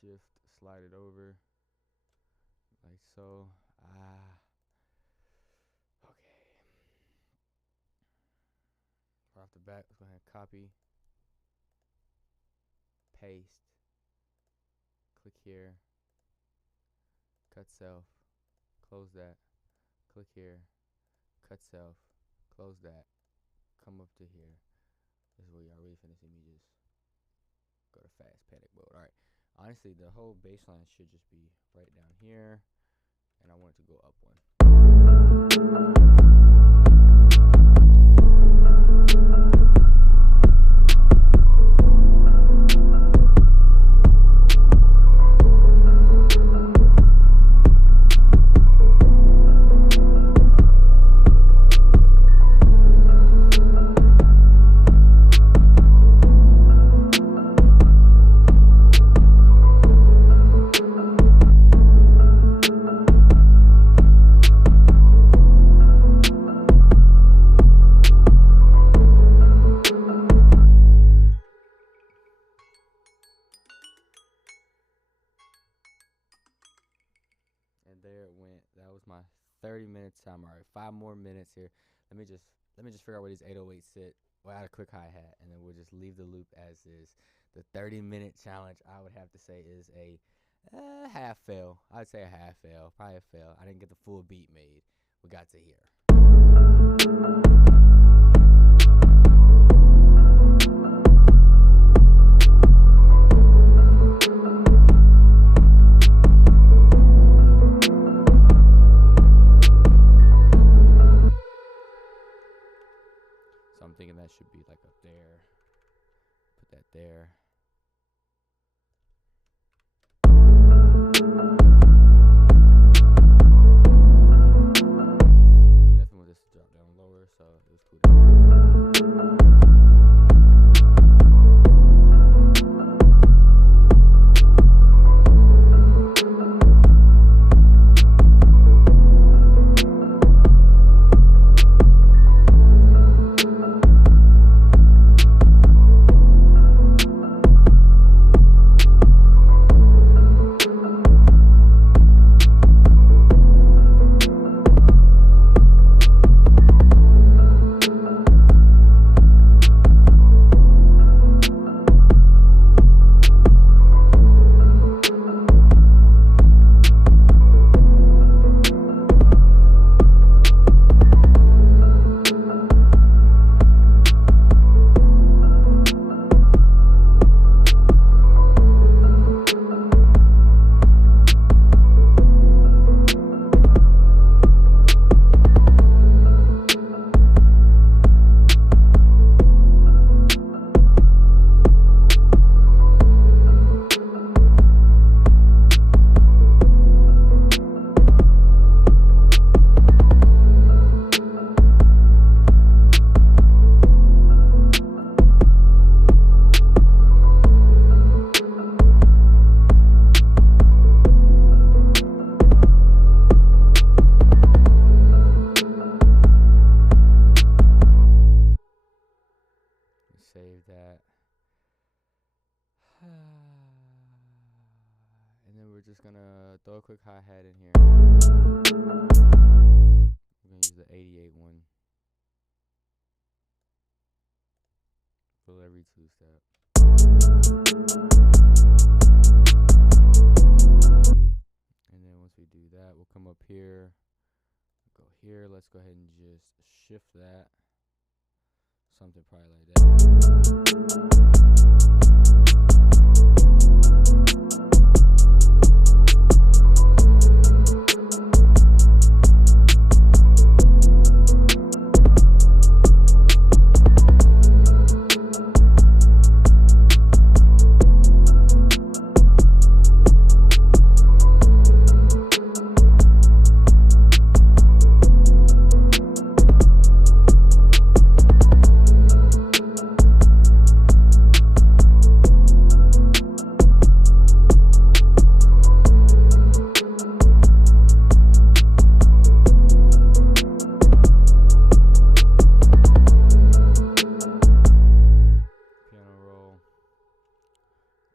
Shift, slide it over like so. Okay. Right off the bat, let's go ahead and copy, paste, click here, cut self, close that, click here, cut self, close that, come up to here. This is where y'all really finna see me just go to fast panic mode. Alright. Honestly, the whole baseline should just be right down here, and I want it to go up one. And there it went. That was my 30-minute timer. All right, 5 more minutes here. Let me just figure out where these 808s sit. We'll add a quick hi-hat, and then we'll just leave the loop as is. The 30-minute challenge, I would have to say, is a half fail. I'd say a half fail, probably a fail. I didn't get the full beat made. We got to here. just gonna throw a quick hi-hat in here. We're gonna use the 88 one. Fill every two-step. And then once we do that, we'll come up here, go here. Let's go ahead and just shift that. Something probably like that.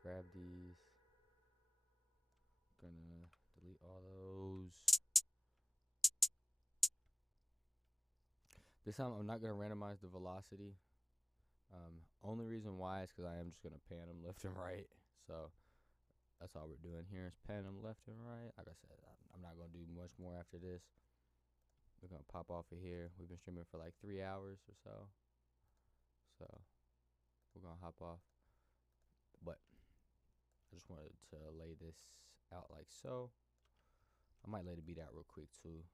Grab these. Gonna delete all those. This time I'm not gonna randomize the velocity. Only reason why is because I am just gonna pan them left and right. So that's all we're doing here is pan them left and right. Like I said, I'm not gonna do much more after this. We're gonna pop off of here. We've been streaming for like 3 hours or so. So we're gonna hop off. But I just wanted to lay this out like so. I might let it beat out real quick too,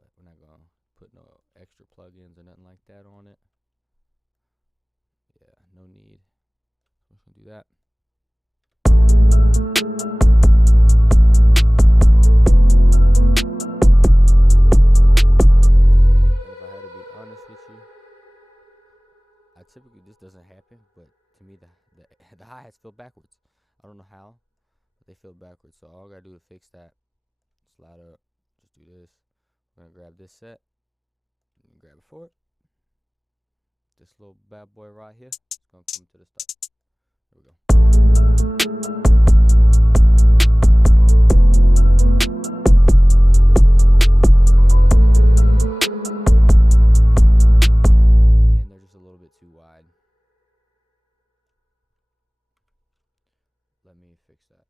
but we're not gonna put no extra plugins or nothing like that on it. Yeah, no need. So I'm just gonna do that. And if I had to be honest with you, typically this doesn't happen, but to me the hi-hats feel backwards. I don't know how, but they feel backwards. So all I gotta do is fix that. Slide up, just do this. We're gonna grab this set, and grab it for it. This little bad boy right here, it's gonna come to the start. There we go. And they're just a little bit too wide. Let me fix that.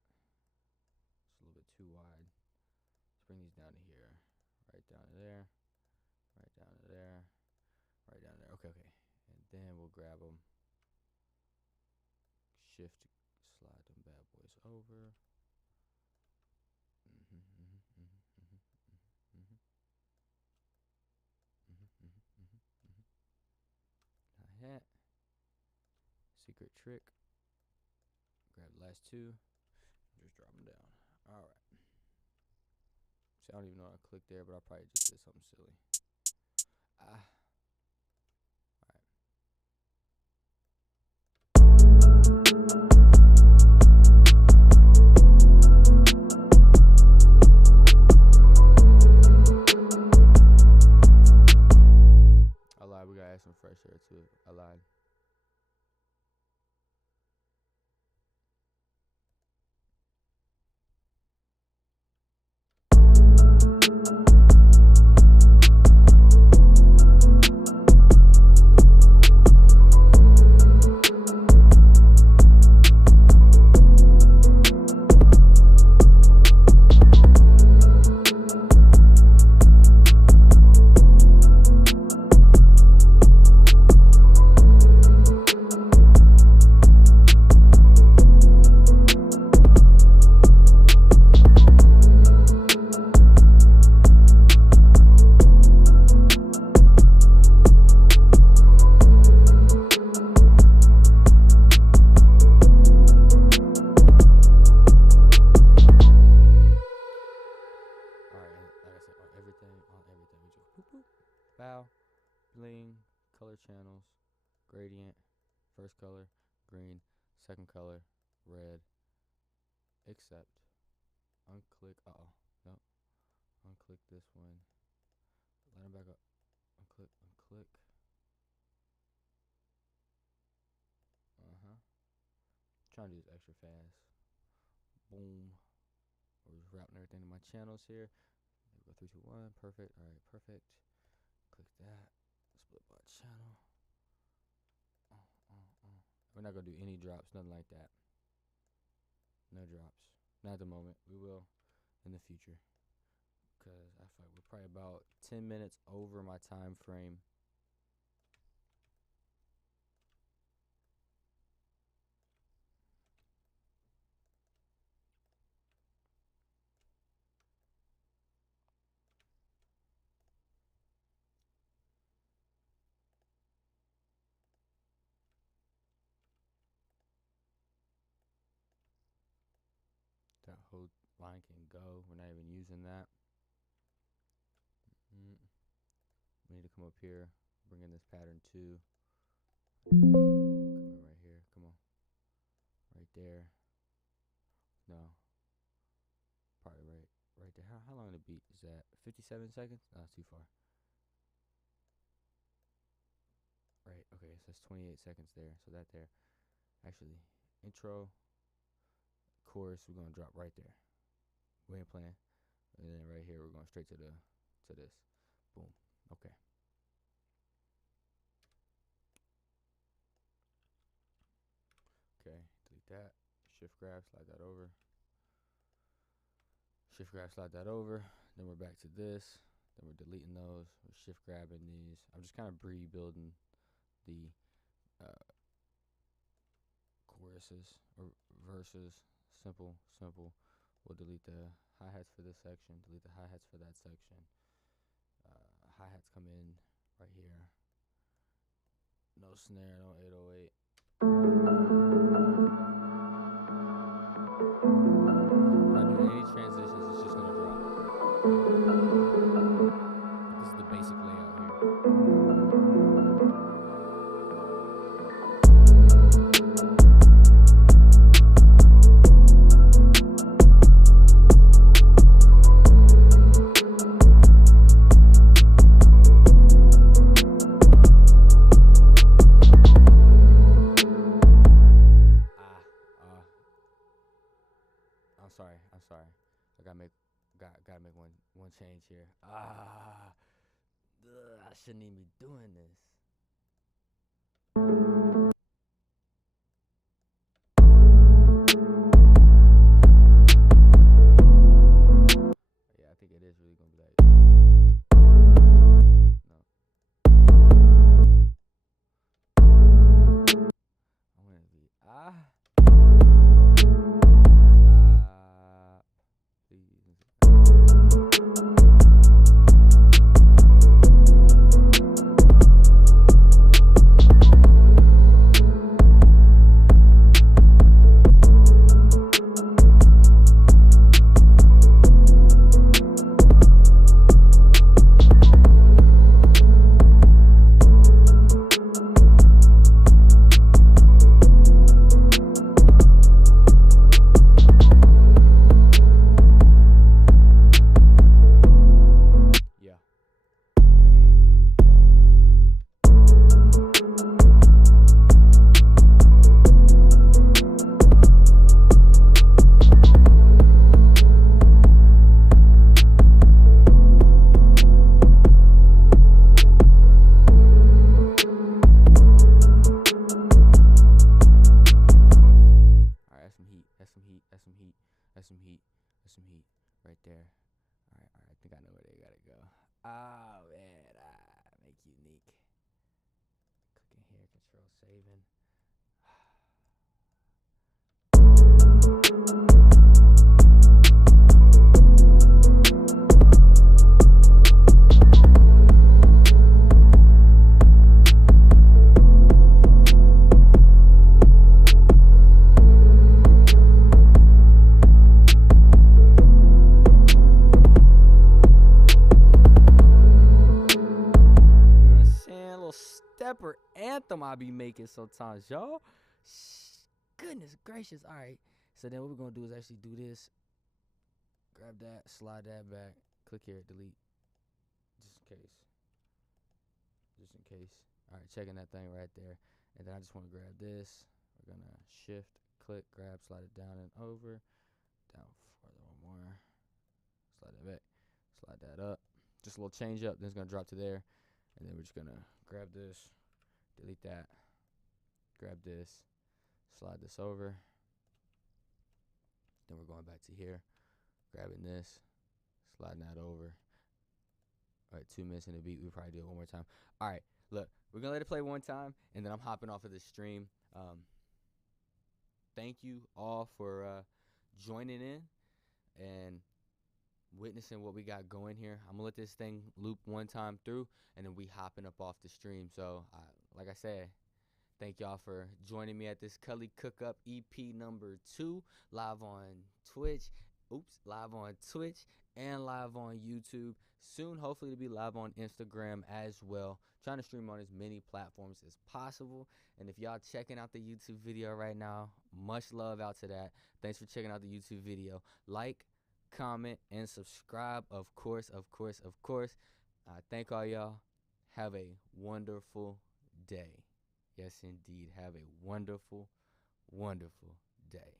It's a little bit too wide. Let's bring these down to here. Right down to there. Right down to there. Right down there. Okay, okay. And then we'll grab them. Shift, slide them bad boys over. Hi-hat. Secret trick. Grab the last two. Just drop them down. Alright. See, I don't even know how to click there, but I probably just did something silly. Alright. I lied, we gotta add some fresh air to it. I lied. Bow, bling, color channels, gradient, first color, green, second color, red, accept, unclick, no, unclick this one, line it back up, unclick, trying to do this extra fast, boom, my channels here. Go 3, 2, 1. Perfect. All right, perfect. Click that. Split by channel. We're not gonna do any drops, nothing like that. No drops. Not at the moment. We will in the future. Cause I feel like we're probably about 10 minutes over my time frame. That whole line can go. We're not even using that. We need to come up here, bring in this pattern too. I need this to come in right here. Come on. Right there. No. Probably right there. How long the beat is that? 57 seconds? No, too far. Right. Okay, so that's 28 seconds there. So that there. Actually, intro, chorus, we're gonna drop right there. We ain't playing. And then right here we're going straight to this. Boom. Okay. Okay, delete that. Shift grab, slide that over. Shift grab, slide that over. Then we're back to this. Then we're deleting those. We're shift grabbing these. I'm just kind of rebuilding the choruses or verses. Simple. We'll delete the hi-hats for this section. Delete the hi-hats for that section. Hi-hats come in right here. No snare, no 808. Not doing any transitions, it's just gonna drop. This is the basic layout here. I'm sorry. I gotta make one change here. I shouldn't even be doing this. Yeah, I think it is really gonna be like no. I want it to be That's some heat right there. All right. I think I know where they gotta go. Oh man, make unique. Clicking here, control saving. Stepper anthem I be making sometimes, y'all. Goodness gracious. All right. So then what we're going to do is actually do this. Grab that, slide that back. Click here, delete. Just in case. All right, checking that thing right there. And then I just want to grab this. We're going to shift, click, grab, slide it down and over. Down further, one more. slide that up. Just a little change up. Then it's going to drop to there. And then we're just going to grab this, delete that, grab this, slide this over. Then we're going back to here, grabbing this, sliding that over. All right, 2 minutes in the beat. We'll probably do it one more time. All right, look, we're going to let it play one time, and then I'm hopping off of this stream. Thank you all for joining in and witnessing what we got going here. I'm going to let this thing loop one time through, and then we hopping up off the stream. So, like I said, thank y'all for joining me at this Cully Cookup EP number 2, live on Twitch. Live on Twitch and live on YouTube. Soon, hopefully, to be live on Instagram as well. Trying to stream on as many platforms as possible. And if y'all checking out the YouTube video right now, much love out to that. Thanks for checking out the YouTube video. Like, comment, and subscribe. Of course. Thank all y'all. Have a wonderful day. Yes, indeed. Have a wonderful, wonderful day.